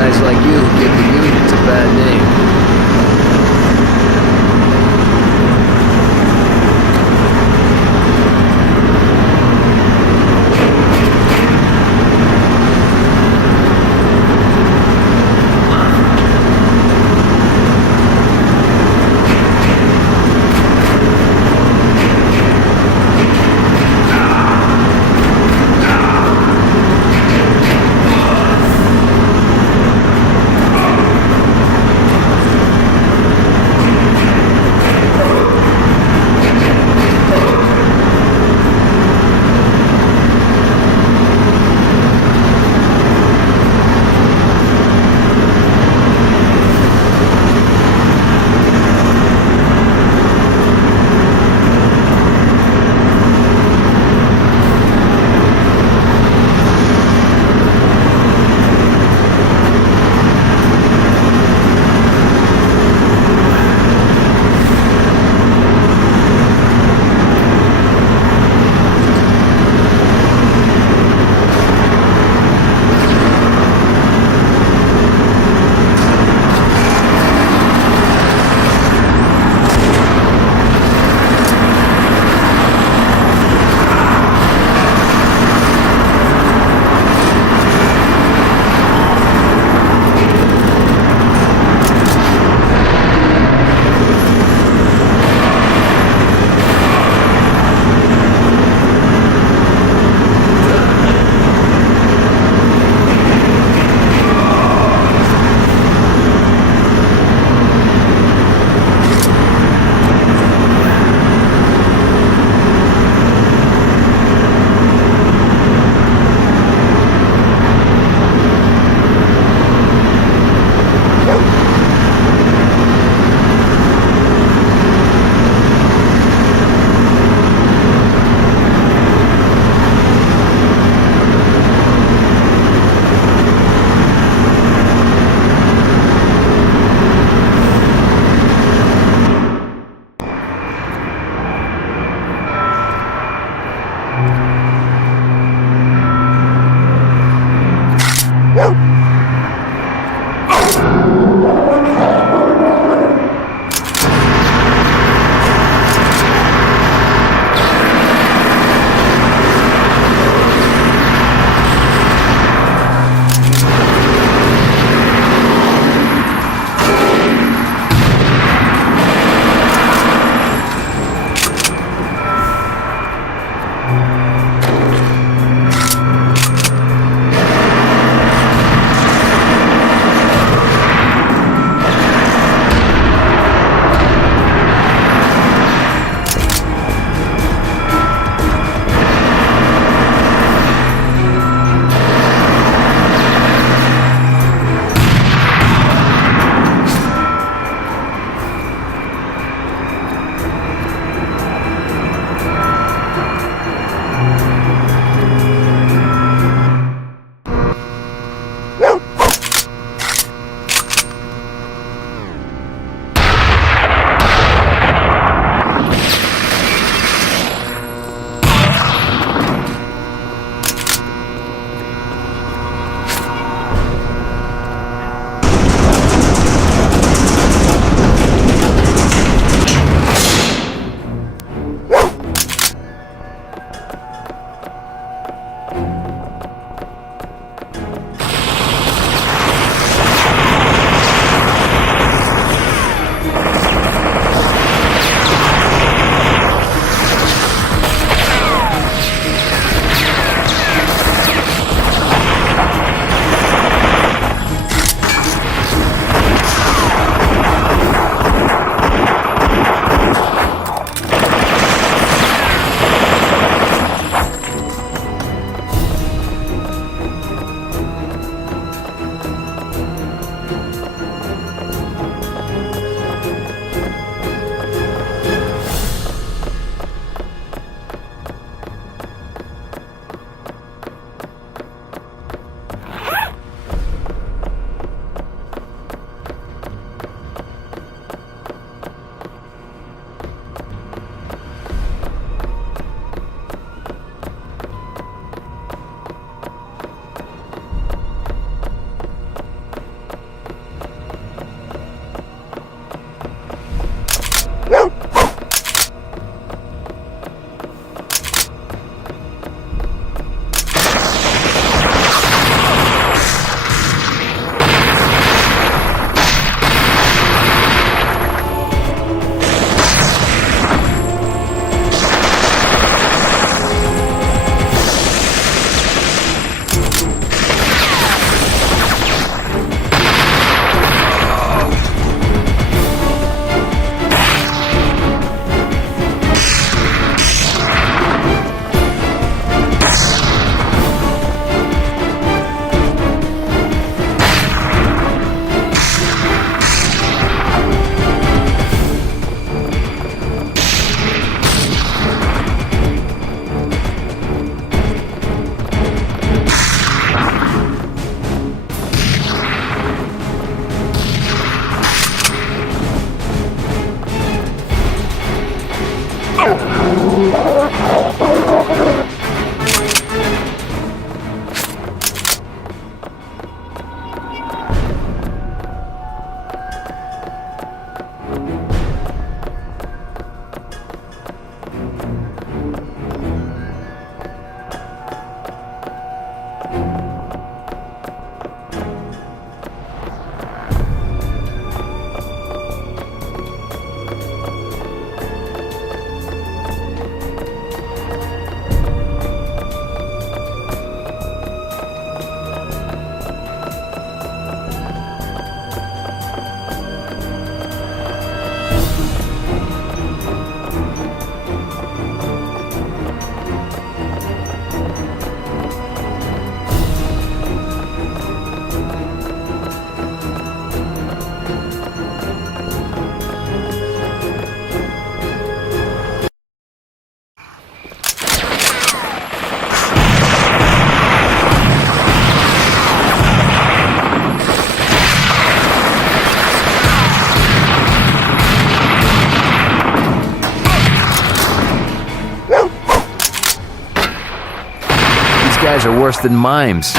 guys like you who give the unions a bad name. guys are worse than mimes.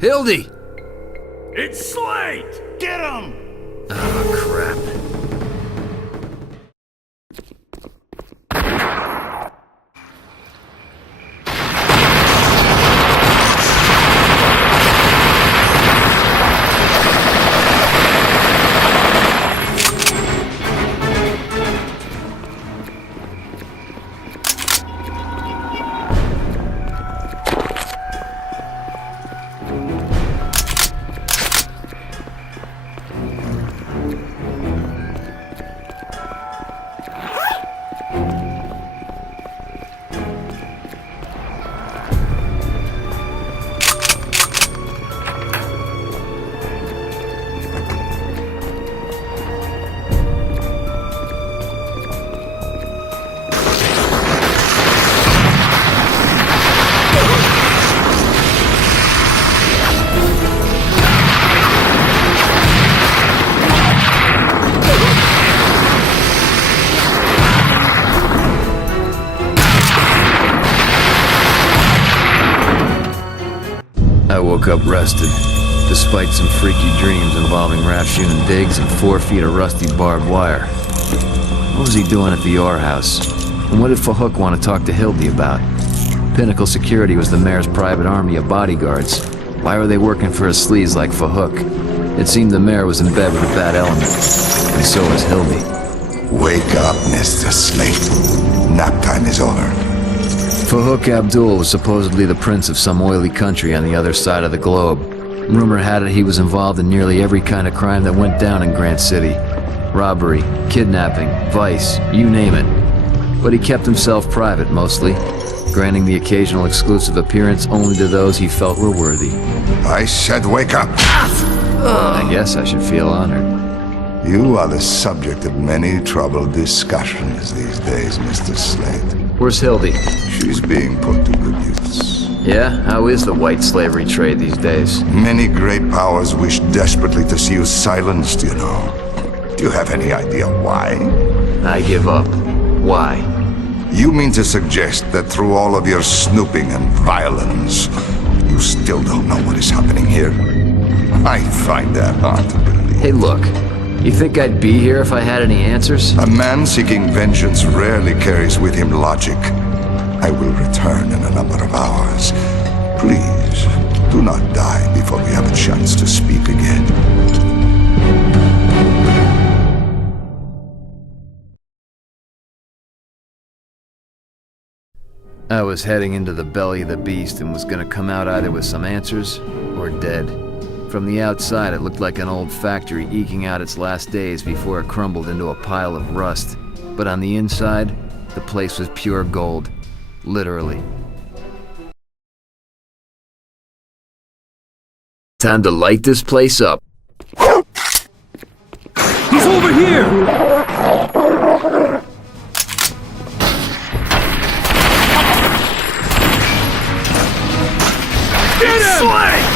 Hildy! It's Slate! Get him! Oh, crap. I woke up rested, despite some freaky dreams involving raft-hewn digs and 4 feet of rusty barbed wire. What was he doing at the Orr house? And what did Fahook want to talk to Hildy about? Pinnacle Security was the mayor's private army of bodyguards. Why were they working for a sleaze like Fahook? It seemed the mayor was in bed with a bad element, and so was Hildy. Wake up, Mr. Slate. Nap time is over. Fahook Abdul was supposedly the prince of some oily country on the other side of the globe. Rumor had it he was involved in nearly every kind of crime that went down in Grant City. Robbery, kidnapping, vice, you name it. But he kept himself private mostly, granting the occasional exclusive appearance only to those he felt were worthy. I said wake up! I guess I should feel honored. You are the subject of many troubled discussions these days, Mr. Slate. Where's Hildy? She's being put to good use. Yeah? How is the white slavery trade these days? Many great powers wish desperately to see you silenced, you know. Do you have any idea why? I give up. Why? You mean to suggest that through all of your snooping and violence, you still don't know what is happening here? I find that hard to believe. Hey, look. You think I'd be here if I had any answers? A man seeking vengeance rarely carries with him logic. I will return in a number of hours. Please, do not die before we have a chance to speak again. I was heading into the belly of the beast and was gonna come out either with some answers or dead. From the outside, it looked like an old factory eking out its last days before it crumbled into a pile of rust. But on the inside, the place was pure gold. Literally. Time to light this place up. He's over here! Get him! Slay!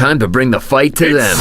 Time to bring the fight to them.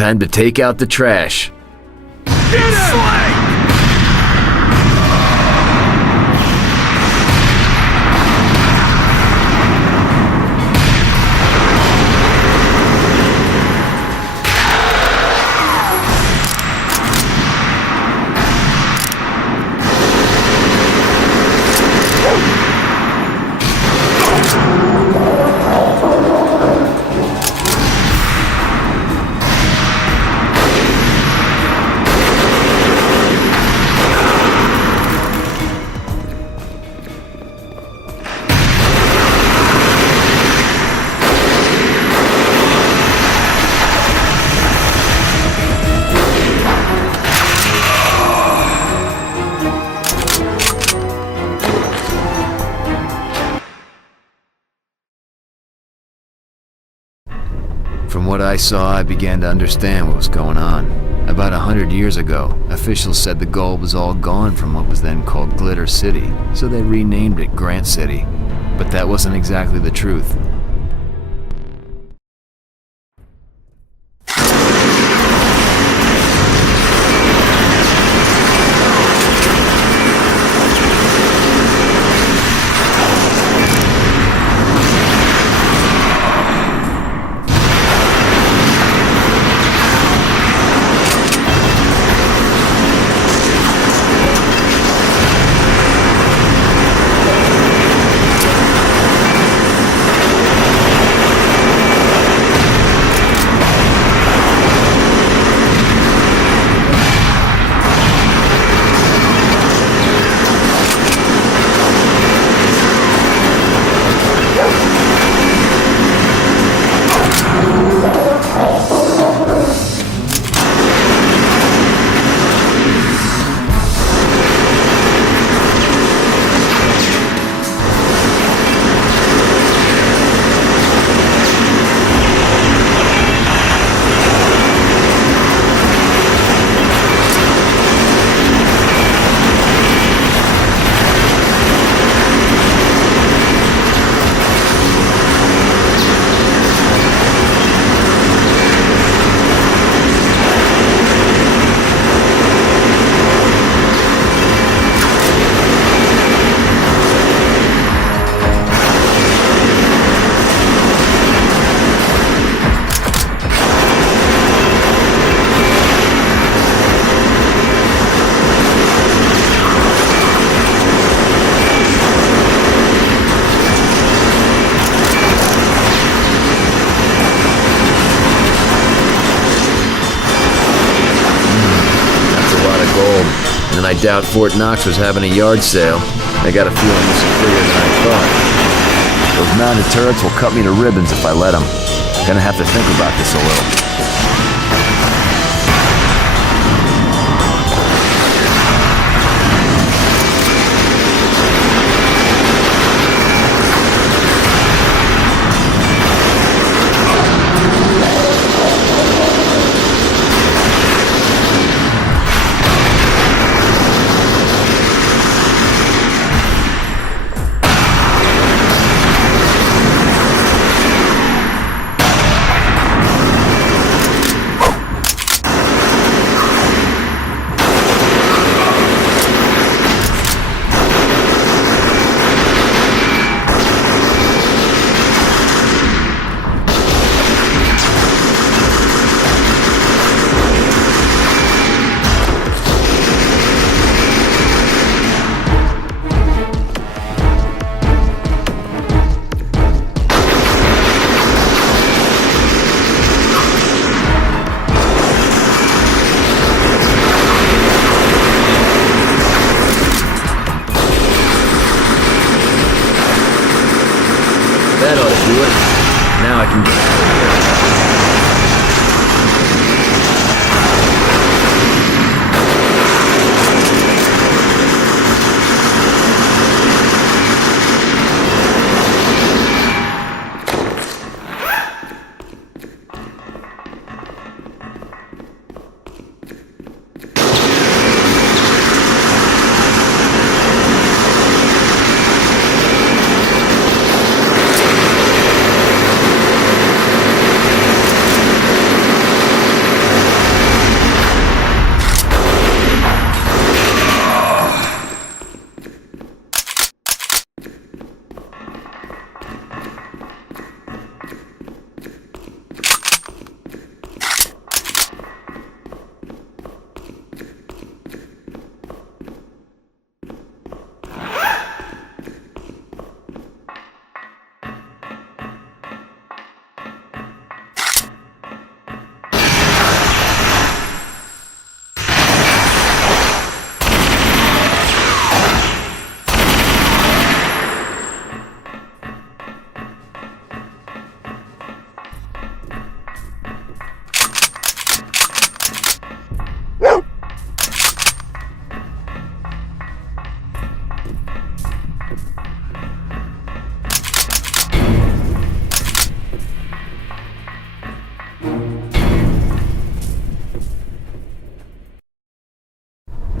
Time to take out the trash. From what I saw, I began to understand what was going on. About 100 years ago, officials said the gold was all gone from what was then called Glitter City, so they renamed it Grant City. But that wasn't exactly the truth. And I doubt Fort Knox was having a yard sale. I got a feeling this is bigger than I thought. Those mounted turrets will cut me to ribbons if I let them. Gonna have to think about this a little. That ought to do it. Now I can get out of here.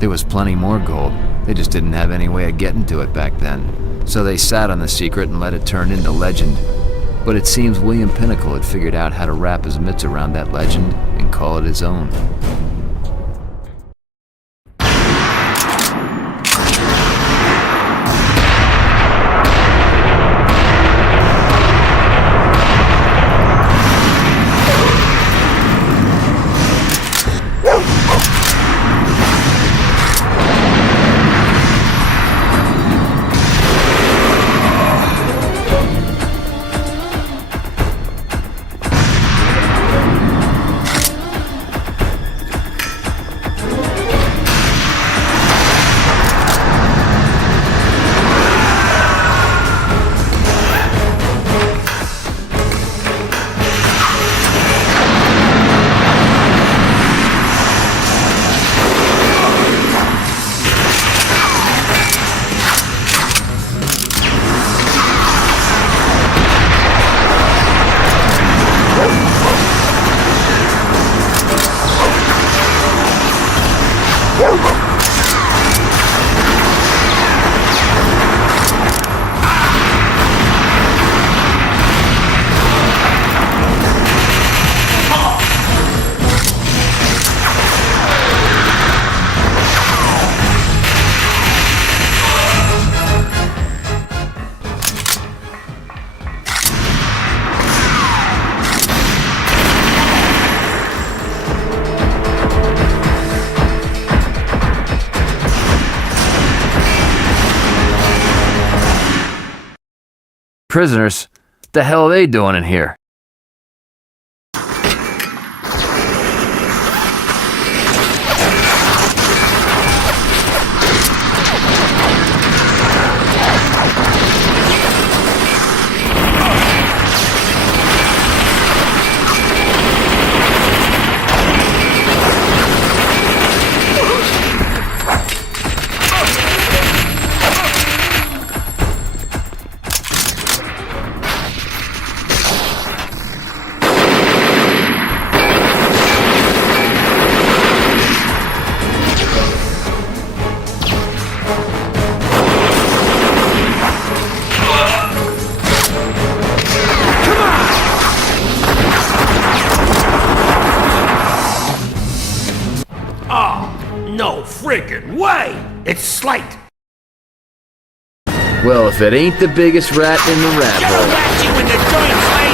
There was plenty more gold. They just didn't have any way of getting to it back then. So they sat on the secret and let it turn into legend. But it seems William Pinnacle had figured out how to wrap his mitts around that legend and call it his own. Prisoners? What the hell are they doing in here? No friggin' way! It's Slate! Well, if it ain't the biggest rat in the rat hole. I'll rat you in the joint, Slate!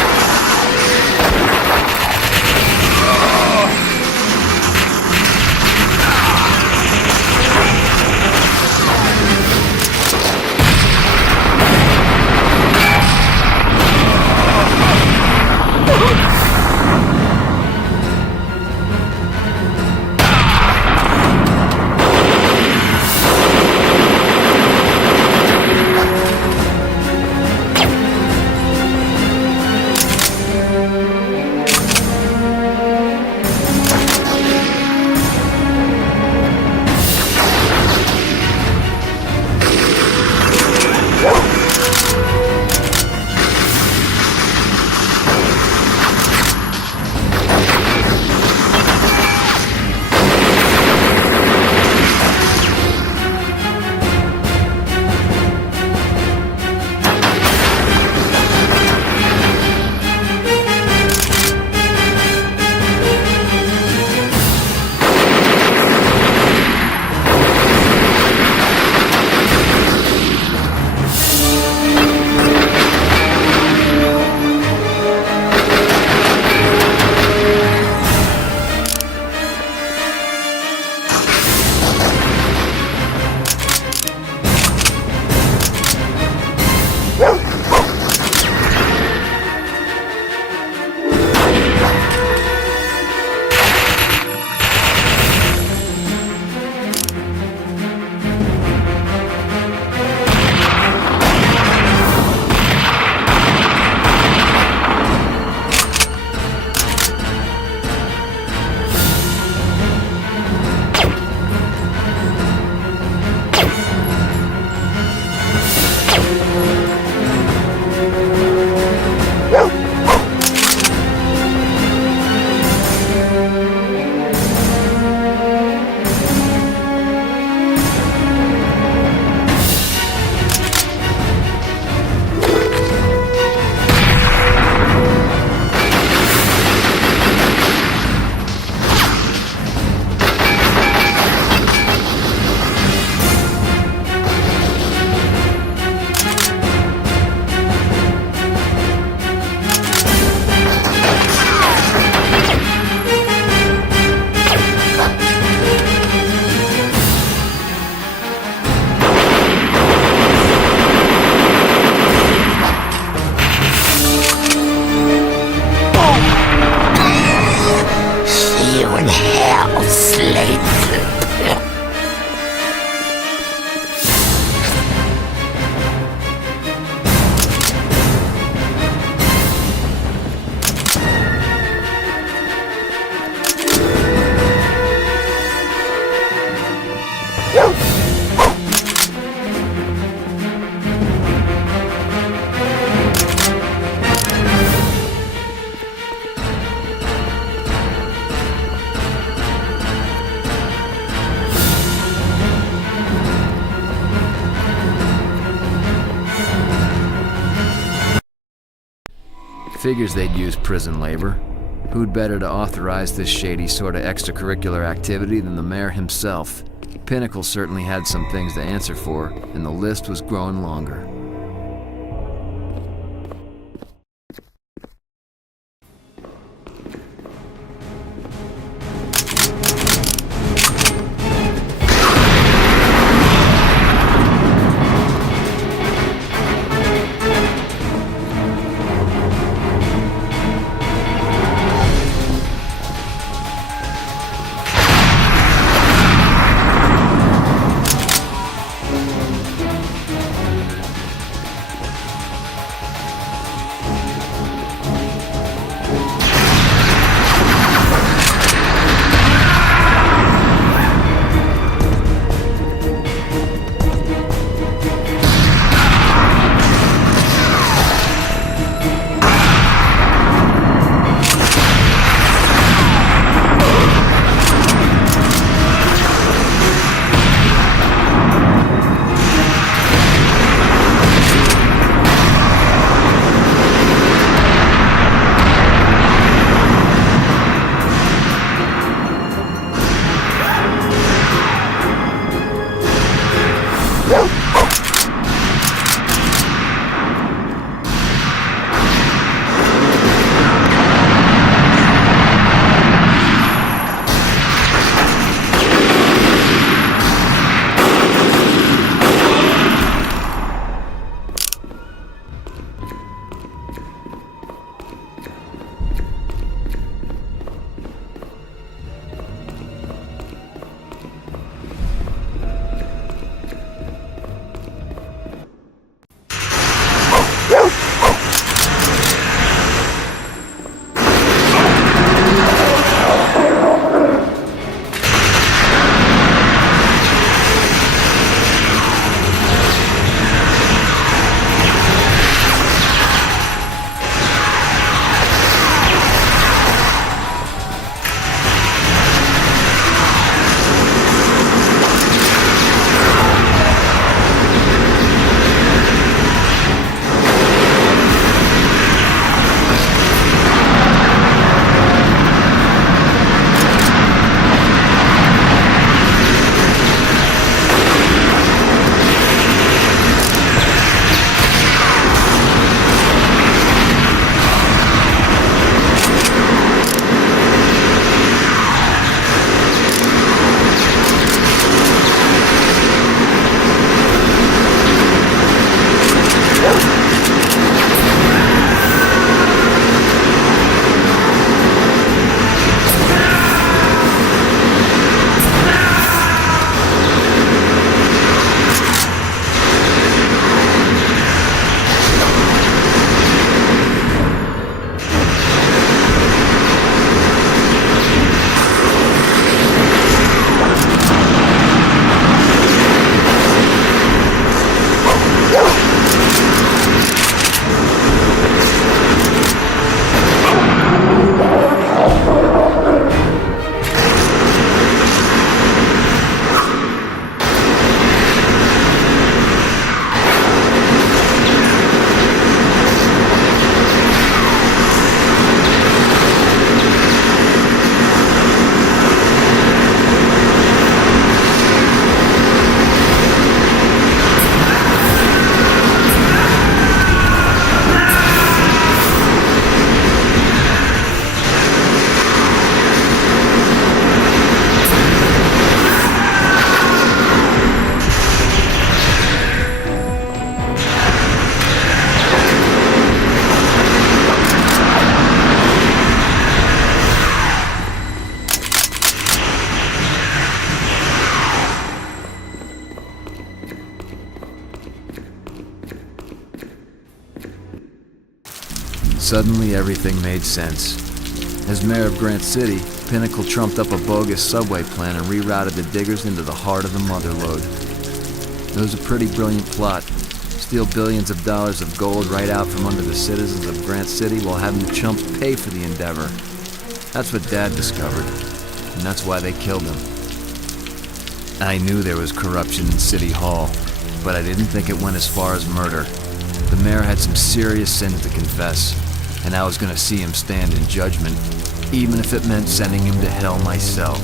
Figures they'd use prison labor. Who'd better to authorize this shady sort of extracurricular activity than the mayor himself? Pinnacle certainly had some things to answer for, and the list was growing longer. Suddenly everything made sense. As mayor of Grant City, Pinnacle trumped up a bogus subway plan and rerouted the diggers into the heart of the mother lode. It was a pretty brilliant plot. Steal billions of dollars of gold right out from under the citizens of Grant City while having the chumps pay for the endeavor. That's what Dad discovered, and that's why they killed him. I knew there was corruption in City Hall, but I didn't think it went as far as murder. The mayor had some serious sins to confess, and I was gonna see him stand in judgment, even if it meant sending him to hell myself.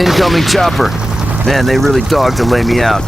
Incoming chopper. Man, they really dogged to lay me out.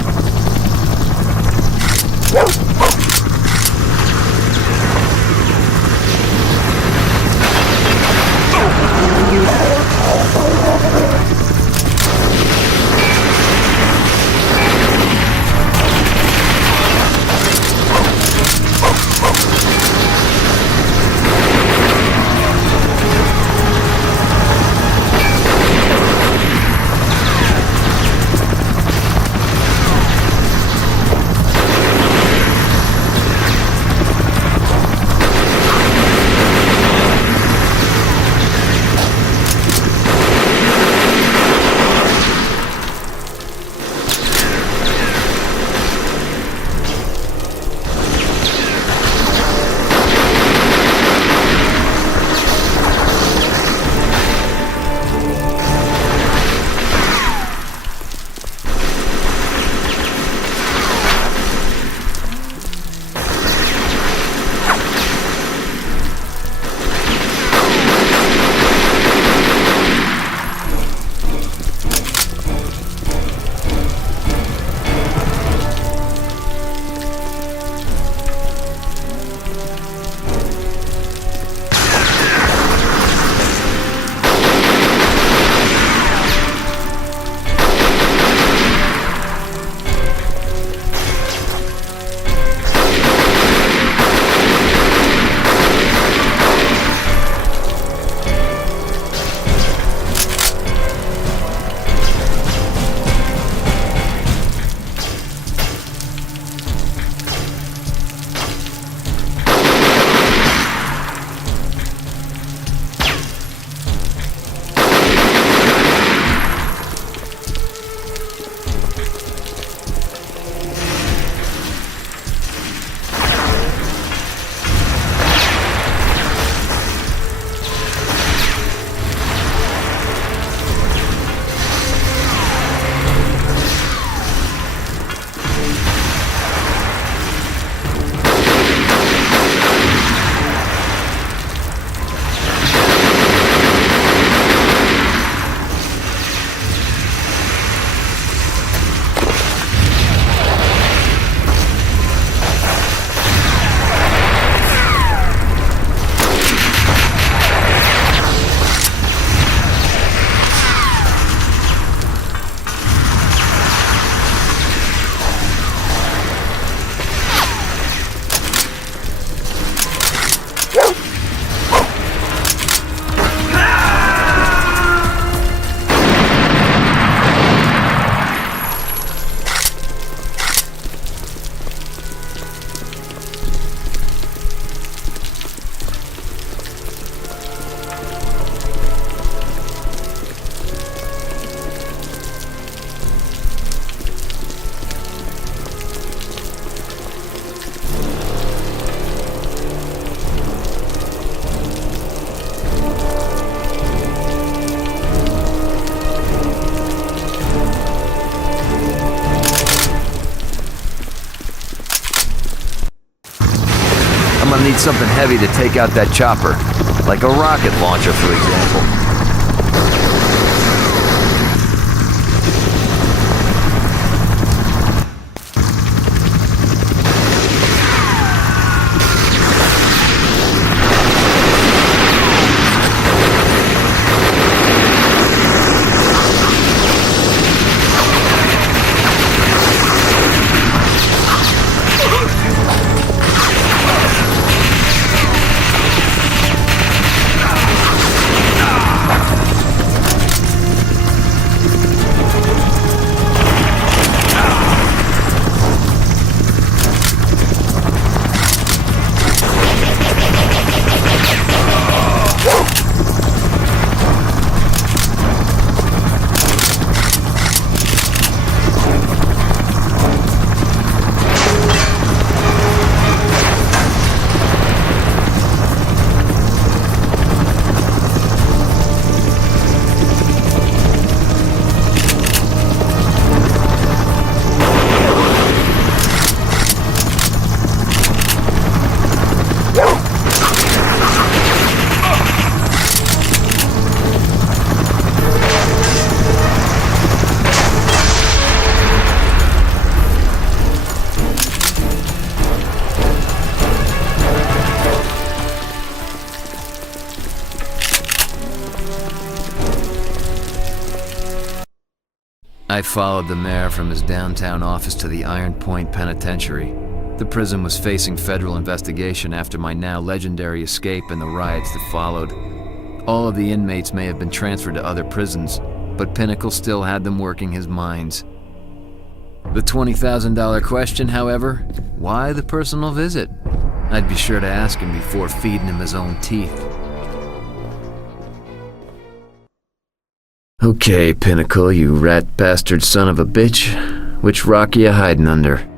I'm gonna need something heavy to take out that chopper. Like a rocket launcher, for example. I followed the mayor from his downtown office to the Iron Point Penitentiary. The prison was facing federal investigation after my now legendary escape and the riots that followed. All of the inmates may have been transferred to other prisons, but Pinnacle still had them working his mines. The $20,000 question, however, why the personal visit? I'd be sure to ask him before feeding him his own teeth. Okay, Pinnacle, you rat bastard son of a bitch. Which rock are you hiding under?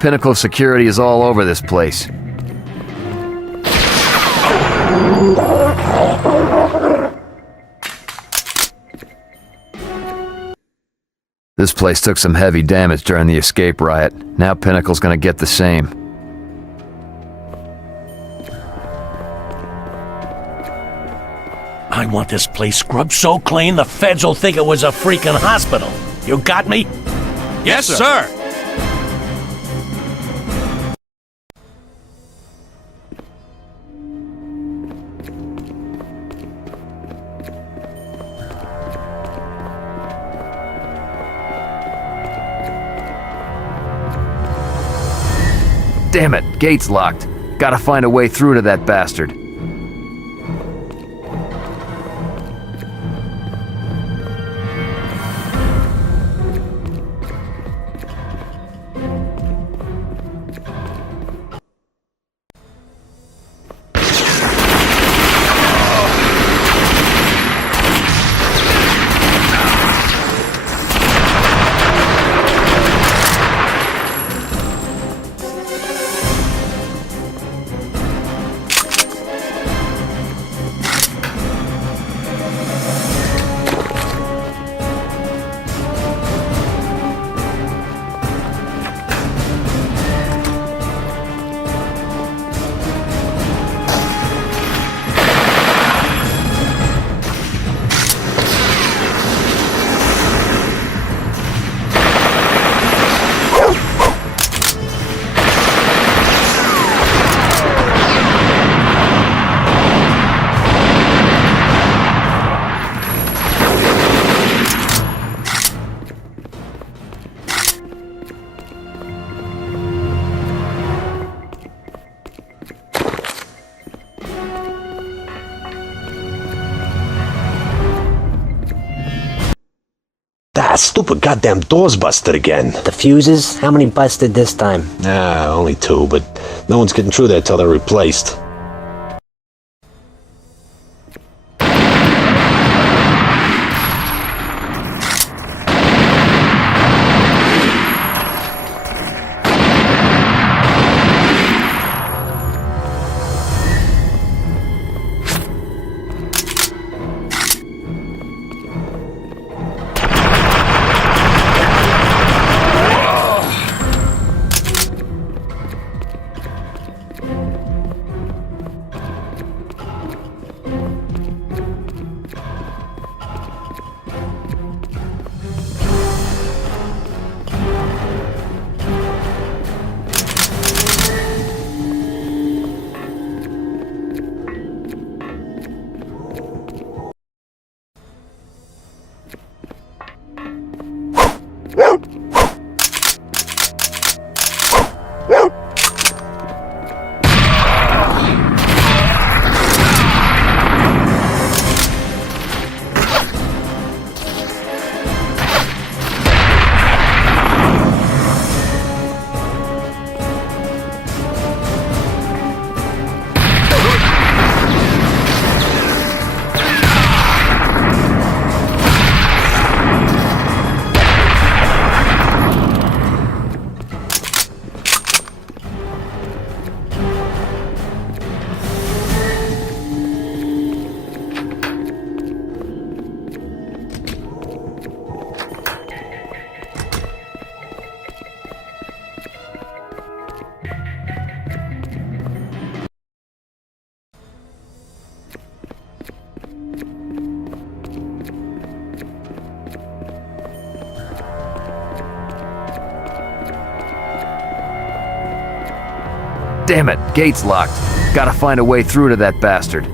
Pinnacle security is all over this place. This place took some heavy damage during the escape riot. Now Pinnacle's gonna get the same. I want this place scrubbed so clean the feds will think it was a freaking hospital. You got me? Yes, sir. Damn it, gate's locked. Gotta find a way through to that bastard. That stupid goddamn door's busted again. The fuses? How many busted this time? Only 2, but no one's getting through there till they're replaced. Damn it, gate's locked. Gotta find a way through to that bastard.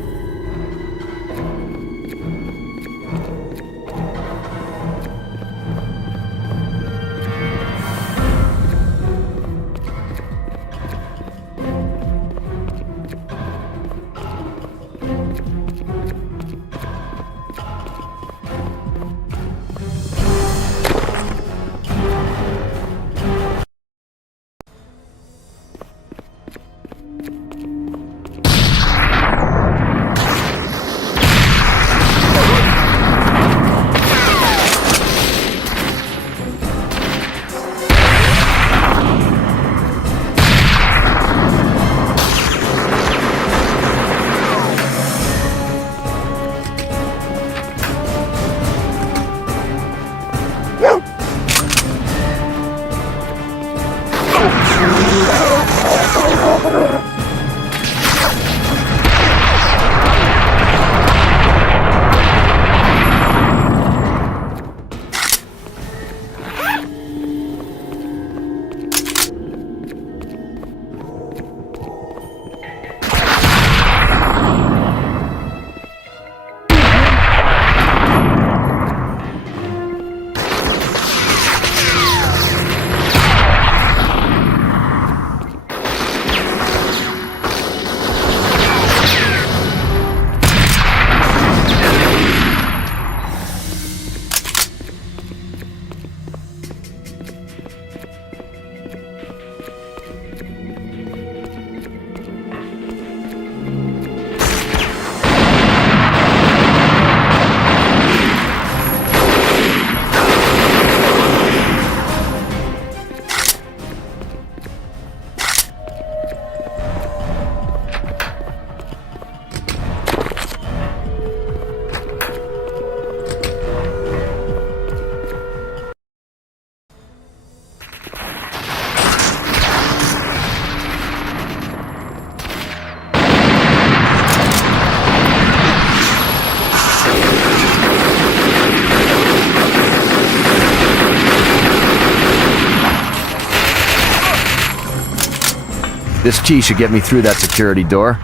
This key should get me through that security door.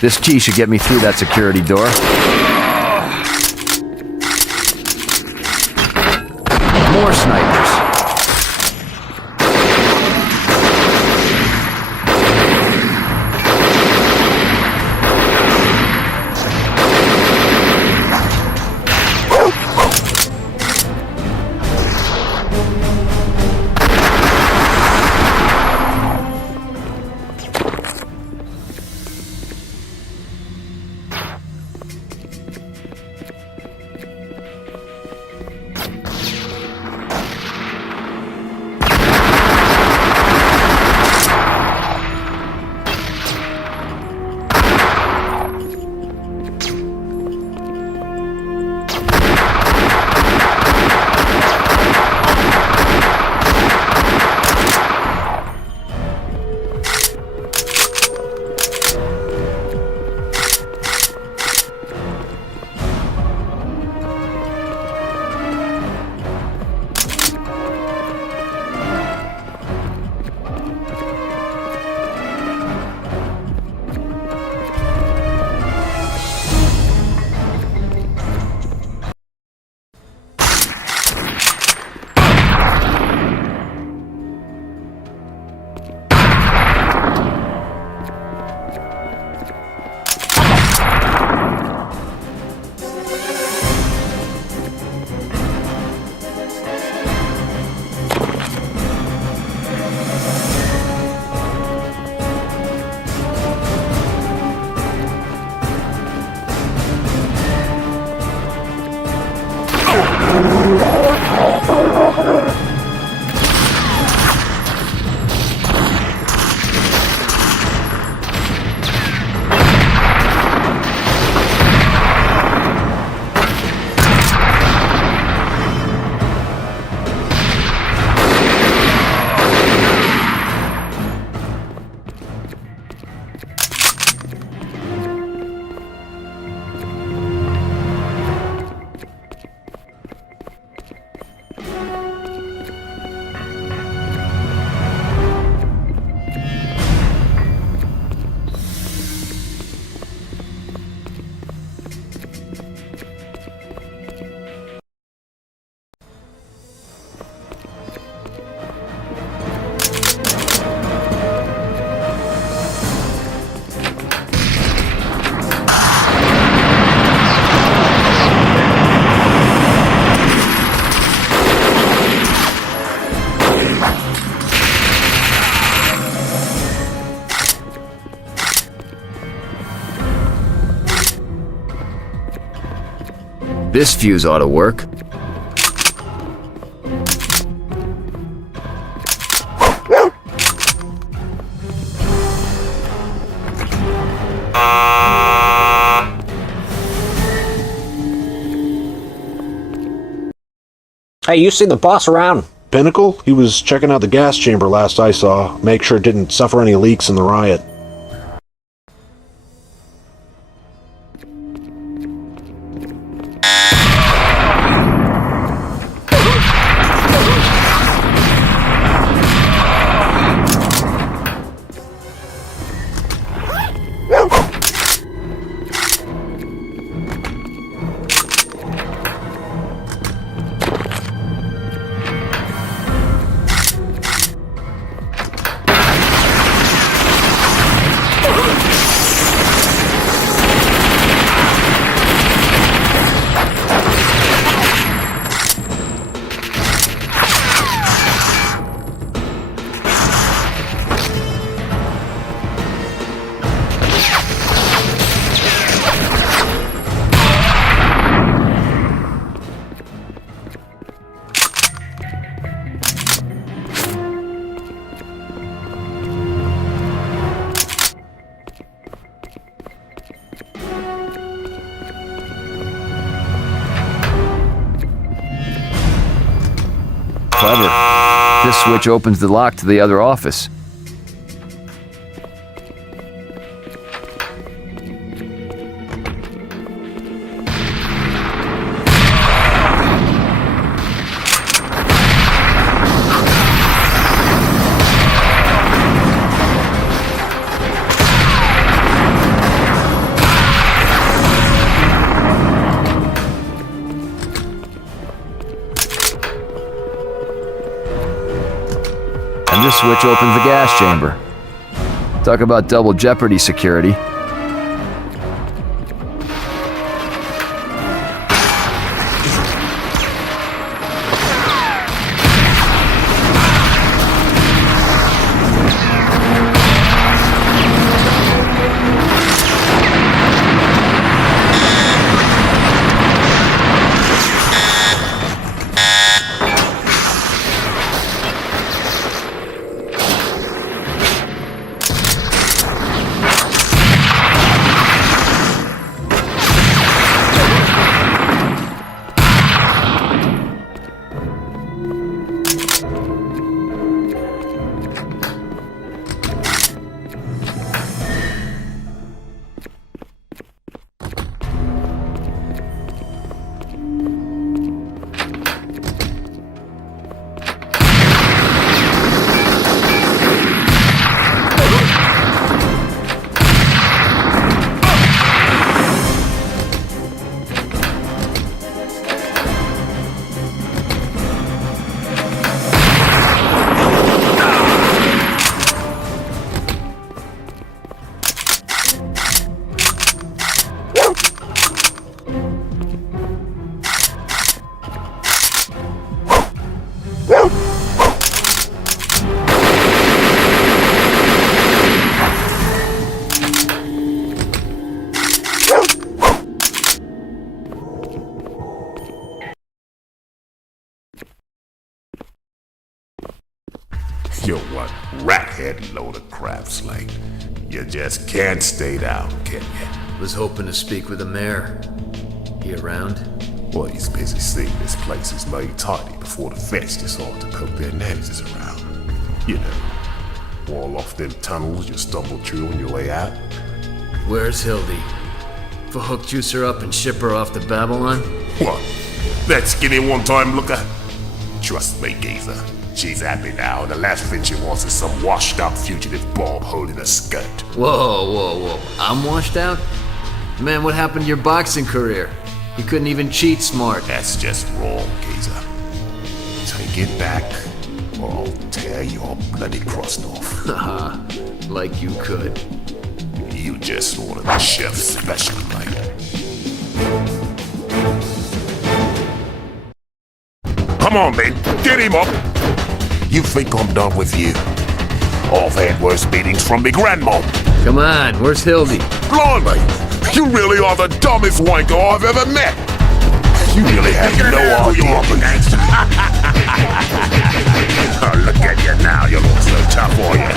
This key should get me through that security door. More snipers. This fuse ought to work. Hey, you see the boss around? Pinnacle? He was checking out the gas chamber last I saw. Make sure it didn't suffer any leaks in the riot. Clever. This switch opens the lock to the other office. switch opens the gas chamber. Talk about double jeopardy security. You're one rat-head load of crap, Slate. You just can't stay down, can you? Was hoping to speak with the mayor. He around? Well, he's busy seeing this place is made tidy before the feds decide to poke their noses around. You know, wall off them tunnels you stumbled through on your way out. Where's Hildy? For hook juice her up and ship her off to Babylon? What? That skinny one-time looker? Trust me, geezer. She's happy now, and the last thing she wants is some washed-up fugitive Bob holding a skirt. Whoa. I'm washed out? Man, what happened to your boxing career? You couldn't even cheat smart. That's just wrong, geezer. Take it back, or I'll tear your bloody crust off. Haha, like you could. You just ordered the chef's special, mate. Come on, man, get him up! You think I'm done with you? I've had worse beatings from me grandma. Come on, where's Hildy? Blimey! You really are the dumbest wanker I've ever met! You really have no idea you're up against. Oh, look at you now, you look so tough, are you?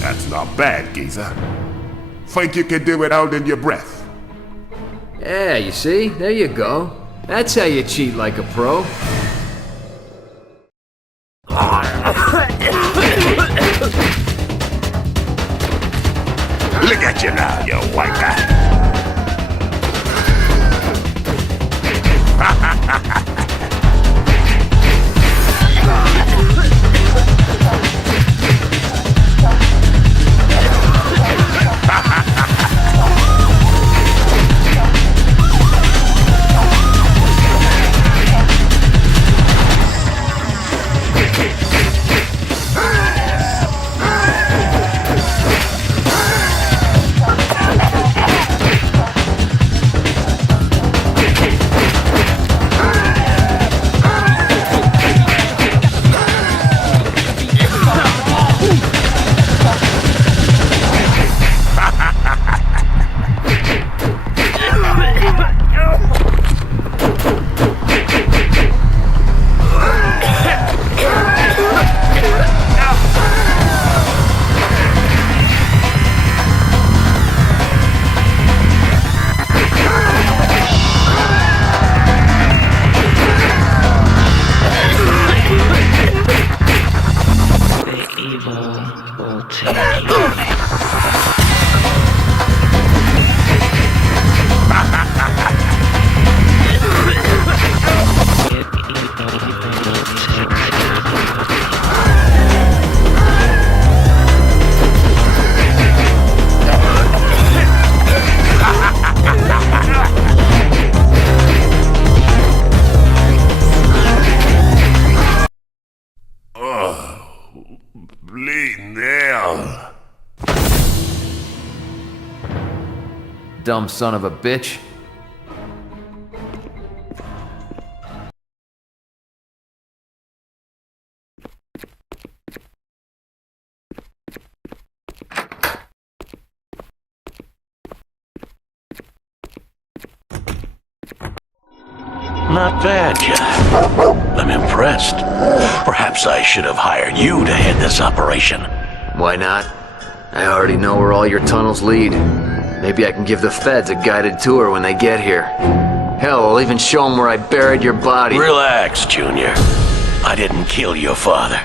That's not bad, geezer. Think you can do it holding your breath? Yeah, you see? There you go. That's how you cheat like a pro. Look at you now, you wanker. dumb son of a bitch. Not bad, Jack. I'm impressed. Perhaps I should have hired you to head this operation. Why not? I already know where all your tunnels lead. Maybe I can give the feds a guided tour when they get here. Hell, I'll even show them where I buried your body. Relax, Junior. I didn't kill your father.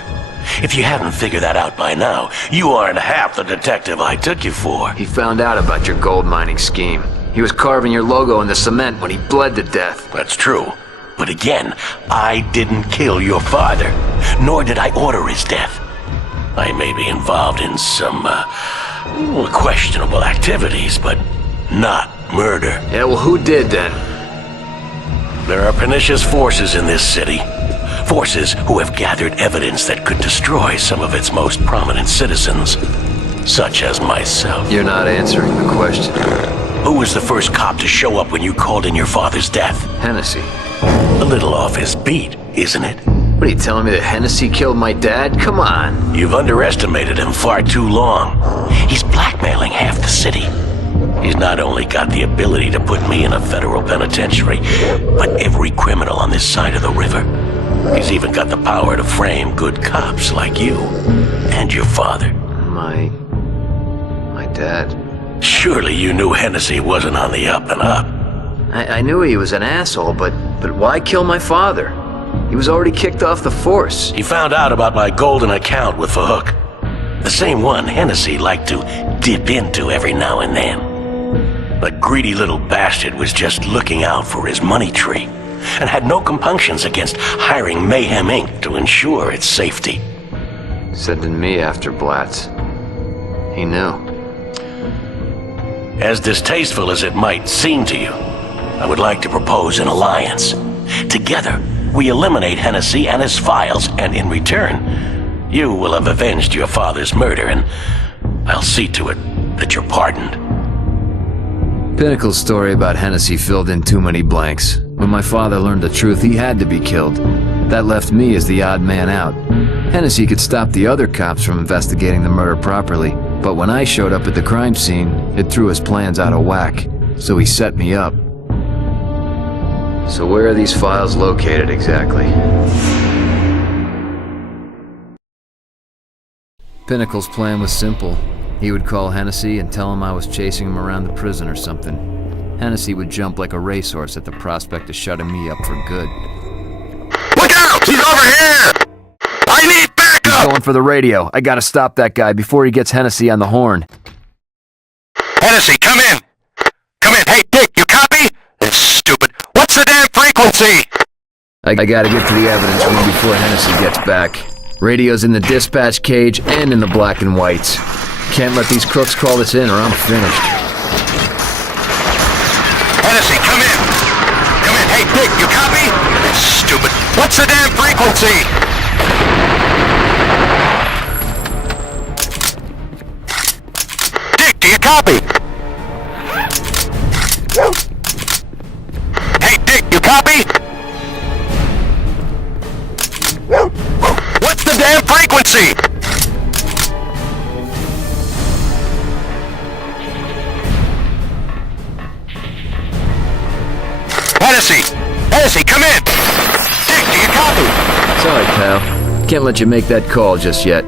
If you haven't figured that out by now, you aren't half the detective I took you for. He found out about your gold mining scheme. He was carving your logo in the cement when he bled to death. That's true. But again, I didn't kill your father, nor did I order his death. I may be involved in some, questionable activities, but not murder. Yeah, well, who did then? There are pernicious forces in this city. Forces who have gathered evidence that could destroy some of its most prominent citizens, such as myself. You're not answering the question. Who was the first cop to show up when you called in your father's death? Hennessy. A little off his beat, isn't it? What are you telling me that Hennessy killed my dad? Come on. You've underestimated him far too long. He's blackmailing half the city. He's not only got the ability to put me in a federal penitentiary, but every criminal on this side of the river. He's even got the power to frame good cops like you and your father. My dad. Surely you knew Hennessy wasn't on the up and up. I knew he was an asshole, but why kill my father? He was already kicked off the force. He found out about my golden account with Fahook. The same one Hennessy liked to dip into every now and then. The greedy little bastard was just looking out for his money tree, and had no compunctions against hiring Mayhem Inc. to ensure its safety. Sending me after Blatz. He knew. As distasteful as it might seem to you, I would like to propose an alliance. Together, we eliminate Hennessy and his files, and in return, you will have avenged your father's murder, and I'll see to it that you're pardoned. Pinnacle's story about Hennessy filled in too many blanks. When my father learned the truth, he had to be killed. That left me as the odd man out. Hennessy could stop the other cops from investigating the murder properly, but when I showed up at the crime scene, it threw his plans out of whack, so he set me up. So where are these files located exactly? Pinnacle's plan was simple. He would call Hennessy and tell him I was chasing him around the prison or something. Hennessy would jump like a racehorse at the prospect of shutting me up for good. Look out! He's over here! I need backup! He's going for the radio. I gotta stop that guy before he gets Hennessy on the horn. Hennessy, come in! Come in! Hey, Dick, you copy? It's stupid. What's the damn frequency? I gotta get to the evidence room before Hennessy gets back. Radio's in the dispatch cage and in the black and whites. Can't let these crooks call this in or I'm finished. Hennessy, come in! Come in! Hey, Dick, you copy? It's stupid. What's the damn frequency? Dick, do you copy? Hey, Dick, you copy? What's the damn frequency? Hennessy! Hennessy, come in! Dick, do you copy? Sorry, pal. Can't let you make that call just yet.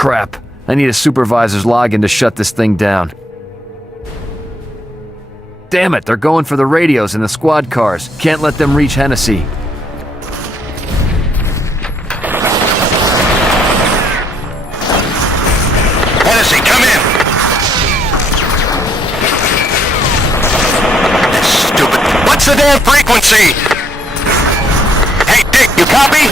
Crap. I need a supervisor's login to shut this thing down. Damn it, they're going for the radios in the squad cars. Can't let them reach Hennessy. Hennessy, come in! Stupid. What's the damn frequency? Hey, Dick, you copy?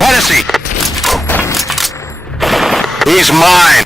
Hennessy! He's mine!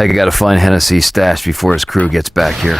I gotta find Hennessy's stash before his crew gets back here.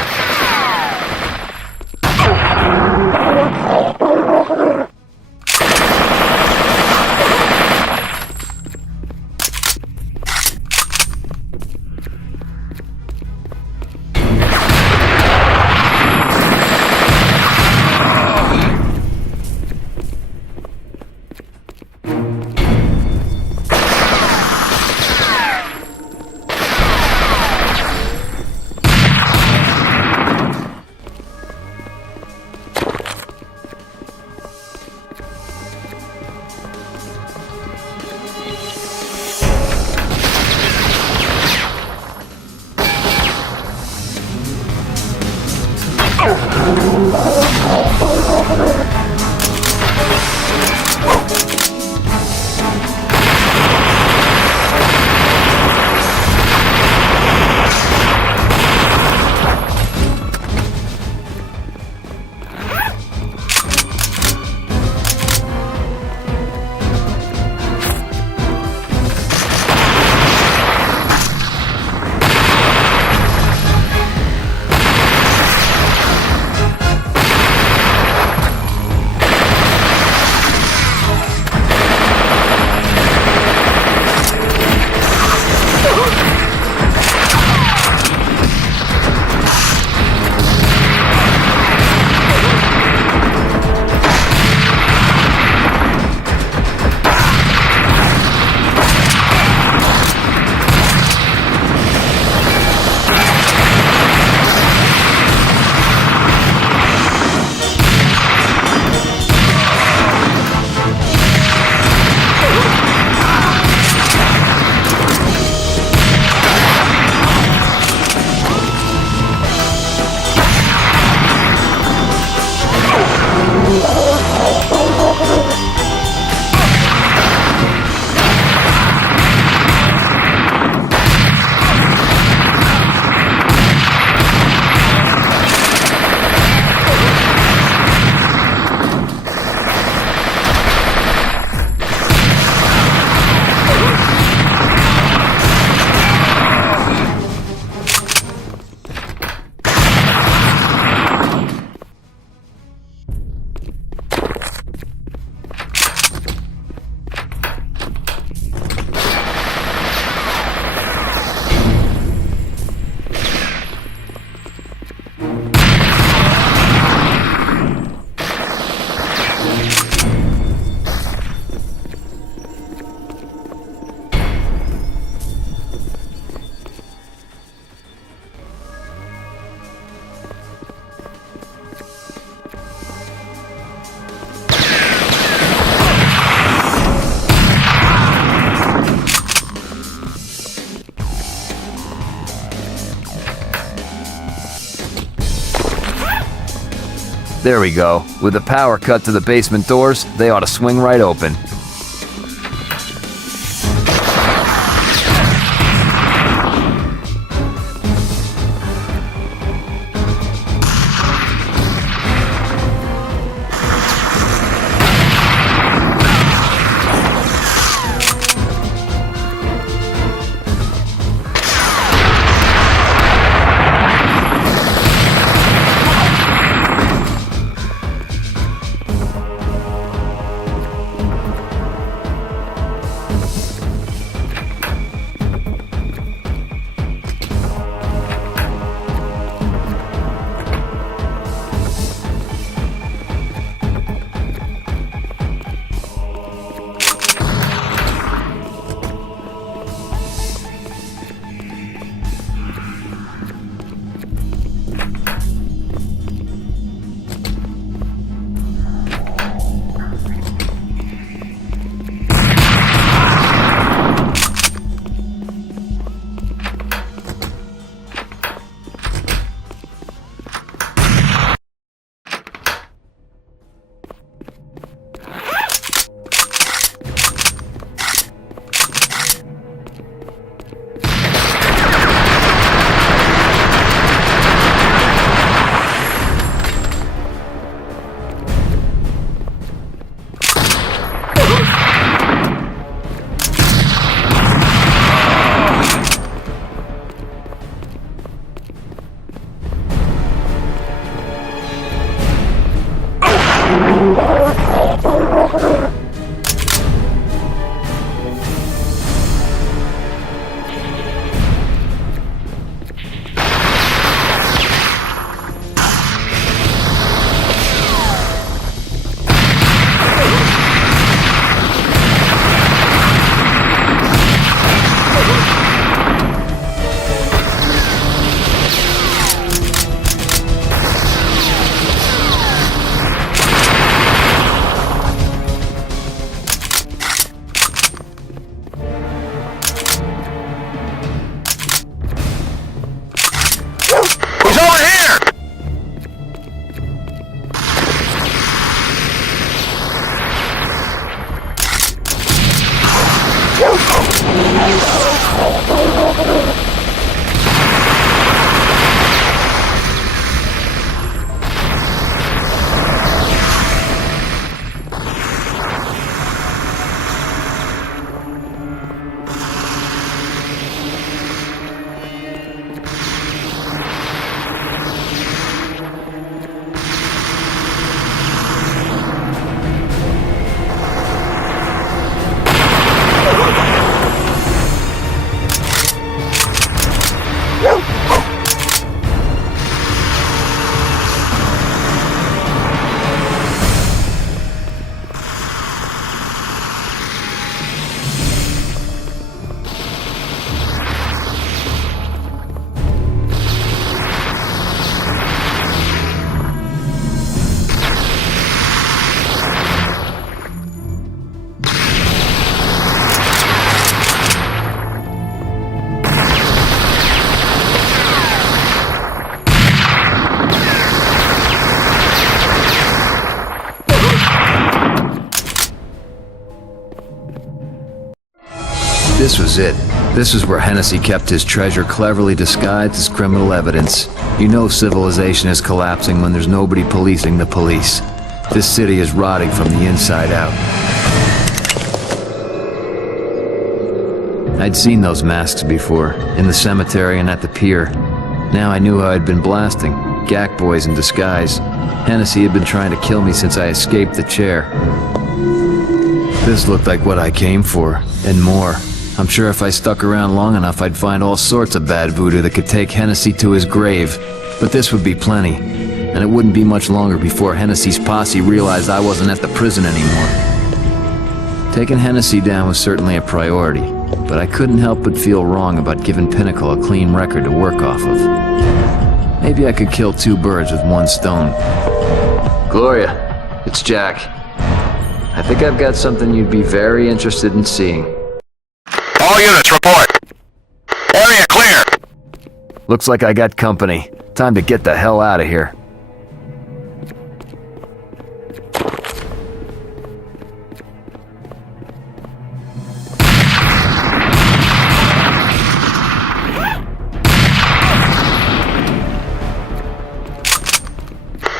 There we go. With the power cut to the basement doors, they ought to swing right open. This was it. This is where Hennessy kept his treasure cleverly disguised as criminal evidence. You know civilization is collapsing when there's nobody policing the police. This city is rotting from the inside out. I'd seen those masks before, in the cemetery and at the pier. Now I knew how I'd been blasting. Gack boys in disguise. Hennessy had been trying to kill me since I escaped the chair. This looked like what I came for, and more. I'm sure if I stuck around long enough, I'd find all sorts of bad voodoo that could take Hennessy to his grave. But this would be plenty, and it wouldn't be much longer before Hennessy's posse realized I wasn't at the prison anymore. Taking Hennessy down was certainly a priority, but I couldn't help but feel wrong about giving Pinnacle a clean record to work off of. Maybe I could kill two birds with one stone. Gloria, it's Jack. I think I've got something you'd be very interested in seeing. All units, report. Area clear. Looks like I got company. Time to get the hell out of here.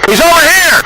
He's over here!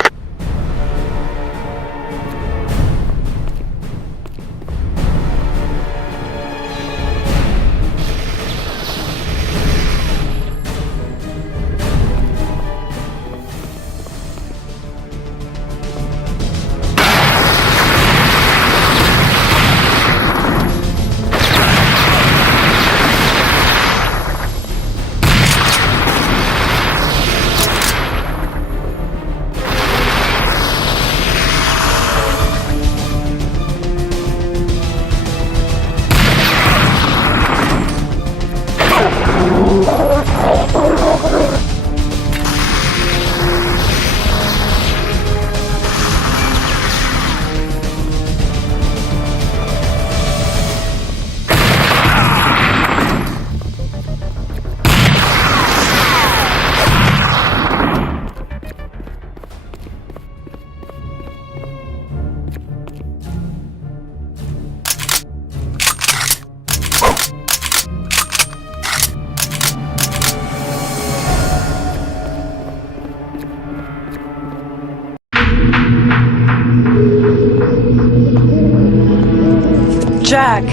Jack!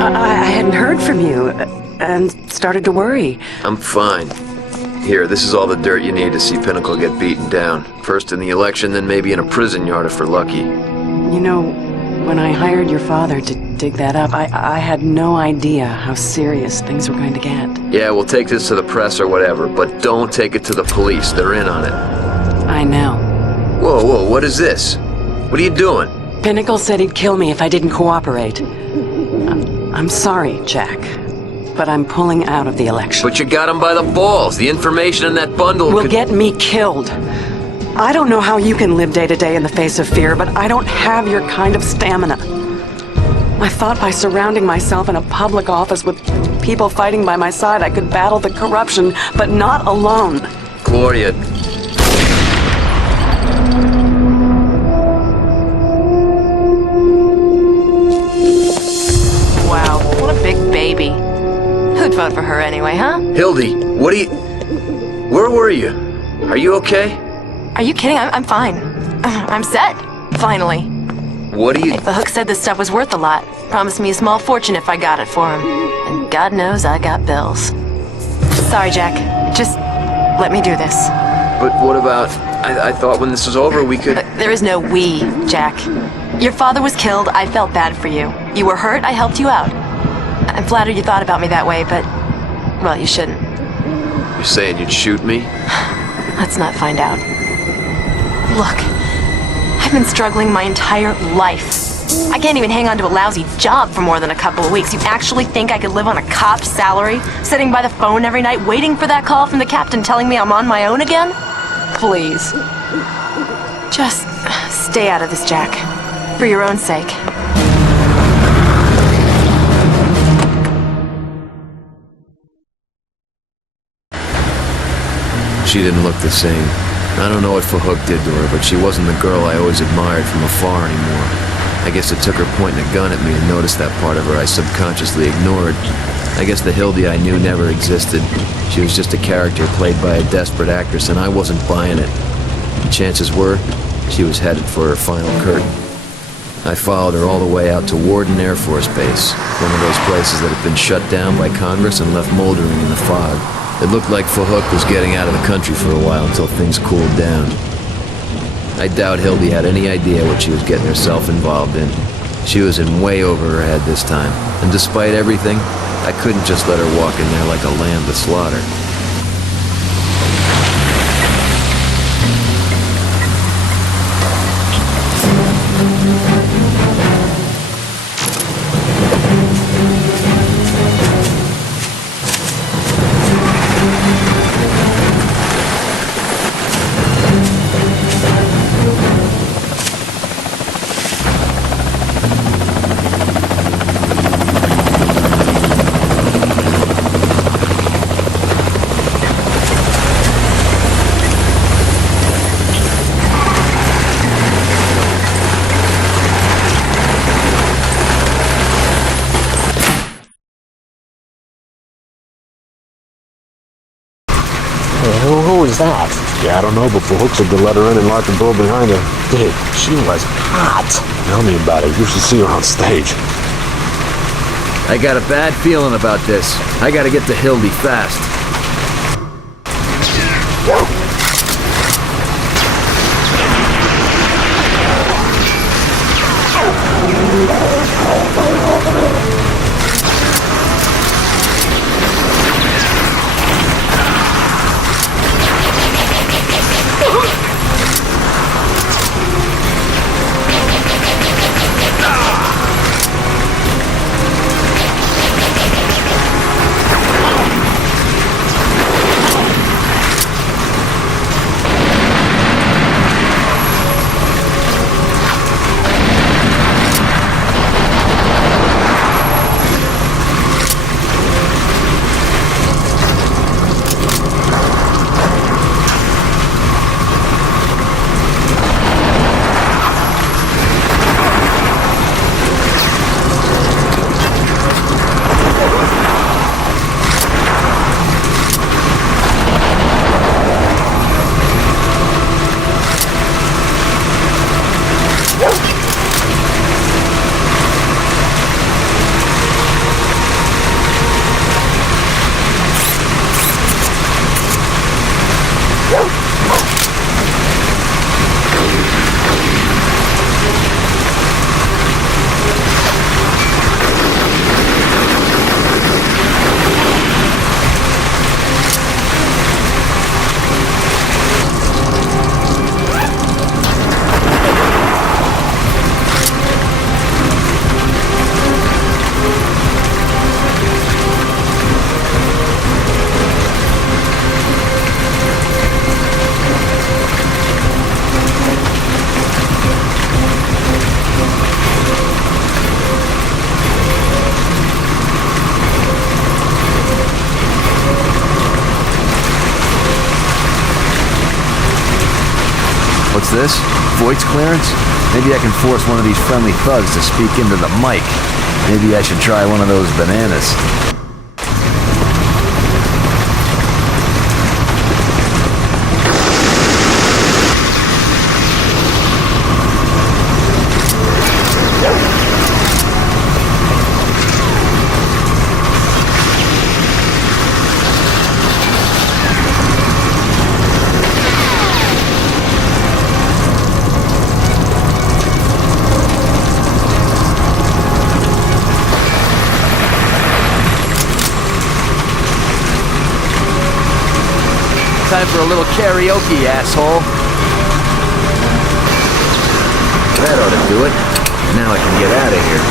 I hadn't heard from you, and started to worry. I'm fine. Here, this is all the dirt you need to see Pinnacle get beaten down. First in the election, then maybe in a prison yard if we're lucky. You know, when I hired your father to dig that up, I had no idea how serious things were going to get. Yeah, we'll take this to the press or whatever, but don't take it to the police. They're in on it. I know. Whoa, what is this? What are you doing? Pinnacle said he'd kill me if I didn't cooperate. I'm sorry, Jack, but I'm pulling out of the election. But you got him by the balls. The information in that bundle will get me killed. I don't know how you can live day to day in the face of fear, but I don't have your kind of stamina. I thought by surrounding myself in a public office with people fighting by my side, I could battle the corruption, but not alone. Gloria. Wow, what a big baby. Who'd vote for her anyway, huh? Hildy, where were you? Are you okay? Are you kidding? I'm fine. I'm set. Finally. What do you... The Hook said this stuff was worth a lot. Promised me a small fortune if I got it for him. And God knows I got bills. Sorry, Jack. Just let me do this. But what about... I thought when this was over we could... There is no we, Jack. Your father was killed. I felt bad for you. You were hurt. I helped you out. I'm flattered you thought about me that way, but... well, you shouldn't. You're saying you'd shoot me? Let's not find out. Look, I've been struggling my entire life. I can't even hang on to a lousy job for more than a couple of weeks. You actually think I could live on a cop's salary? Sitting by the phone every night waiting for that call from the captain telling me I'm on my own again? Please. Just stay out of this, Jack. For your own sake. She didn't look the same. I don't know what Fahook did to her, but she wasn't the girl I always admired from afar anymore. I guess it took her pointing a gun at me and noticed that part of her I subconsciously ignored. I guess the Hildy I knew never existed. She was just a character played by a desperate actress, and I wasn't buying it. Chances were, she was headed for her final curtain. I followed her all the way out to Warden Air Force Base, one of those places that had been shut down by Congress and left moldering in the fog. It looked like Fahook was getting out of the country for a while until things cooled down. I doubt Hildy had any idea what she was getting herself involved in. She was in way over her head this time, and despite everything, I couldn't just let her walk in there like a lamb to slaughter. Who is that? Yeah, I don't know, but for hooks had to let her in and lock the door behind her. Dude, she was hot. Tell me about it. You should see her on stage. I got a bad feeling about this. I gotta get to Hildy fast. What's this? Voice clearance? Maybe I can force one of these friendly thugs to speak into the mic. Maybe I should try one of those bananas. Time for a little karaoke, asshole. That ought to do it. Now I can get out of here.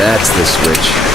That's the switch.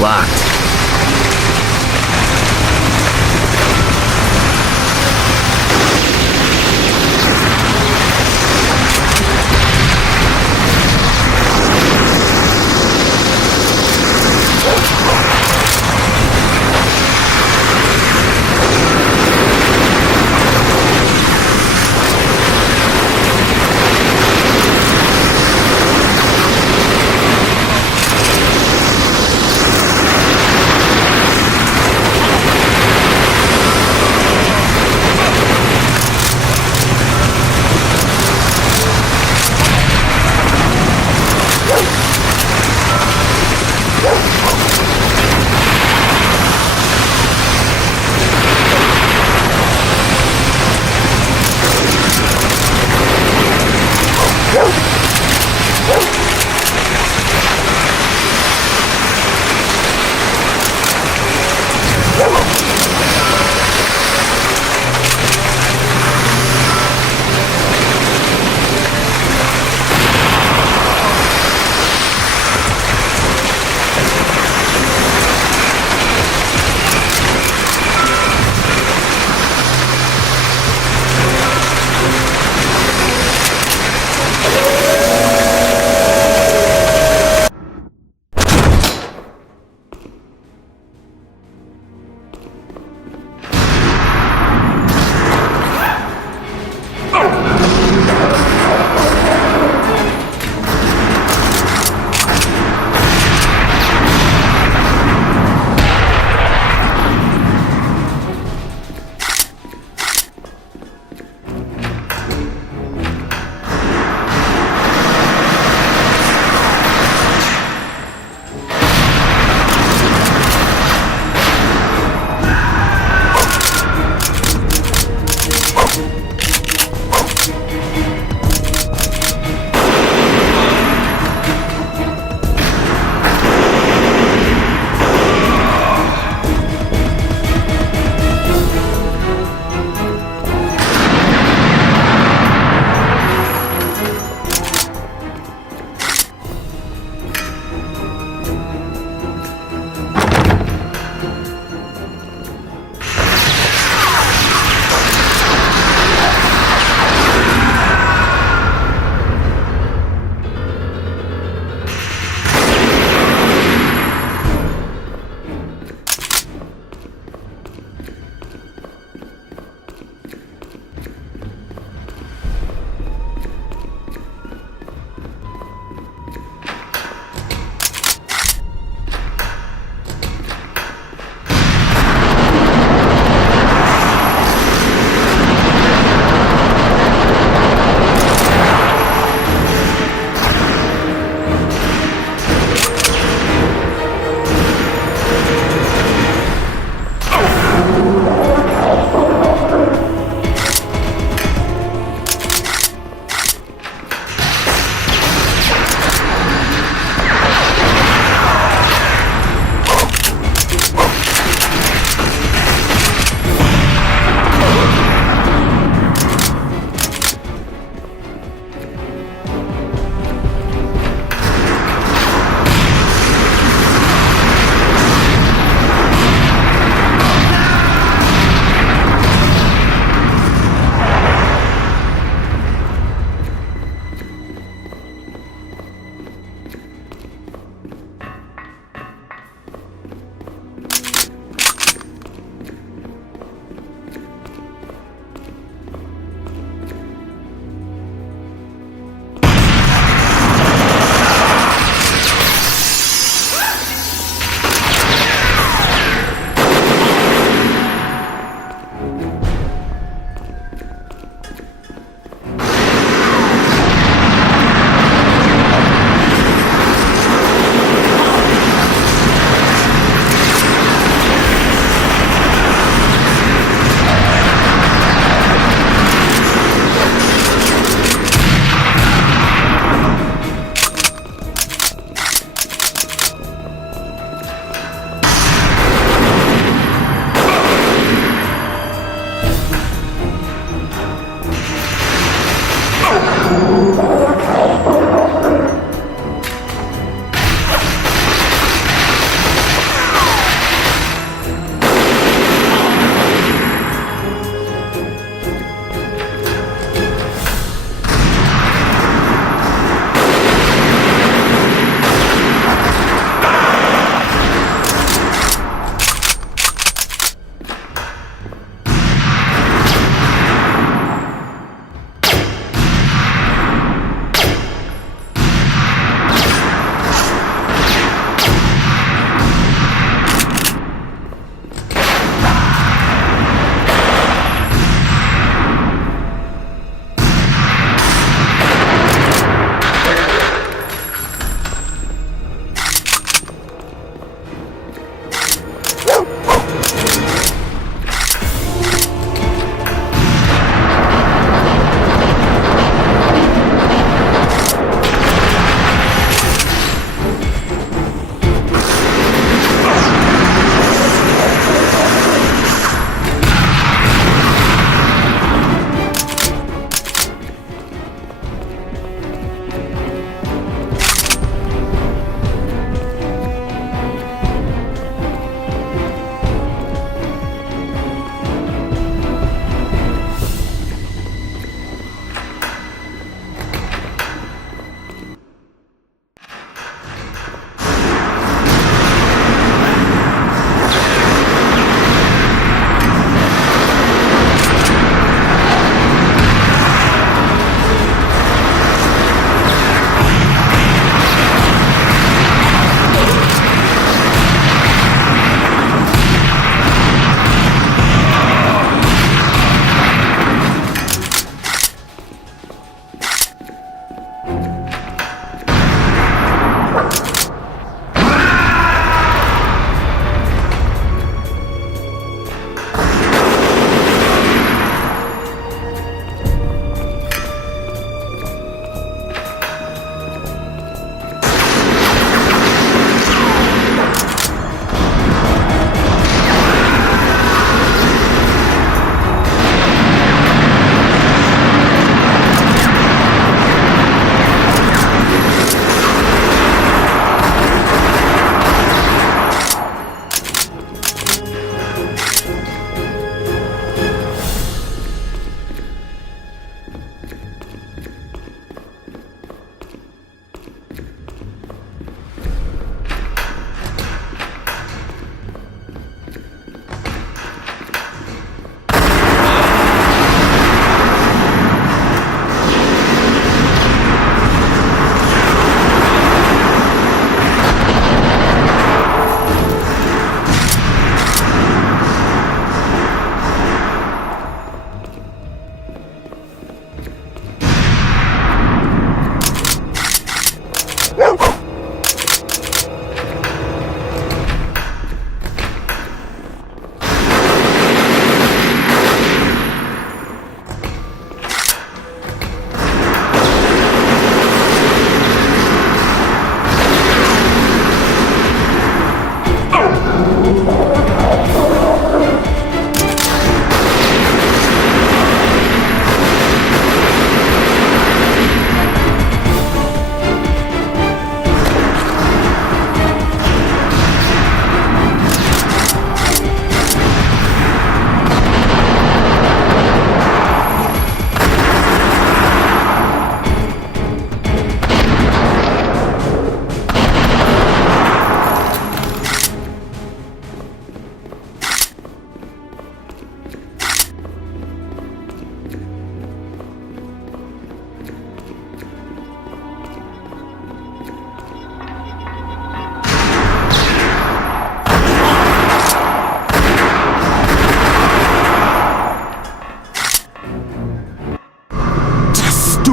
Locked.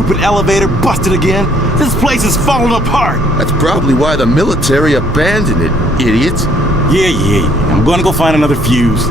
Stupid elevator busted again. This place is falling apart. That's probably why the military abandoned it, idiots. Yeah. I'm gonna go find another fuse.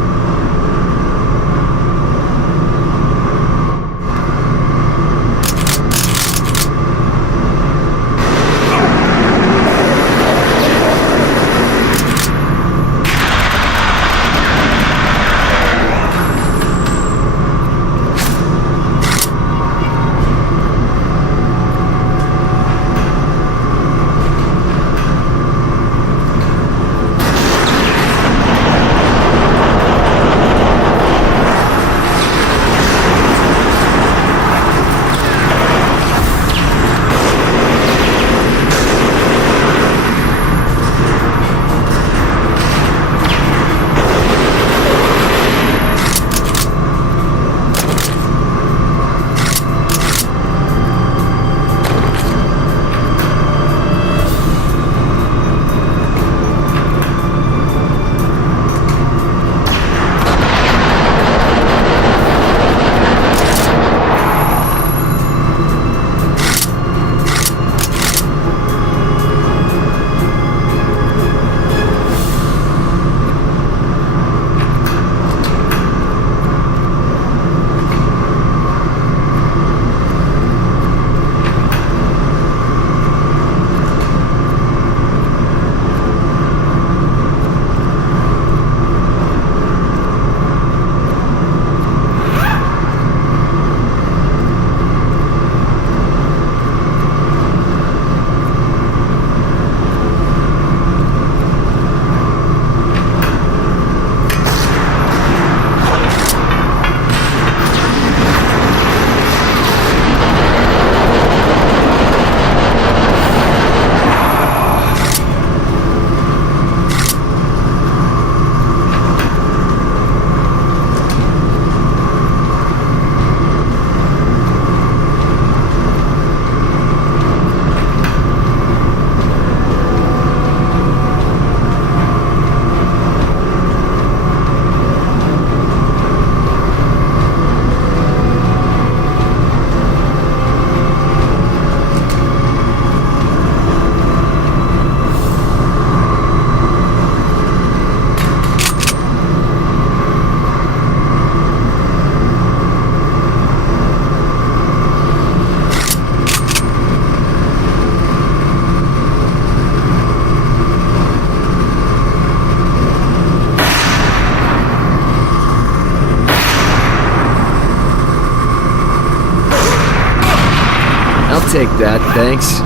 take that, thanks.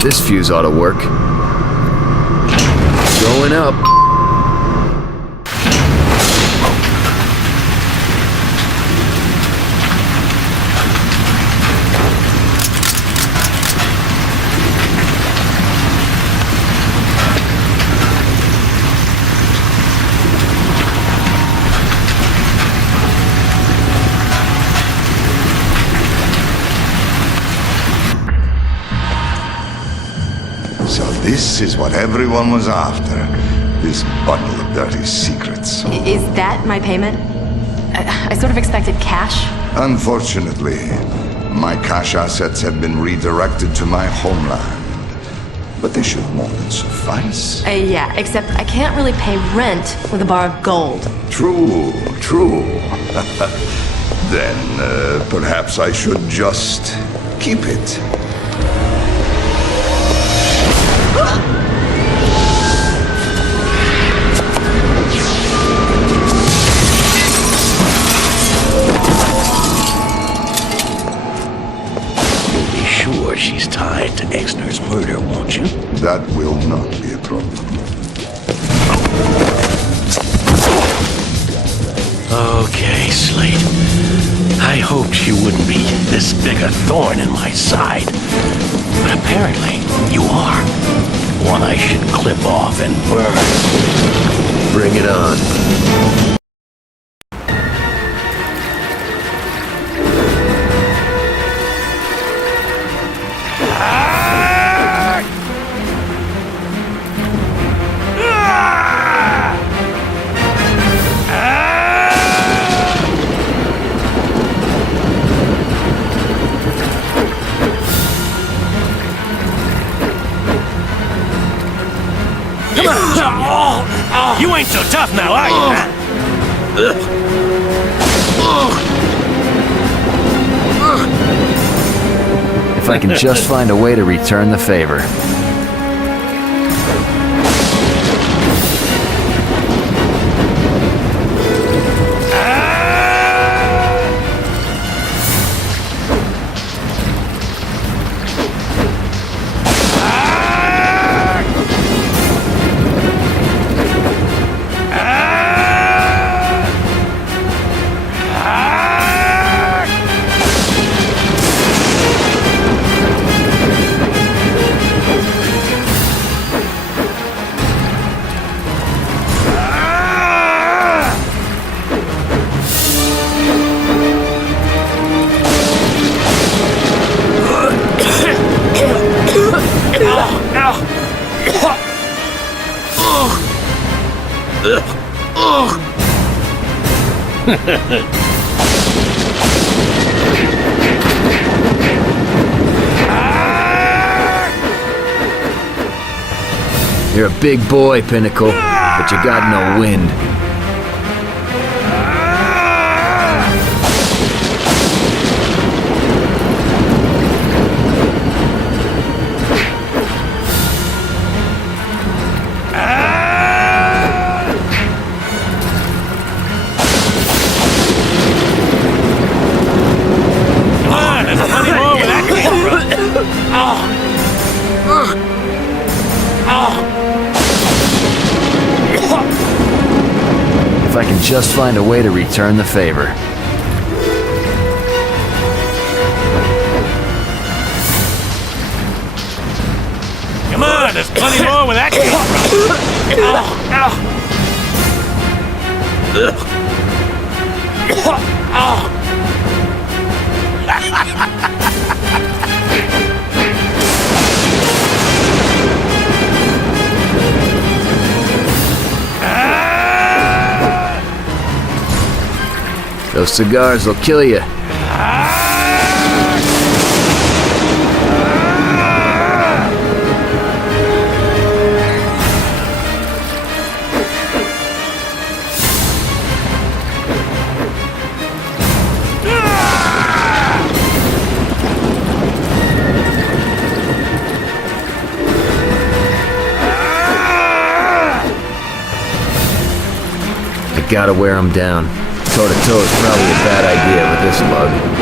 This fuse ought to work. Going up. This is what everyone was after. This bundle of dirty secrets. Is that my payment? I sort of expected cash. Unfortunately, my cash assets have been redirected to my homeland. But they should more than suffice. Yeah, except I can't really pay rent with a bar of gold. True. Then perhaps I should just keep it. She's tied to Exner's murder, won't you? That will not be a problem. Okay, Slate. I hoped you wouldn't be this big a thorn in my side. But apparently, you are. One I should clip off and burn. Bring it on. You ain't so tough now, are you? If I can just find a way to return the favor. You're a big boy, Pinnacle, but you got no wind. Come on, there's plenty more where that came from. If I can just find a way to return the favor. Come on, there's plenty more where that came Those cigars will kill you. I gotta wear him down. Toe-to-toe is probably a bad idea with this lug.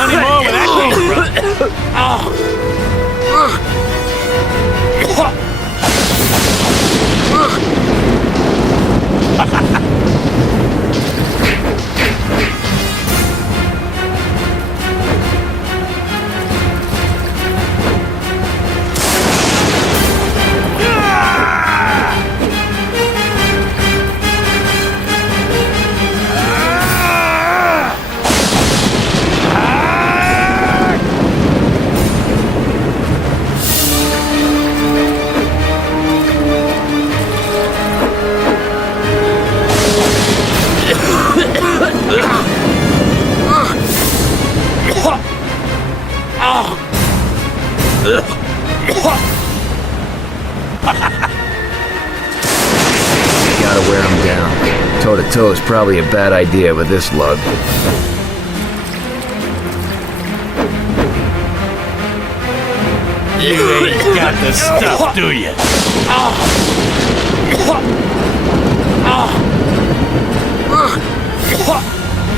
plenty more where that came from. Gotta wear him down. Toe-to-toe is probably a bad idea with this lug. You ain't got the stuff, do you?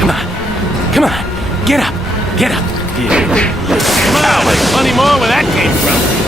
Come on. Come on. Get up. Get up. Come on, there's plenty more where that came from.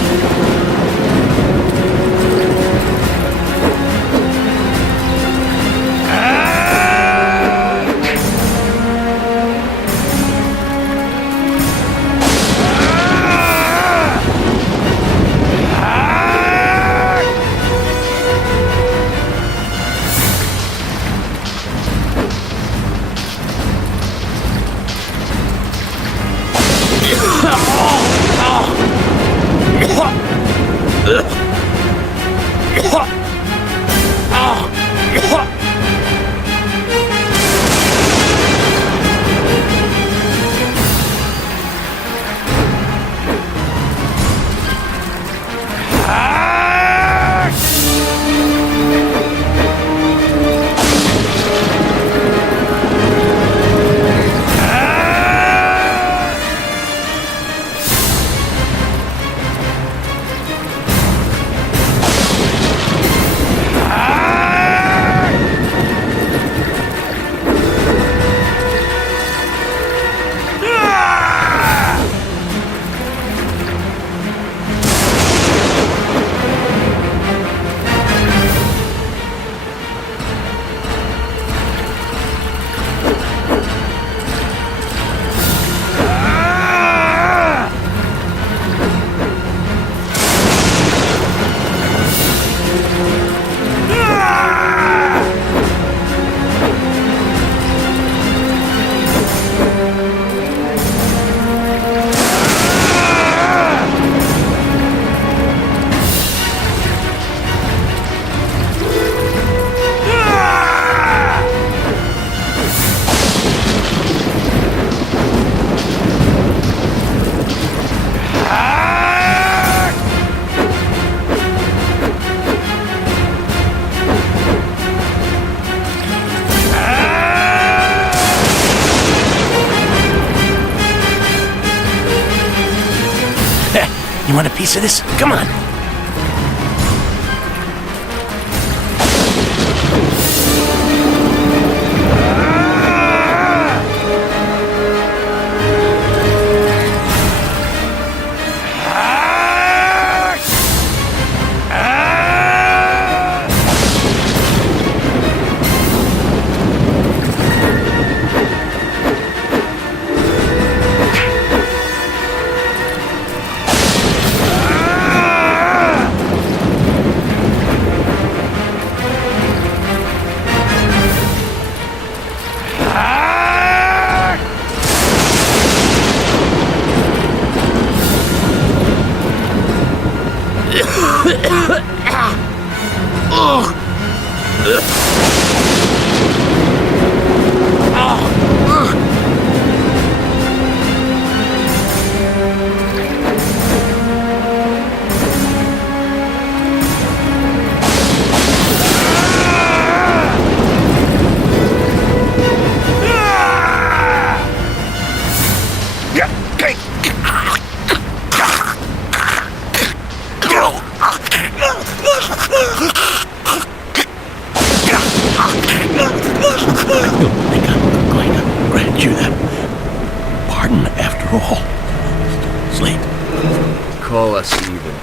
You want a piece of this? Come on. Call us even.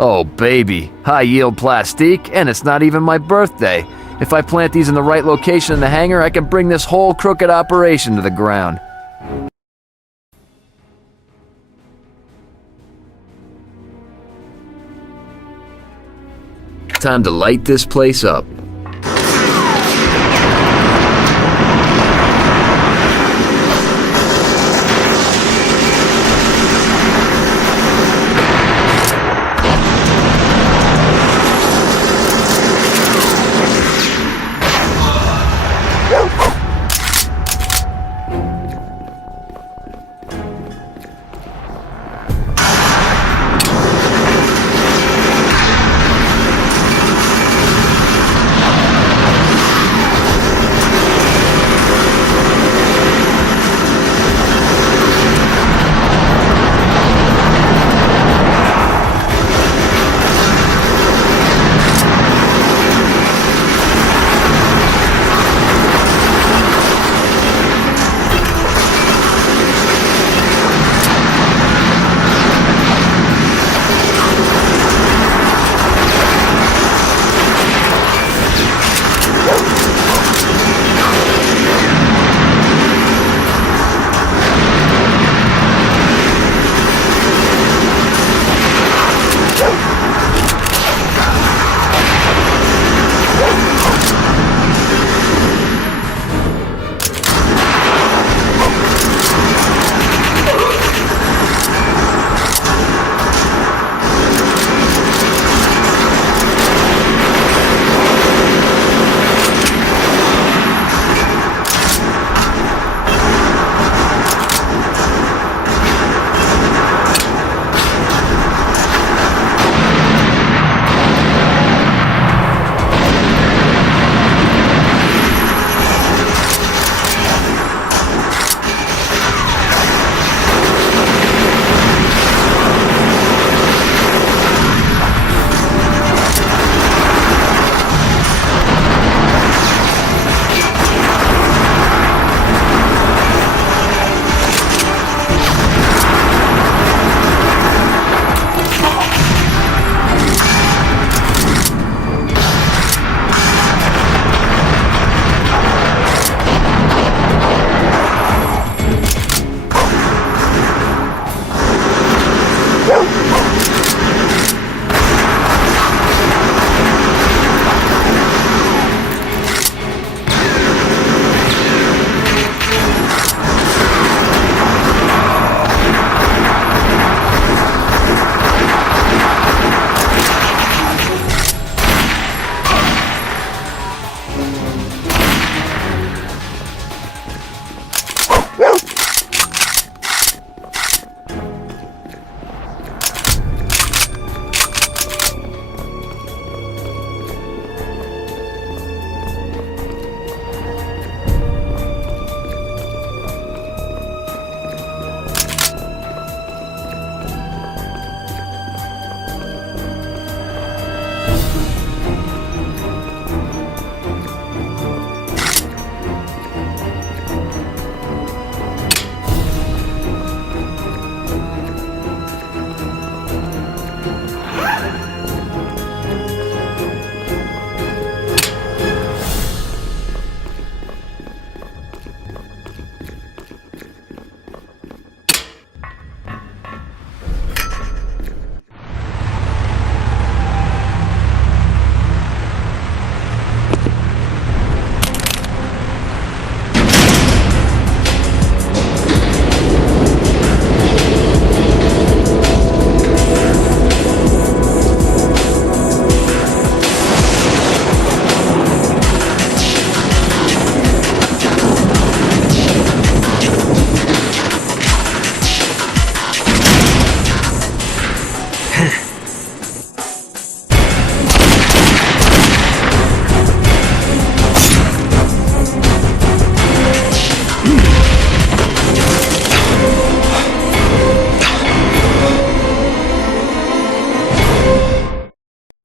Oh, baby. High-yield plastique, and it's not even my birthday. If I plant these in the right location in the hangar, I can bring this whole crooked operation to the ground. Time to light this place up.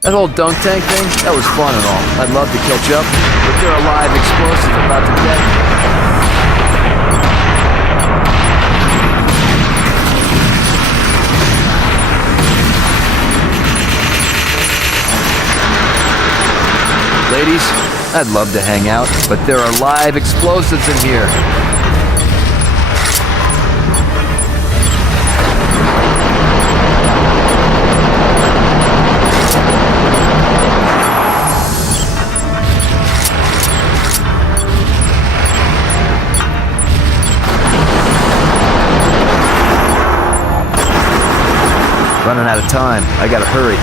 That whole dunk tank thing, that was fun and all. I'd love to catch up, but there are live explosives about to detonate. Ladies, I'd love to hang out, but there are live explosives in here. Running out of time. I gotta hurry.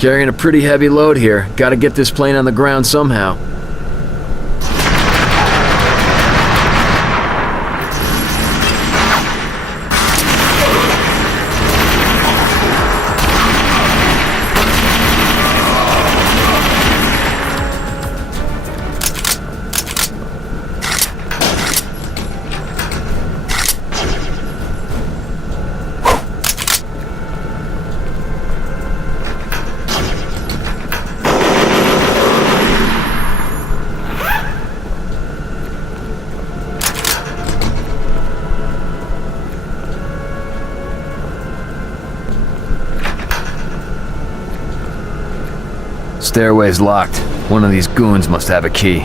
Carrying a pretty heavy load here. Gotta get this plane on the ground somehow. Stairway's locked. One of these goons must have a key.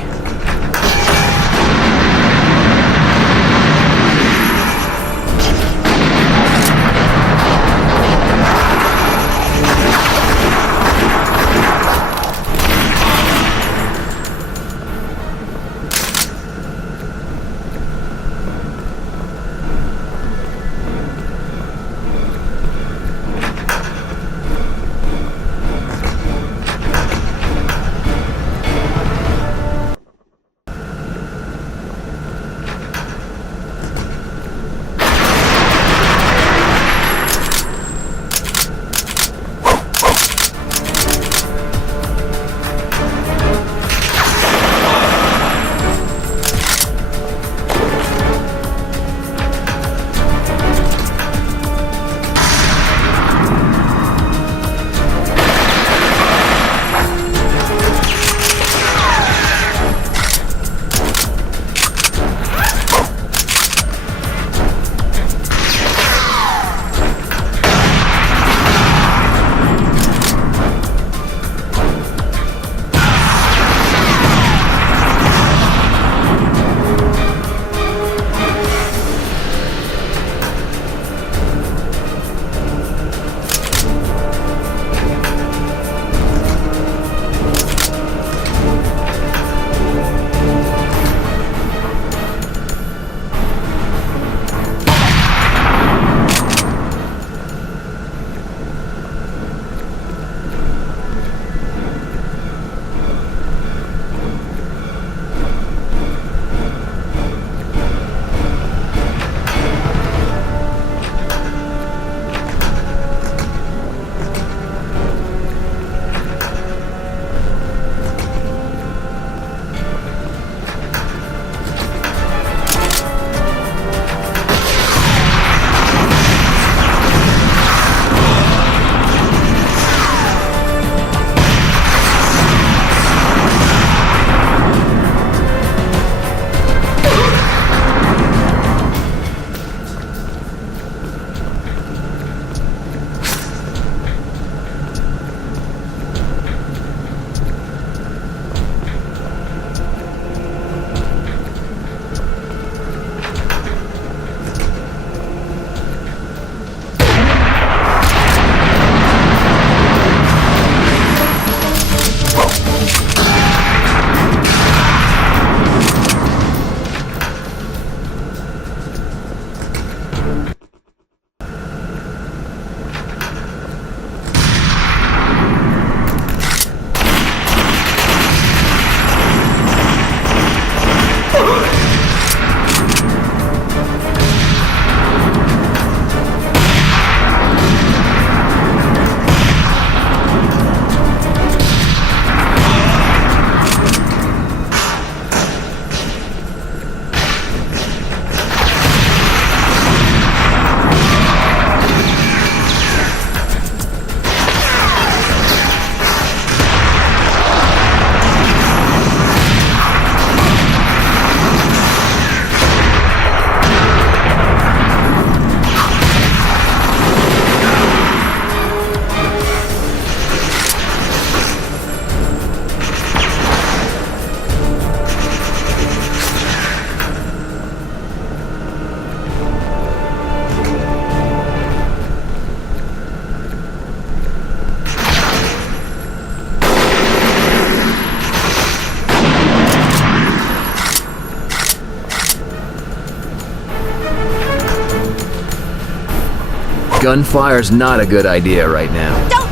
Gunfire's not a good idea right now. Don't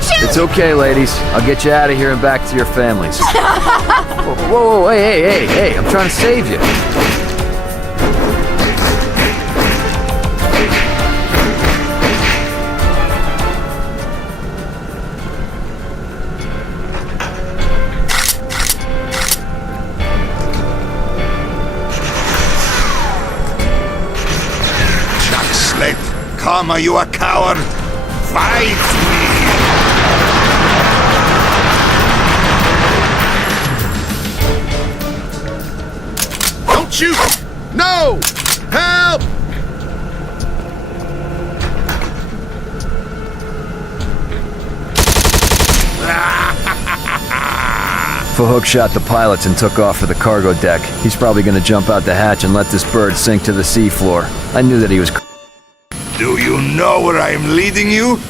shoot! It's okay, ladies. I'll get you out of here and back to your families. Whoa, hey, I'm trying to save you. Come, are you a coward? Fight me! Don't shoot! No! Help! Fahook shot the pilots and took off for the cargo deck. He's probably gonna jump out the hatch and let this bird sink to the seafloor. I knew that he was... Do you know where I am leading you?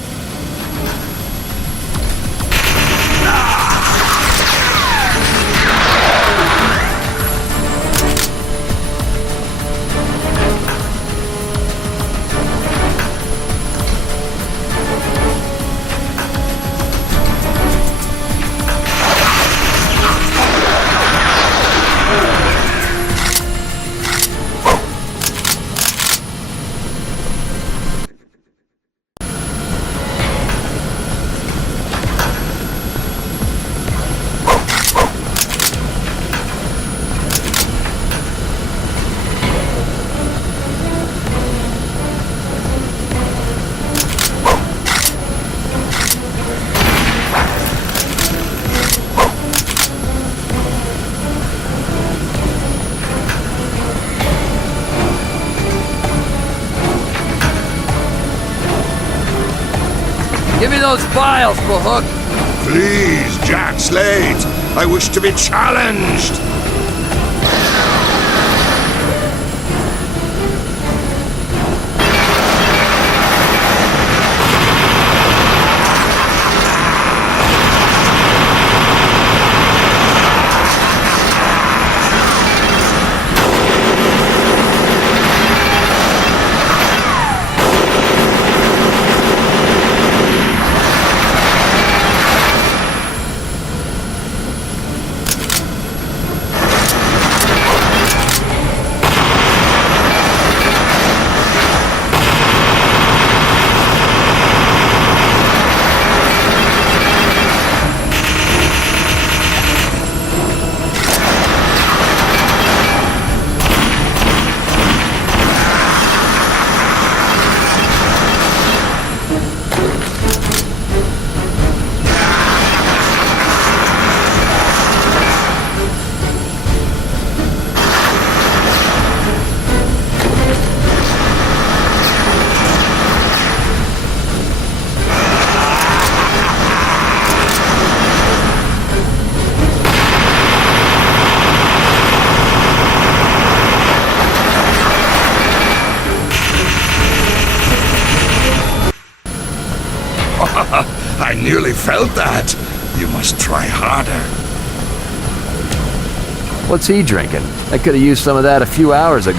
Give me those files, Fahook! Please, Jack Slade. I wish to be challenged. I nearly felt that. You must try harder. What's he drinking? I could have used some of that a few hours ago.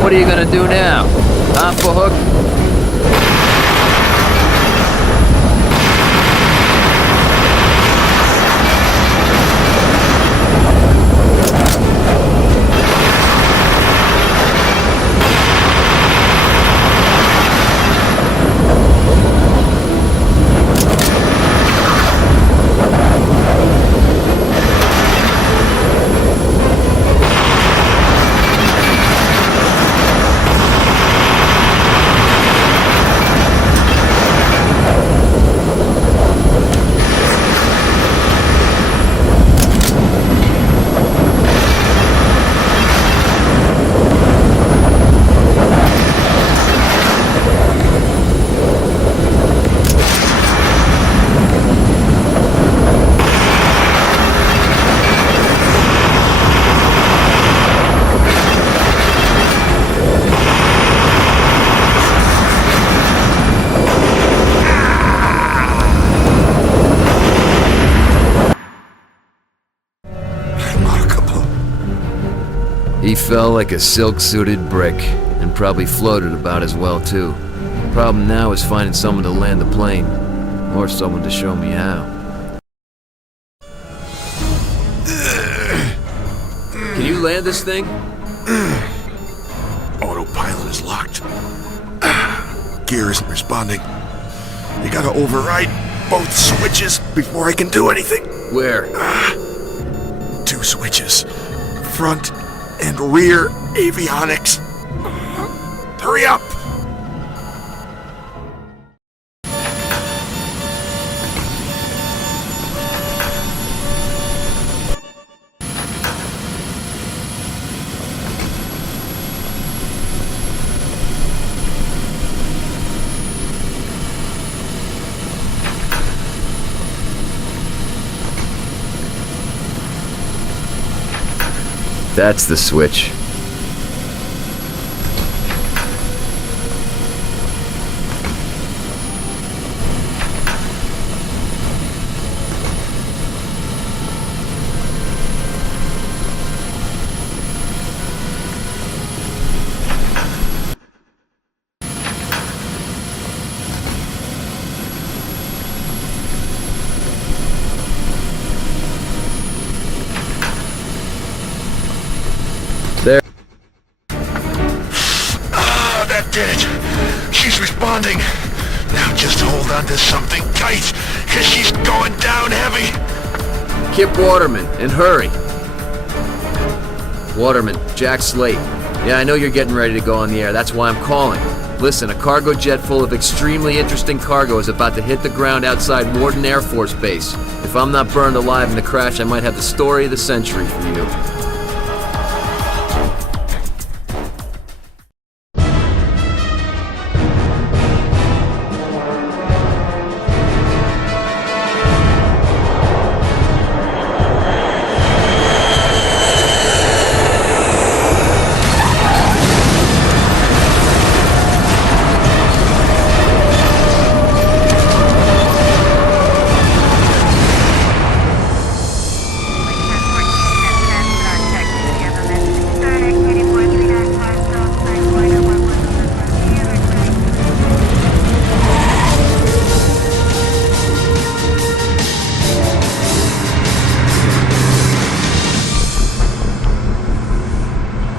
What are you gonna do now? Off a hook? He fell like a silk-suited brick, and probably floated about as well, too. Problem now is finding someone to land the plane, or someone to show me how. Can you land this thing? Autopilot is locked. Gear isn't responding. You gotta override both switches before I can do anything. Where? 2 switches. Front and rear avionics. Hurry up! That's the switch. There. Ah, that did it. She's responding. Now just hold on to something tight, cause she's going down heavy. Kip Waterman, and hurry. Waterman, Jack Slate. Yeah, I know you're getting ready to go on the air. That's why I'm calling. Listen, a cargo jet full of extremely interesting cargo is about to hit the ground outside Warden Air Force Base. If I'm not burned alive in the crash, I might have the story of the century for you.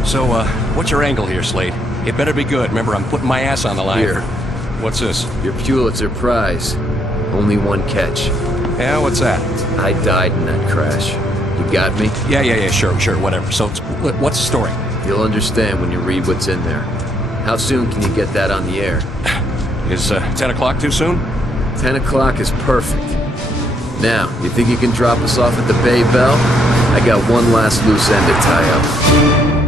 So, what's your angle here, Slade? It better be good. Remember, I'm putting my ass on the line. Here. What's this? Your Pulitzer Prize. Only one catch. Yeah, what's that? I died in that crash. You got me? Yeah, sure, whatever. So, what's the story? You'll understand when you read what's in there. How soon can you get that on the air? Is 10 o'clock too soon? 10 o'clock is perfect. Now, you think you can drop us off at the Bay Bell? I got one last loose end to tie up.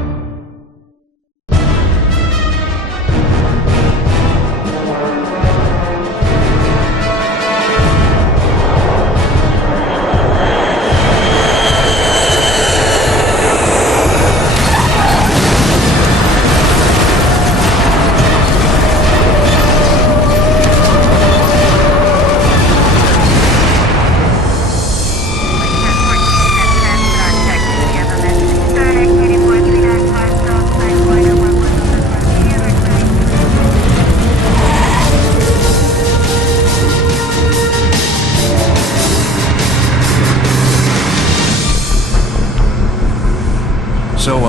So,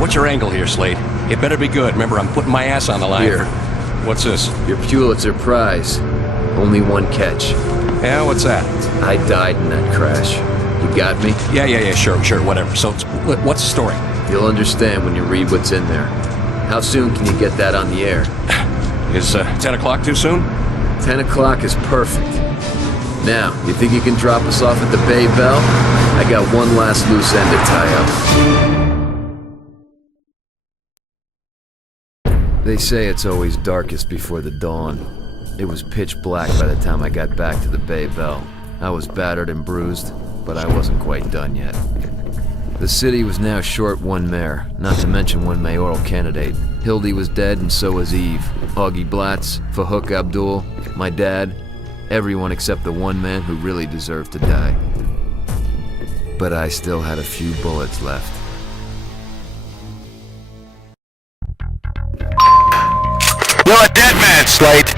what's your angle here, Slade? It better be good. Remember, I'm putting my ass on the line. Here. What's this? Your Pulitzer Prize. Only one catch. Yeah, what's that? I died in that crash. You got me? Yeah, sure, whatever. So, what's the story? You'll understand when you read what's in there. How soon can you get that on the air? Is 10 o'clock too soon? 10 o'clock is perfect. Now, you think you can drop us off at the Bay Bell? I got one last loose end to tie up. They say it's always darkest before the dawn. It was pitch black by the time I got back to the Bay Bell. I was battered and bruised, but I wasn't quite done yet. The city was now short one mayor, not to mention one mayoral candidate. Hildy was dead, and so was Eve. Augie Blatz, Fahouk Abdul, my dad, everyone except the one man who really deserved to die. But I still had a few bullets left. You're a dead man, Slade.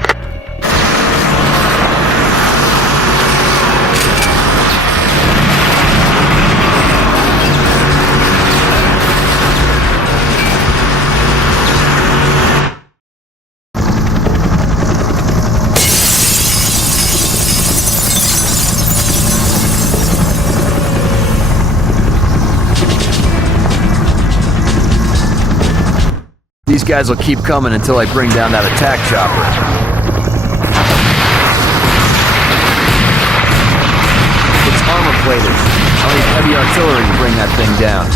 These guys will keep coming until I bring down that attack chopper. It's armor-plated. I'll need heavy artillery to bring that thing down.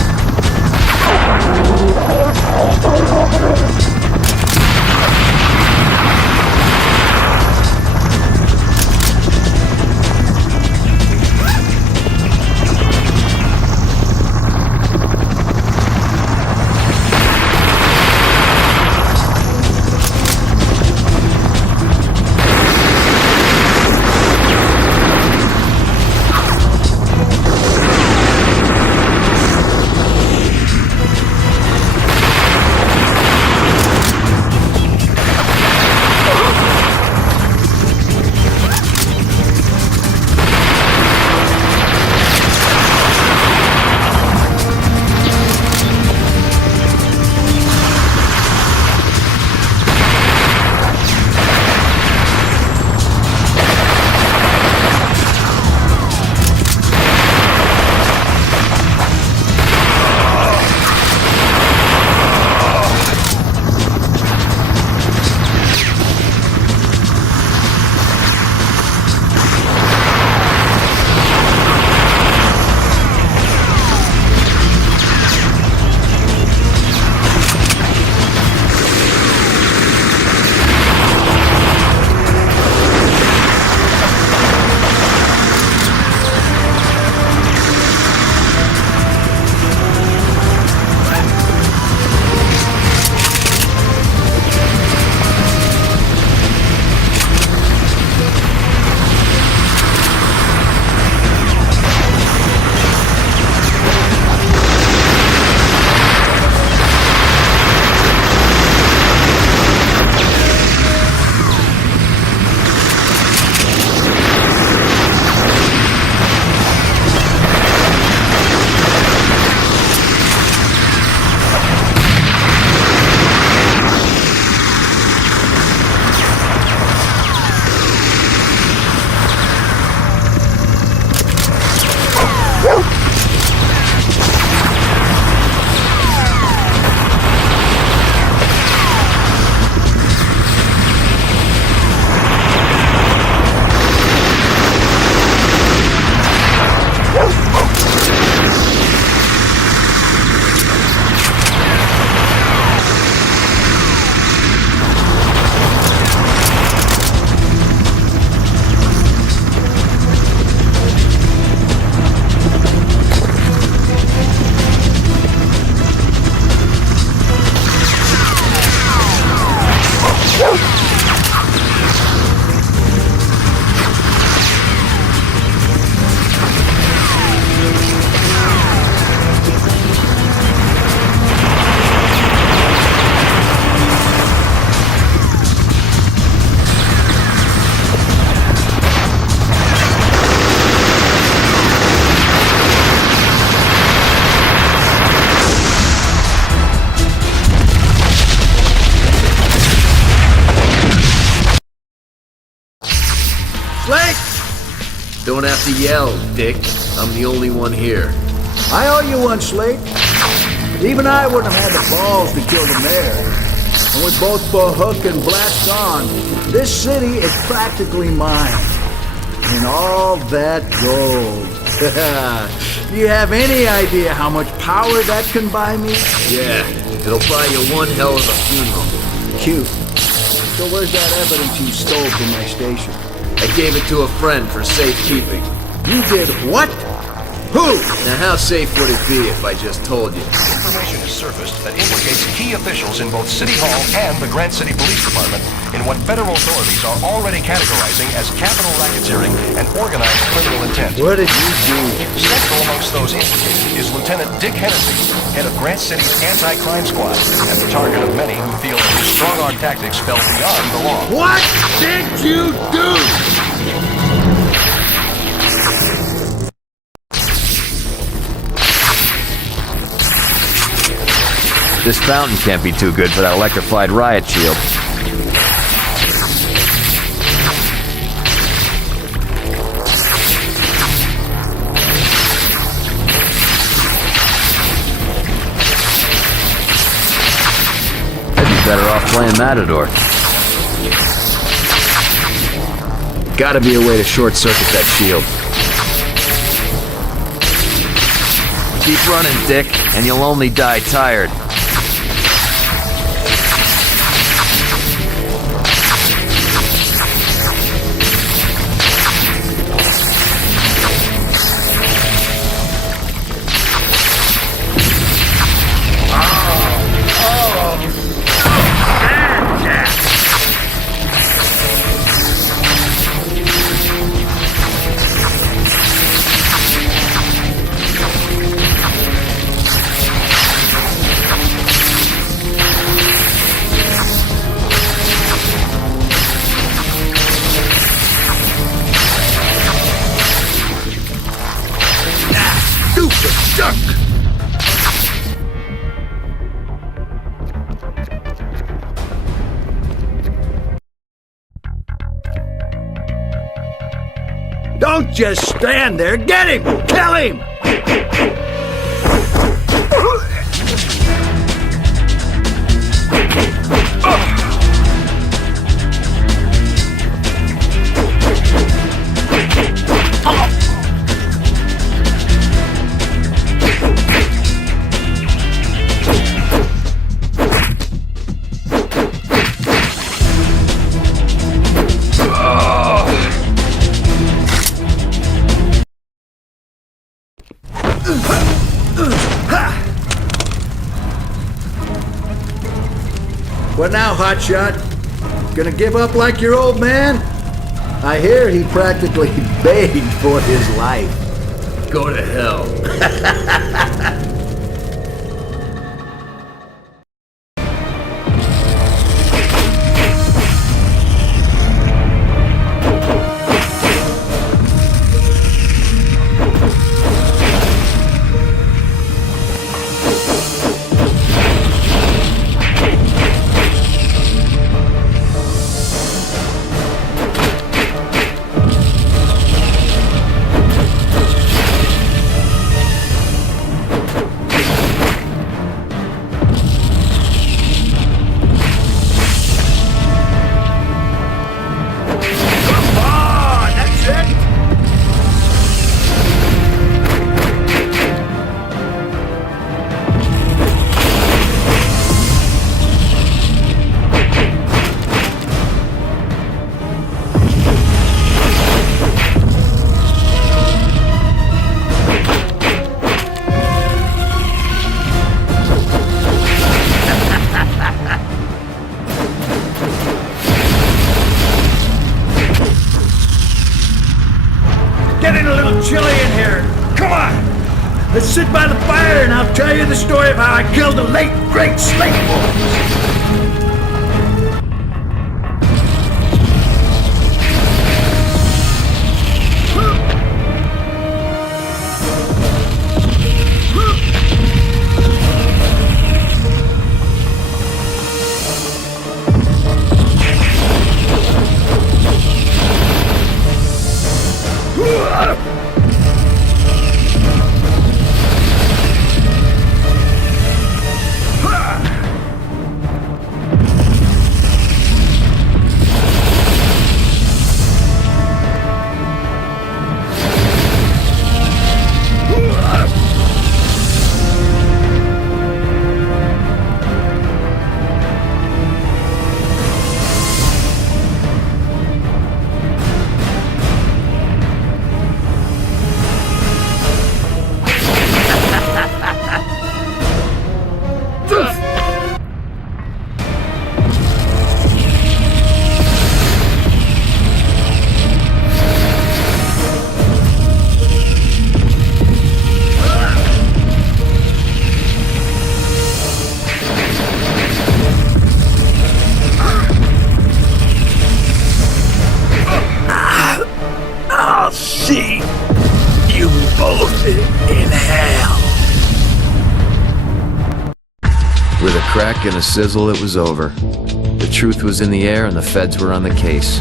don't have to yell, Dick. I'm the only one here. I owe you one, Slate. Even I wouldn't have had the balls to kill the mayor. And with both Hook and Blatz gone, this city is practically mine. And all that gold. Do you have any idea how much power that can buy me? Yeah, it'll buy you one hell of a funeral. Cute. So where's that evidence you stole from my station? I gave it to a friend for safekeeping. You did what? Who? Now how safe would it be if I just told you? Information has surfaced that implicates key officials in both City Hall and the Grant City Police Department in what federal authorities are already categorizing as capital racketeering and organized criminal intent. What did you do? Central amongst those implicated is Lieutenant Dick Hennessy, head of Grant City's anti-crime squad, and the target of many who feel that his strong-arm tactics fell beyond the law. What did you do? This fountain can't be too good for that electrified riot shield. I'd be better off playing Matador. Gotta be a way to short-circuit that shield. Keep running, Dick, and you'll only die tired. Don't just stand there. Get him! Kill him! What now, hotshot? Gonna give up like your old man? I hear he practically begged for his life. Go to hell. Getting a little chilly in here. Come on! Let's sit by the fire and I'll tell you the story of how I killed the late, great Slate Boys. With a crack and a sizzle, it was over. The truth was in the air and the feds were on the case.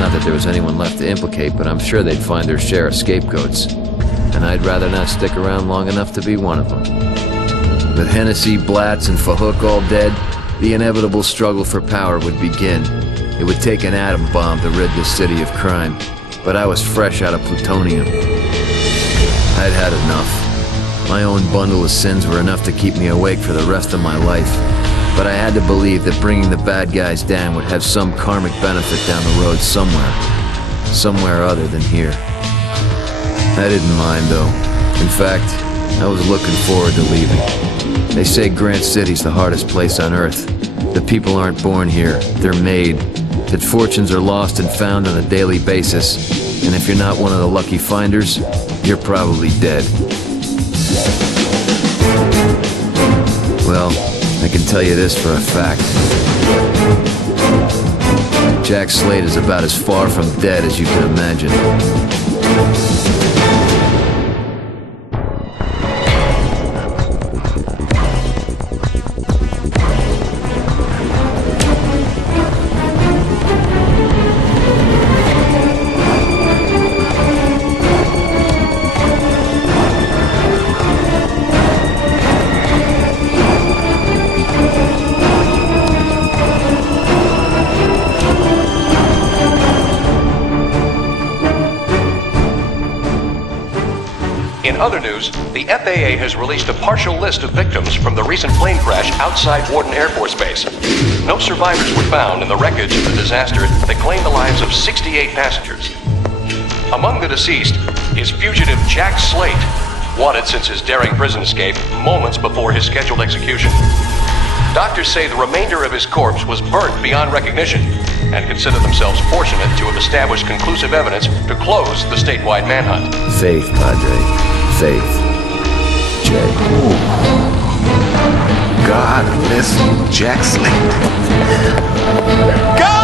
Not that there was anyone left to implicate, but I'm sure they'd find their share of scapegoats. And I'd rather not stick around long enough to be one of them. With Hennessy, Blatz, and Fahook all dead, the inevitable struggle for power would begin. It would take an atom bomb to rid this city of crime, but I was fresh out of plutonium. I'd had enough. My own bundle of sins were enough to keep me awake for the rest of my life, but I had to believe that bringing the bad guys down would have some karmic benefit down the road somewhere other than here. I didn't mind, though. In fact, I was looking forward to leaving. They say Grant City's the hardest place on Earth. The people aren't born here, they're made. That fortunes are lost and found on a daily basis. And if you're not one of the lucky finders, you're probably dead. Well, I can tell you this for a fact. Jack Slade is about as far from dead as you can imagine. In other news, the FAA has released a partial list of victims from the recent plane crash outside Warden Air Force Base. No survivors were found in the wreckage of the disaster that claimed the lives of 68 passengers. Among the deceased is fugitive Jack Slate, wanted since his daring prison escape moments before his scheduled execution. Doctors say the remainder of his corpse was burnt beyond recognition and consider themselves fortunate to have established conclusive evidence to close the statewide manhunt. Faith, Padre. Faith. Jay. God bless you, Jack Slade. God!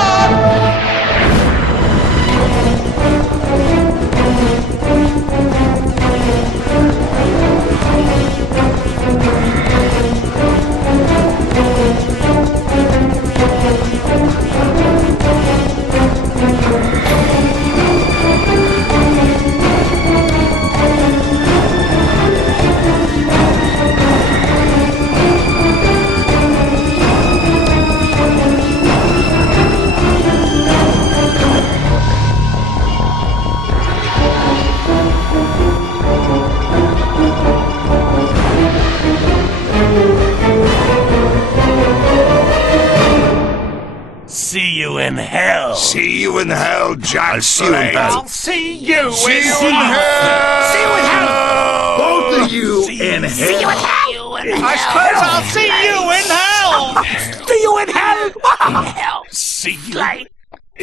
See you in hell. See you in hell, Jack Slade. I'll see you See in you in hell. See you in hell. Both of you in hell. See you in hell. I suppose I'll see you in hell. See you in hell. In hell. See you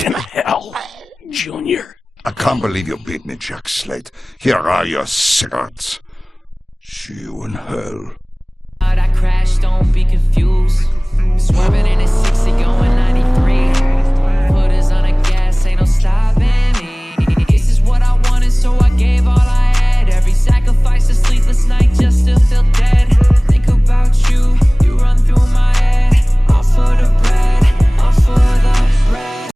in hell, Junior. I can't believe you beat me, Jack Slade. Here are your cigarettes. See you in hell. I crashed, don't be confused.